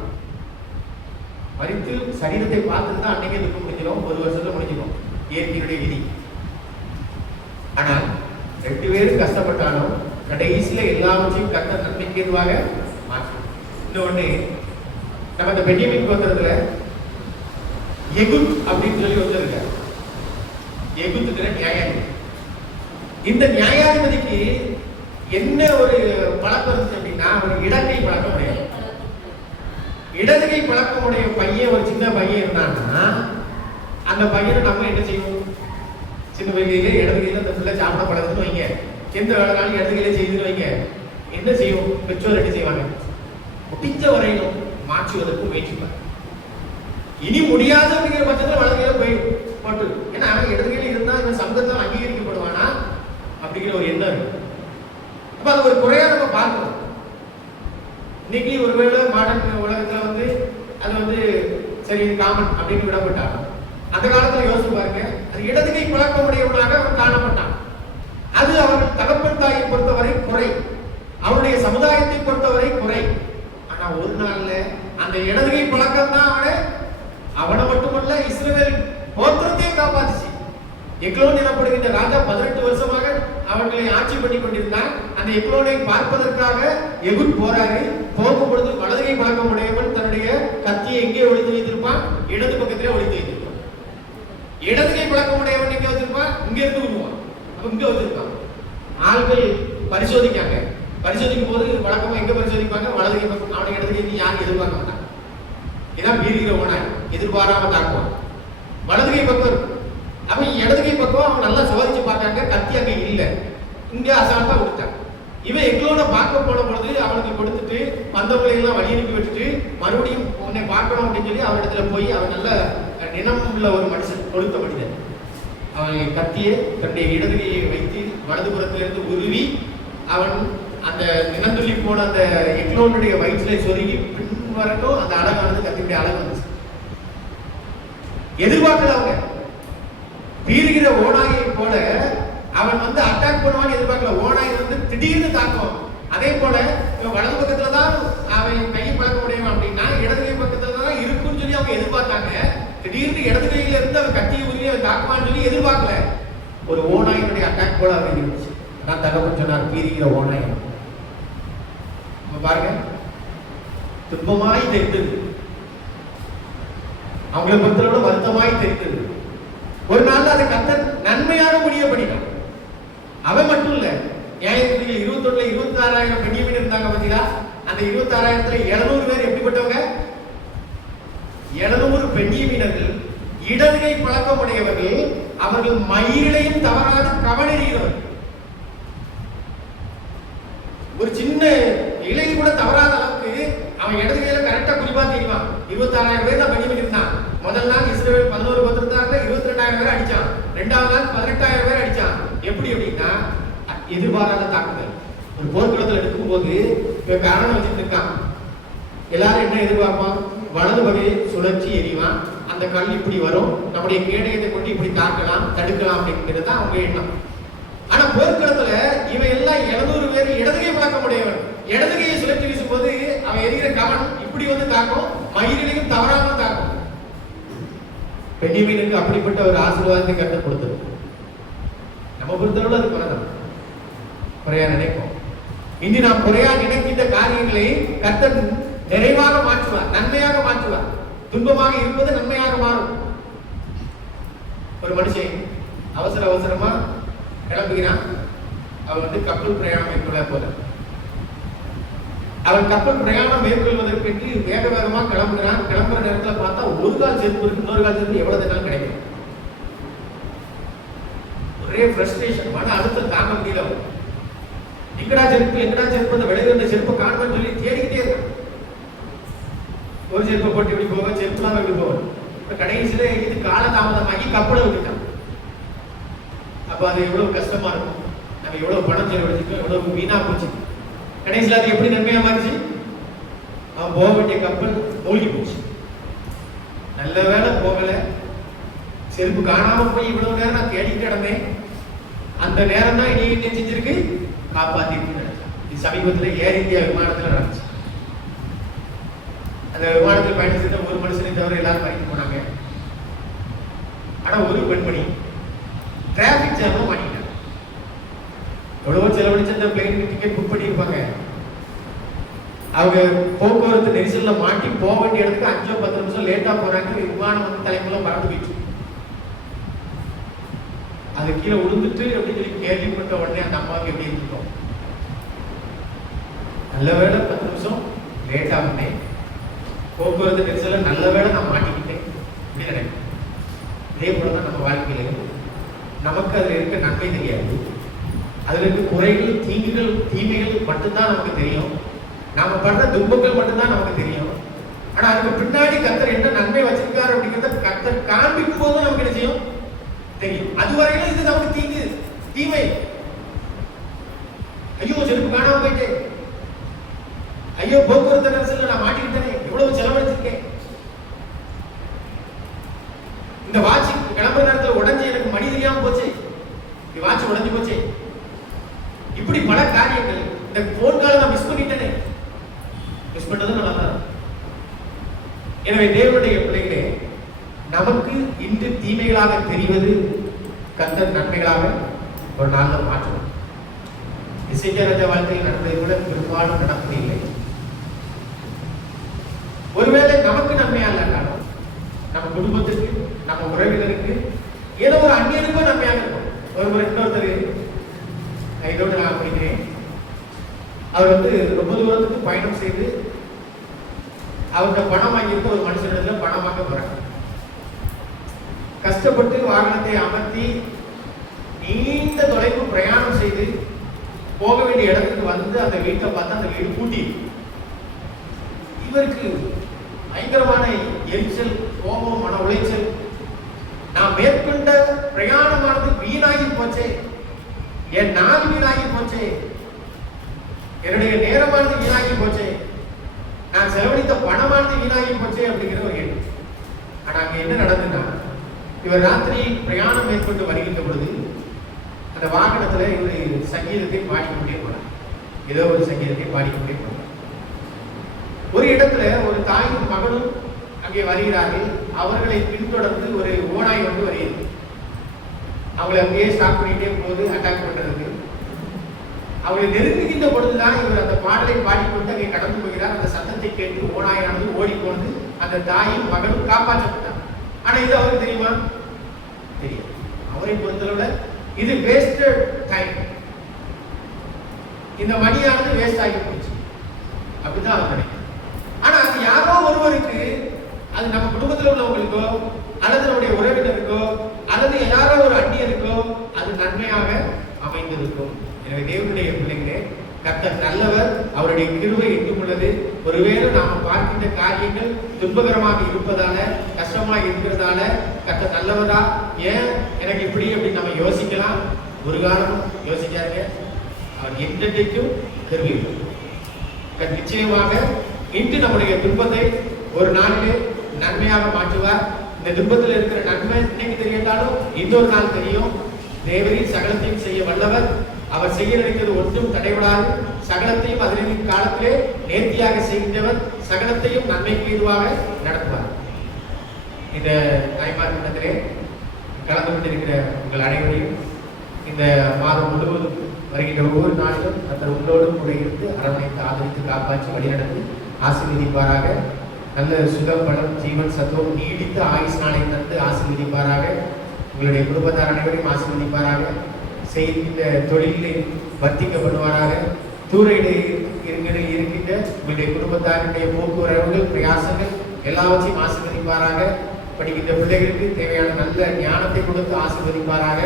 மரித்து சரீரத்தை பார்த்துட்டு தான் அன்னைக்கே துக்கம் முடிஞ்சிடும், 1 வருஷத்துல முடிஞ்சிடும், இயற்கையுடைய விதி. ஆனால் 2 பேரும் கஷ்டப்பட்டாலும் கடைசியில எல்லாவற்றையும் கர்த்தர் நன்மைக்கு ஏதுவாக மாற்றி. இன்னொன்னு, நம்ம இந்த பென்யமீன் கோத்திரத்துல எகுத் அப்படின்னு சொல்லி வந்திருக்காரு. எகுத்துக்கிற நியாயாதிபதி. இந்த நியாயாதிபதிக்கு என்ன ஒரு பழக்கம் இருந்துச்சு அப்படின்னா, ஒரு இடக்கை பழக்கம் உடையது. இடதுகை பழக்கமுடைய பையன், ஒரு சின்ன பையன் இருந்தான்னா அந்த பையனை நம்ம என்ன செய்வோம்? சின்ன வயதிலே இடது கையில அந்த பிள்ளை சாப்பிட பழகுதுன்னு வைங்க, எந்த வேலைனாலும் இடது கையில செய்துன்னு வைங்க, என்ன செய்வோம்? பெற்றோர் என்ன செய்வாங்க? முடிஞ்ச வரையிலும் மாற்றுவதற்கு முயற்சிப்பாங்க. இனி முடியாது அப்படிங்கிற பட்சத்தில் வலது கையில போய் போட்டு, ஏன்னா இடது கையில இருந்தா இவன் சமூகத்தால் அங்கீகரிக்கப்படுவானா அப்படிங்கிற ஒரு எண்ணம் இருக்கு. அப்ப அது ஒரு குறையா நம்ம பார்க்கணும். இன்னைக்கு ஒருவேளை மாடர்ன் உலகத்துல வந்து அது வந்து சரி காமன் அப்படின்னு விடப்பட்டாங்க. அந்த காலத்துல யோசிச்சு பாருங்க, அது இடதுகை பழக்கமுடையவனாக அவன் காணப்பட்டான். அது அவர்கள் தகப்பன் தாயை பொறுத்தவரை குறை, அவருடைய சமுதாயத்தை பொறுத்தவரை குறை. ஆனா ஒரு நாள்ல அந்த இடதுகை பழக்கம் தான் அவனை மட்டுமல்ல இஸ்ரவேல் கோத்திரத்தையே காப்பாத்துச்சு. எக்லோன் எனப்படுகின்ற ராஜா 18 வருஷமாக அவர்களை ஆட்சி பண்ணி கொண்டிருந்தார். அந்த எக்லோனை பார்ப்பதற்காக எகுத் போறாரு. போகும் பொழுது வலதுகை பழக்கம் உடையவன் தன்னுடைய கத்தியை எங்கே ஒளித்து வைத்திருப்பான்? இடது பக்கத்திலே ஒளித்து வைத்திருப்பான். இடதுகை பழக்கம் உடையவன் எங்கே வச்சிருப்பான்? இங்க இருந்து விடுவான். அப்ப இங்க வச்சிருப்பான். ஆள்கள் பரிசோதிக்காங்க. பரிசோதிக்கும் போது வழக்கமா எங்க பரிசோதிப்பாங்க? வலதுகை பக்கம். அவனை இடதுகை யாரும் எதிர்பார்க்க மாட்டான். இதான் வீறுகிற ஓனாய், எதிர்பாராம தாக்குவான். வலதுகை பக்கம் அவன் இடதுகை பக்கம் அவன் நல்லா சோதிச்சு பார்த்தாங்க, கத்தி அங்க இல்ல, இங்க அசால்ட்டா விட்டான். இவன் எக்லோனை பார்க்க போன பொழுது அவனுக்கு கொடுத்துட்டு வந்தவங்களை எல்லாம் வழி அனுப்பி விட்டுட்டு மறுபடியும் உன்னை பார்க்கணும் அப்படின்னு சொல்லி அவனிடத்துல போய் அவன் நல்ல நினம் உள்ள ஒரு மனுஷன், கொடுத்த மனிதன். அவன் கத்தியை தன்னுடைய இடதுகையை வைத்து வலதுபுறத்திலிருந்து உருவி அவன் அந்த நினந்துள்ளி போன அந்த எக்லோனுடைய வயிற்றிலே சொருகி பின் வரட்டும் அந்த அழகானது கத்தியுடைய அழகு வந்துச்சு. எதிர்பார்க்கல அவங்க. வீறுகிற ஓனாயை போல அவன் வந்து அட்டாக் பண்ணுவான்னு எதிர்பார்க்கல. ஓனாய் வந்து திடீர்னு தாக்கும். அதே போல வலது பக்கத்துல தான் அவன் கையை பழக்க முடியும் அப்படின்னா இடது கை பக்கத்துல தான் இருக்குன்னு சொல்லி அவங்க எதிர்பார்த்தாங்க. திடீர்னு இடது கையில இருந்து அவன் கத்தியை உருவி அவன் தாக்குவான்னு சொல்லி எதிர்பார்க்கல. ஒரு ஓனாயினுடைய அட்டாக் போல அவன் இருந்துச்சு. நான் தகவல் சொன்னார், வீறுகிற ஓனாய். பாருங்க, துன்பமாய் தெரிந்தது, அவங்களை பொறுத்தவரை வருத்தமாய் தெரிந்தது. ஒரு நாள் அதை கர்த்தர் நன்மையாக முடிய பண்ணினான். அவன் மட்டும் இல்ல, நியாயாதிபதிகள் 21 26,000 பெண்ணியமீன் இருந்தாங்க பார்த்தீங்களா? அந்த 26,000த்துல 700 பேர் எப்படிப்பட்டவங்க? 700 பெண்ணியமீனர்கள் இடதுகை பழக்கம் உடையவர்கள். அவர்கள் மயிலையும் தவறாது கவனெறிகிறவர்கள். ஒரு சின்ன இலை கூட தவறாத அளவுக்கு அவன் இடது கையில கரெக்டா குறிப்பா தெரியுமா? 26,000 பேர் தான் பெண்ணியமீன் இருந்தான். முதல் நாள் இஸ்ரவேல் 11 கோத்திரத்தார்ல 22,000 பேர் அடிச்சான். 2வது நாள் 18,000 பேர் அடிச்சான். எப்படி அப்படின்னா எதிர்பாராத தாக்குதல். ஒரு போர்க்களத்தில் எடுக்கும் போது காரணம் வச்சுட்டு இருக்கான். எல்லாரும் என்ன எதிர்பார்ப்பான்? வலது வகையை சுழற்சி எறிவான். அந்த கல் இப்படி வரும், நம்முடைய கேடயத்தை கொண்டு இப்படி தாக்கலாம், தடுக்கலாம் அப்படிங்கிறது தான் அவங்க எண்ணம். ஆனா போர்க்களத்துல இவன் எல்லாம் 700 பேர் இடதுகை பழக்கம் உடையவன். இடதுகையை சுழற்சி வீசும் போது அவன் எரிகிற கவன் இப்படி வந்து தாக்கும், மயிலையும் தவறாம தாக்கும். பெண்ணியமீனுக்கு அப்படிப்பட்ட ஒரு ஆசீர்வாதத்தை கர்த்தர் கொடுத்தது. நம்ம பொறுத்தளவு அது குறைதான், குறையா நினைப்போம். இனி நாம் குறையா நினைக்கின்ற காரியங்களை கர்த்தர் நிறைவாக மாற்றுவார், நன்மையாக மாற்றுவார். துன்பமாக இருப்பது நன்மையாக மாறும். ஒரு மனுஷன் அவசரமா கிளம்புகிறான். அவர் வந்து கப்பல் பிரயாணம் மேற்கொள்ள போறார். அவர் கப்பல் பிரயாணம் மேற்கொள்வதற்கு வேக வேகமா கிளம்புறான். கிளம்புற நேரத்துல பார்த்தா ஒரு கால் செருப்பு இருக்கு, இன்னொரு கால் செருப்பு எவ்வளவு தன்னாலும் கிடைக்கும். ஒரே ஃப்ரஸ்ட்ரேஷன், மன அழுத்தம் தாங்க முடியல. எங்கடா செருப்பு அந்த விளைவு அந்த செருப்பை காணும்னு சொல்லி தேடிக்கிட்டே இருக்கான். ஒரு செருப்பை போட்டு எப்படி போக, செருப்புலாம் எப்படி போக. இப்ப கடைசியில இது காலதாமதமாகி கப்பலை விட்டுட்டான். அப்ப அது எவ்வளவு கஷ்டமா இருக்கும். நம்ம எவ்வளவு பணம் செலவழிச்சிருக்கோம், எவ்வளவு வீணா போச்சு. கடைசியில் அது எப்படி நன்மையா மாறிச்சு? அவன் போக வேண்டிய கப்பல் மூழ்கி போச்சு. நல்ல வேலை போகல. செருப்பு காணாம போய் இவ்வளவு நேரம் நான் தேடிக்கிட்டு கிடந்தேன். அந்த நேரம் தான் இனி என்ன செஞ்சிருக்கு, காப்பாத்திருக்கு. இது சமீபத்தில் ஏர் இந்தியா விமானத்தில் நடந்துச்சு. அந்த விமானத்தில் பயணிச்சிருந்த ஒரு மனுஷனை தவிர எல்லாரும் மறைக்க போனாங்க. ஆனா ஒரு பெண்மணி டிராபிக் ஜாம்ல மாட்டிட்டாங்க. எவ்வளவோ செலவழிச்சு அந்த பிளேனுக்கு டிக்கெட் புக் பண்ணியிருப்பாங்க. அவங்க போக்குவரத்து நெரிசல்ல மாட்டி போக வேண்டிய இடத்துக்கு 5-10 நிமிஷம் லேட்டா போறாங்க. விமானம் வந்து தலைமுறை பறந்து போயிடுச்சு. அது கீழே விழுந்துட்டு அப்படின்னு சொல்லி கேள்விப்பட்ட உடனே அந்த அம்மாவுக்கு எப்படி இருந்துட்டோம். நல்ல வேலை 10 நிமிஷம் லேட்டா வந்தேன், போக்குவரத்து நெரிசல்ல நல்ல வேலை நான் மாட்டிக்கிட்டேன் அப்படின்னு நினைக்கிறேன். இதே போலதான் நம்ம வாழ்க்கையில நமக்கு அதுல இருக்க நன்மை தெரியாது. அதுல இருக்க குறைகள், தீங்குகள், தீமைகள் மட்டும்தான் நமக்கு தெரியும். நாம பண்ற துன்பங்கள் மட்டும்தான் நமக்கு தெரியும். ஆனா அதுக்கு பின்னாடி கர்த்தர் என்ன நன்மை வச்சிருக்காரு அப்படிங்கிறத கர்த்தர் காண்பிக்கும் போது நமக்கு என்ன செய்யும் தெரியும். அதுவரையிலும் இது நமக்கு தீங்கு, தீமை. ஐயோ செருப்பு காணாம போயிட்டே, ஐயோ போக்குவரத்து நெரிசல்ல நான் மாட்டிக்கிட்டேனே, எவ்வளவு செலவழிச்சிருக்கேன், இந்த வாட்ச் கிளம்புற நேரத்தில் உடஞ்சி எனக்கு மணி தெரியாம போச்சு, வாட்ச் உடஞ்சி போச்சு, இப்படி பல காரியங்கள். இந்த போன் காலை நான் மிஸ் பண்ணிட்டேனே, மிஸ் பண்ணது நல்லா தான். எனவே தேவனுடைய பிள்ளைகளே, நமக்கு இன்று தீமைகளாக தெரிவது கர்த்தர் நன்மைகளாக ஒரு நாள்ல மாற்றணும். இசைக்கிய ராஜா வாழ்க்கையில் நடந்ததை கூட பெரும்பாலும் நடப்பதில்லை. ஒருவேளை நமக்கு நன்மையா இல்லைனாலும் நம்ம குடும்பத்துக்கு, நம்ம உறவினருக்கு, ஏதோ ஒரு அந்நியருக்கும் நன்மையாக இருக்கும். இன்னொருத்தர் இதோடு நான் படிக்கிறேன். அவர் வந்து ரொம்ப தூரத்துக்கு பயணம் செய்து அவர்கிட்ட பணம் வாங்கியிருக்க ஒரு மனுஷனிடத்துல பணம் வாங்க போறாங்க. கஷ்டப்பட்டு வாகனத்தை அமர்த்தி நீண்ட தொலைவு பிரயாணம் செய்து போக வேண்டிய இடத்துக்கு வந்து அந்த வீட்டை பார்த்தா அந்த வீடு பூட்டி. இவருக்கு பயங்கரமான எரிச்சல், கோபம், மன உளைச்சல். நான் மேற்கொண்ட பிரயாணமானது வீணாகி போச்சே, என் நாள் வீணாகி போச்சே, என்னுடைய நேரமானது வீணாகி போச்சே, நான் செலவழித்த பணமானது வீணாகி போச்சே அப்படிங்கிற ஒரு எண்ணம். ஆனா அங்க என்ன நடந்ததுன்னா, இவர் ராத்திரி பிரயாணம் மேற்கொண்டு வருகின்ற பொழுது அந்த வாகனத்துல இவர் சங்கீதத்தை பாடிக்கொண்டே போனார். ஏதோ ஒரு சங்கீதத்தை பாடிக்கொண்டே போனார். ஒரு இடத்துல ஒரு தாயும் மகனும் அங்கே வருகிறார்கள். அவர்களை பின்தொடர்ந்து ஒரு ஓநாய் வந்து வருகிறது. அவங்களை அப்படியே ஸ்டாப் பண்ணிட்டே போது அட்டாக் பண்றதுக்கு. அவங்களை நெருங்குகின்ற பொழுதுதான் இவர் அந்த பாடலை பாடிக்கொண்டு அங்கே கடந்து போகிறார். அந்த சத்தத்தை கேட்டு ஓநாயானது ஓடிக்கொண்டு அந்த தாயும் மகனும் காப்பாற்றப்பட்டார். ஆனா இது அவருக்கு தெரியுமா? தெரியும். அவரை பொறுத்தளவுல இது வேஸ்டட் டைம், இந்த மணியானது வேஸ்ட் ஆகி போச்சு அப்படிதான் அவர் நினைக்கிறார். ஆனா அது யாரோ ஒருவருக்கு, அது நம்ம குடும்பத்தில் உள்ளவங்களுக்கோ அல்லது நம்முடைய உறவினருக்கோ அல்லது யாரோ ஒரு அந்நியருக்கோ அது நன்மையாக அமைந்திருக்கும். எனவே தேவனுடைய பிள்ளைகளே, கர்த்தர் நல்லவர், அவருடைய கிருபை எட்டும் உள்ளது. ஒருவேளை நாம பார்க்கின்ற காரியங்கள் துன்பகரமாக இருப்பதால, கஷ்டமாக இருக்கிறதால கர்த்தர் நல்லவரா, ஏன் எனக்கு இப்படி அப்படி நம்ம யோசிக்கலாம். ஒரு காலமும் யோசிக்காதீங்க. அவர் என்றைக்கும் கிருபை நிச்சயமாக இன்று நம்முடைய துன்பத்தை ஒரு நாளிலே நன்மையாக மாற்றுவார். இந்த துன்பத்தில் இருக்கிற நன்மை இன்னைக்கு தெரியட்டாலும் இன்னொரு நாள் தெரியும். தேவரின் சகலத்தையும் செய்ய வல்லவர். அவர் செய்ய நினைக்கிறது ஒன்றும் தடைபடாது. சகலத்தையும் அதனின் காலத்திலே நேர்த்தியாக செய்கின்றவர். சகலத்தையும் நன்மைக்கு ஏதுவாக நடத்துவார். இந்த தாய்மார் தினத்திலே கலந்து கொண்டிருக்கிற உங்கள் அனைவரையும் இந்த மாதம் முழுவதும் வருகின்ற ஒவ்வொரு நாளிலும் கர்த்தர் உங்களோடு கூட இருந்து அரவணைத்து ஆதரித்து காப்பாற்றி வழிநடத்தி ஆசீர்வதிப்பாராக. நல்ல சுகம், பலம், ஜீவன், சத்துவம், நீடித்த ஆயுஷ் நாளை தந்து ஆசீர்வதிப்பாராக. உங்களுடைய குடும்பத்தார் அனைவரையும் ஆசீர்வதிப்பாராக. செய்கின்ற தொழிலில் வர்த்திக்கப்படுவாராக. தூரையிலே இருக்கின்ற உங்களுடைய குடும்பத்தாருடைய போக்குவரவுகள் பிரயாசங்கள் எல்லாவற்றையும் ஆசீர்வதிப்பாராக. படிக்கின்ற பிள்ளைகளுக்கு தேவையான நல்ல ஞானத்தை கொடுத்து ஆசீர்வதிப்பாராக.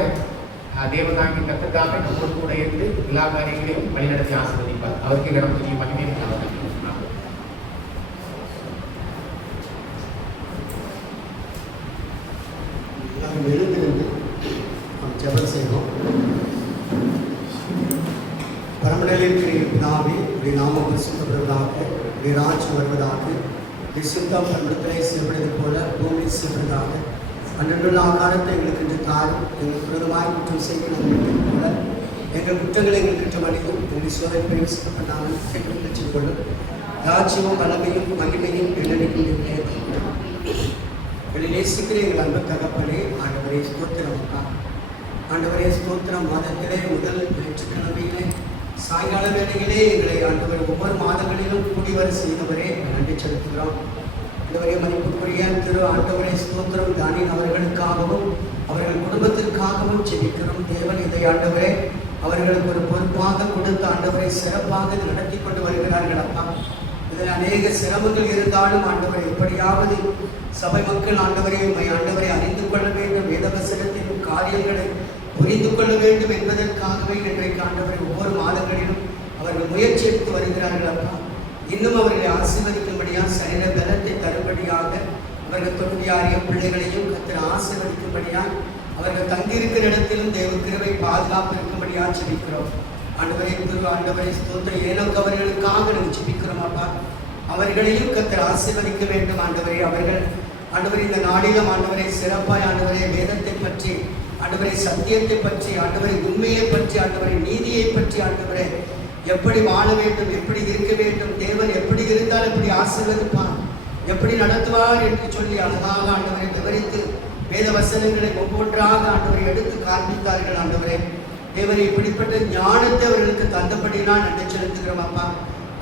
தேவனாகி கத்தத்தாமே நம்மோடு கூட இருந்து எல்லா காரியங்களையும் வழிநடத்தி ஆசீர்வதிப்பார். அவருக்கு நமக்கு மகிமை உண்டாவதாக. எழுந்திருந்து நாம் ஜெபம் செய்வோம். பரமநிலையில் பிதாவே, உடைய நாமம் பரிசுத்தப்படுவதாக, உடைய ராஜ்யம் வருவதாக, உடைய சித்தம் பரமத்திலே செய்யப்படுவது போல பூமி செய்யப்படுவதாக. அன்றுள்ள ஆகாரத்தை எங்களுக்கு இன்று தாரும். எங்களுக்கு விரோதமாய் குற்றம் செய்வது போல எங்கள் குற்றங்களை எங்களுக்கு மனிதம் எங்கள் சோதனை பிரவேசிக்கப்படாமல் கேட்டு கொள்ளும். ராஜ்யமும் வல்லமையும் மகிமையும் எங்களுக்கு நேசிக்கிற எங்கள் அன்பு தகப்பனே, ஆண்டவரே ஸ்தோத்திரம். ஆண்டவரே ஸ்தோத்திரம். மாதத்திலே முதல் ஞாயிற்றுக்கிழமையிலே சாயங்கால வேளையிலே எங்களை ஆண்டவர் ஒவ்வொரு மாதங்களிலும் கூடி வர செய்தவரே நன்றி செலுத்துகிறோம். ஆண்டவரே மதிப்புக்குரிய திரு ஆண்டவரே ஸ்தோத்திரம். தானின் அவர்களுக்காகவும் அவர்கள் குடும்பத்திற்காகவும் ஜெபிக்கிறோம். தேவன் இதை ஆண்டவரே அவர்களுக்கு ஒரு பொறுப்பாக கொடுத்து ஆண்டவரை சிறப்பாக நடத்தி கொண்டு வருகிறார்கள். அப்பா, இதில் அநேக சிரமங்கள் இருந்தாலும் ஆண்டவரை எப்படியாவது சபை மக்கள் ஆண்டவரை ஆண்டவரை அறிந்து கொள்ள வேண்டும், வேதவசனத்தின் காரியங்களை புரிந்து கொள்ள வேண்டும் என்பதற்காகவே இன்றைக்கு ஆண்டவரை ஒவ்வொரு மாதங்களிலும் அவர்கள் முயற்சி எடுத்து வருகிறார்கள். அப்பா, இன்னும் அவர்களை ஆசீர்வதிக்கும்படியாக சரீர பலத்தை தரும்படியாக அவர்கள் தொழுவியாரையும் பிள்ளைகளையும் கத்திர ஆசீர்வதிக்கும்படியாக அவர்கள் தங்கியிருக்கிற இடத்திலும் தேவ கிருபை பாதுகாப்பு இருக்கும்படியாக ஜெபிக்கிறோம். ஆண்டவரை திரு ஆண்டவரை ஸ்தோத்திரம். ஏனோக்கு அவர்களுக்காக நாங்கள் ஜெபிக்கிறோம். அப்பா, அவர்களையும் கத்தர் ஆசீர்வதிக்க வேண்டும். ஆண்டவரே அவர்கள் ஆண்டவரை இந்த நாளிலும் ஆண்டவரை சிறப்பாய் ஆண்டவரை வேதத்தை பற்றி ஆண்டவரை சத்தியத்தை பற்றி ஆண்டவரை உண்மையை பற்றி ஆண்டவரை நீதியை பற்றி ஆண்டவரை எப்படி வாழ வேண்டும், எப்படி இருக்க வேண்டும், தேவன் எப்படி இருந்தால் எப்படி ஆசீர்வதிப்பார், எப்படி நடத்துவார் என்று சொல்லி அழகாக ஆண்டவரை விவரித்து வேத வசனங்களை ஒவ்வொன்றாக ஆண்டவரை எடுத்து காண்பித்தார்கள். ஆண்டவரே தேவனை இப்படிப்பட்ட ஞானத்தை அவர்களுக்கு தந்தபடினால் நன்றி செலுத்துகிறோம். அப்பா,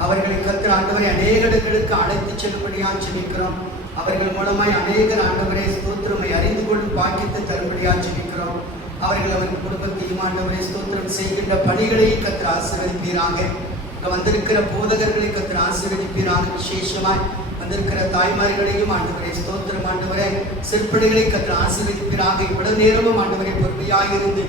அவர்களை கர்த்தர் ஆண்டவரை அநேக இடங்களுக்கு அழைத்து செல்லும்படியாக ஜெபிக்கிறோம். அவர்கள் மூலமாய் அநேகர் ஆண்டவரை ஸ்தோத்திரமை அறிந்து கொள்ளும் பாக்கியத்தை தரும்படியாக ஜெபிக்கிறோம். அவர்கள் அவர்கள் குடும்பத்தையும் ஆண்டவரை ஸ்தோத்திரம் செய்கின்ற பணிகளையும் கர்த்தர் ஆசீர்வதிப்பீராக. வந்திருக்கிற போதகர்களை கர்த்தர் ஆசீர்வதிப்பீராக. விசேஷமாய் வந்திருக்கிற தாய்மார்களையும் ஆண்டவரை ஸ்தோத்திரம் ஆண்டவரை சிற்படிகளை கர்த்தர் ஆசீர்வதிப்பீராக. இவ்வளவு நேரமும் ஆண்டவரை பொறுமையாக இருந்து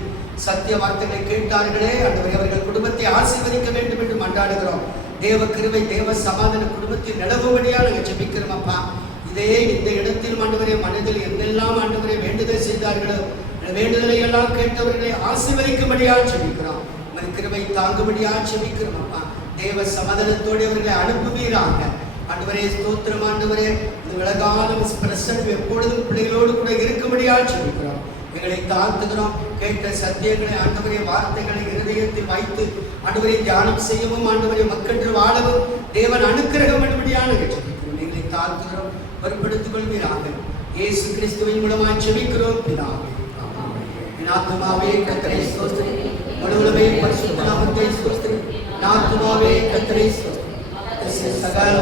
சத்திய வார்த்தைகளை கேட்டார்களே ஆண்டவரை அவர்கள் குடும்பத்தை ஆசீர்வதிக்க வேண்டும் என்று மன்றாடுகிறோம். தேவ கிருபை தேவ சமாதான குடும்பத்தில் நிலவும்படியாக நாங்கள் ஜெபிக்கிறோம். அப்பா, இதே இந்த இடத்தில் ஆண்டவரே மனதில் எங்கெல்லாம் ஆண்டவரை வேண்டுதல் செய்தார்களோ வேண்டுதலை எல்லாம் கேட்டவர்களை ஆசீர்வதிக்கும்படியாக ஜெபிக்கிறோம். உமது கிருபை தாங்கும்படியாக ஜெபிக்கிறோம். அப்பா, தேவ சமாதானத்தோடு அவர்களை அனுப்புவீராக. ஆண்டவரே ஸ்தோத்திரம். ஆண்டவரே இந்த விலகான பிரசன்னம் எப்பொழுதும் பிள்ளைகளோடு கூட இருக்கும்படியாக ஜெபிக்கிறோம். எங்களை தாழ்த்துகிறோம். கேட்ட சத்தியங்களை ஆண்டவரே வார்த்தைகளை இருதயத்தில் வைத்து ஆண்டவரை தியானம் செய்யவும் ஆண்டவரை மக்கள் வாழவும் தேவன் அனுக்கிரகம் பண்ணும்படியாக ஜெபிக்கிறோம். எங்களை தாழ்த்துகிறோம். பொறுப்படுத்திக் கொள்வீராக. இயேசு கிறிஸ்துவின் மூலமாக ஜெபிக்கிறோம் பிதாவே. என் ஆத்துமாவே கர்த்தரை ஸ்தோத்திரி. முழுவதுமே பரிசுத்த நாமத்தை ஸ்தோத்திரி. என் ஆத்துமாவே கர்த்தரை ஸ்தோத்திரி. சகல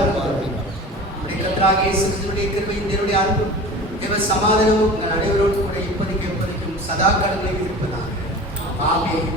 கர்த்தராகிய இயேசு கிறிஸ்துவின் கிருபையும் தேவனுடைய அன்பும் தேவ சமாதானமும் உங்கள் அனைவரோடு கூட இப்போதைக்கு எப்போதைக்கும் சதா காலங்களில் இருப்பதாக. ஆமென்.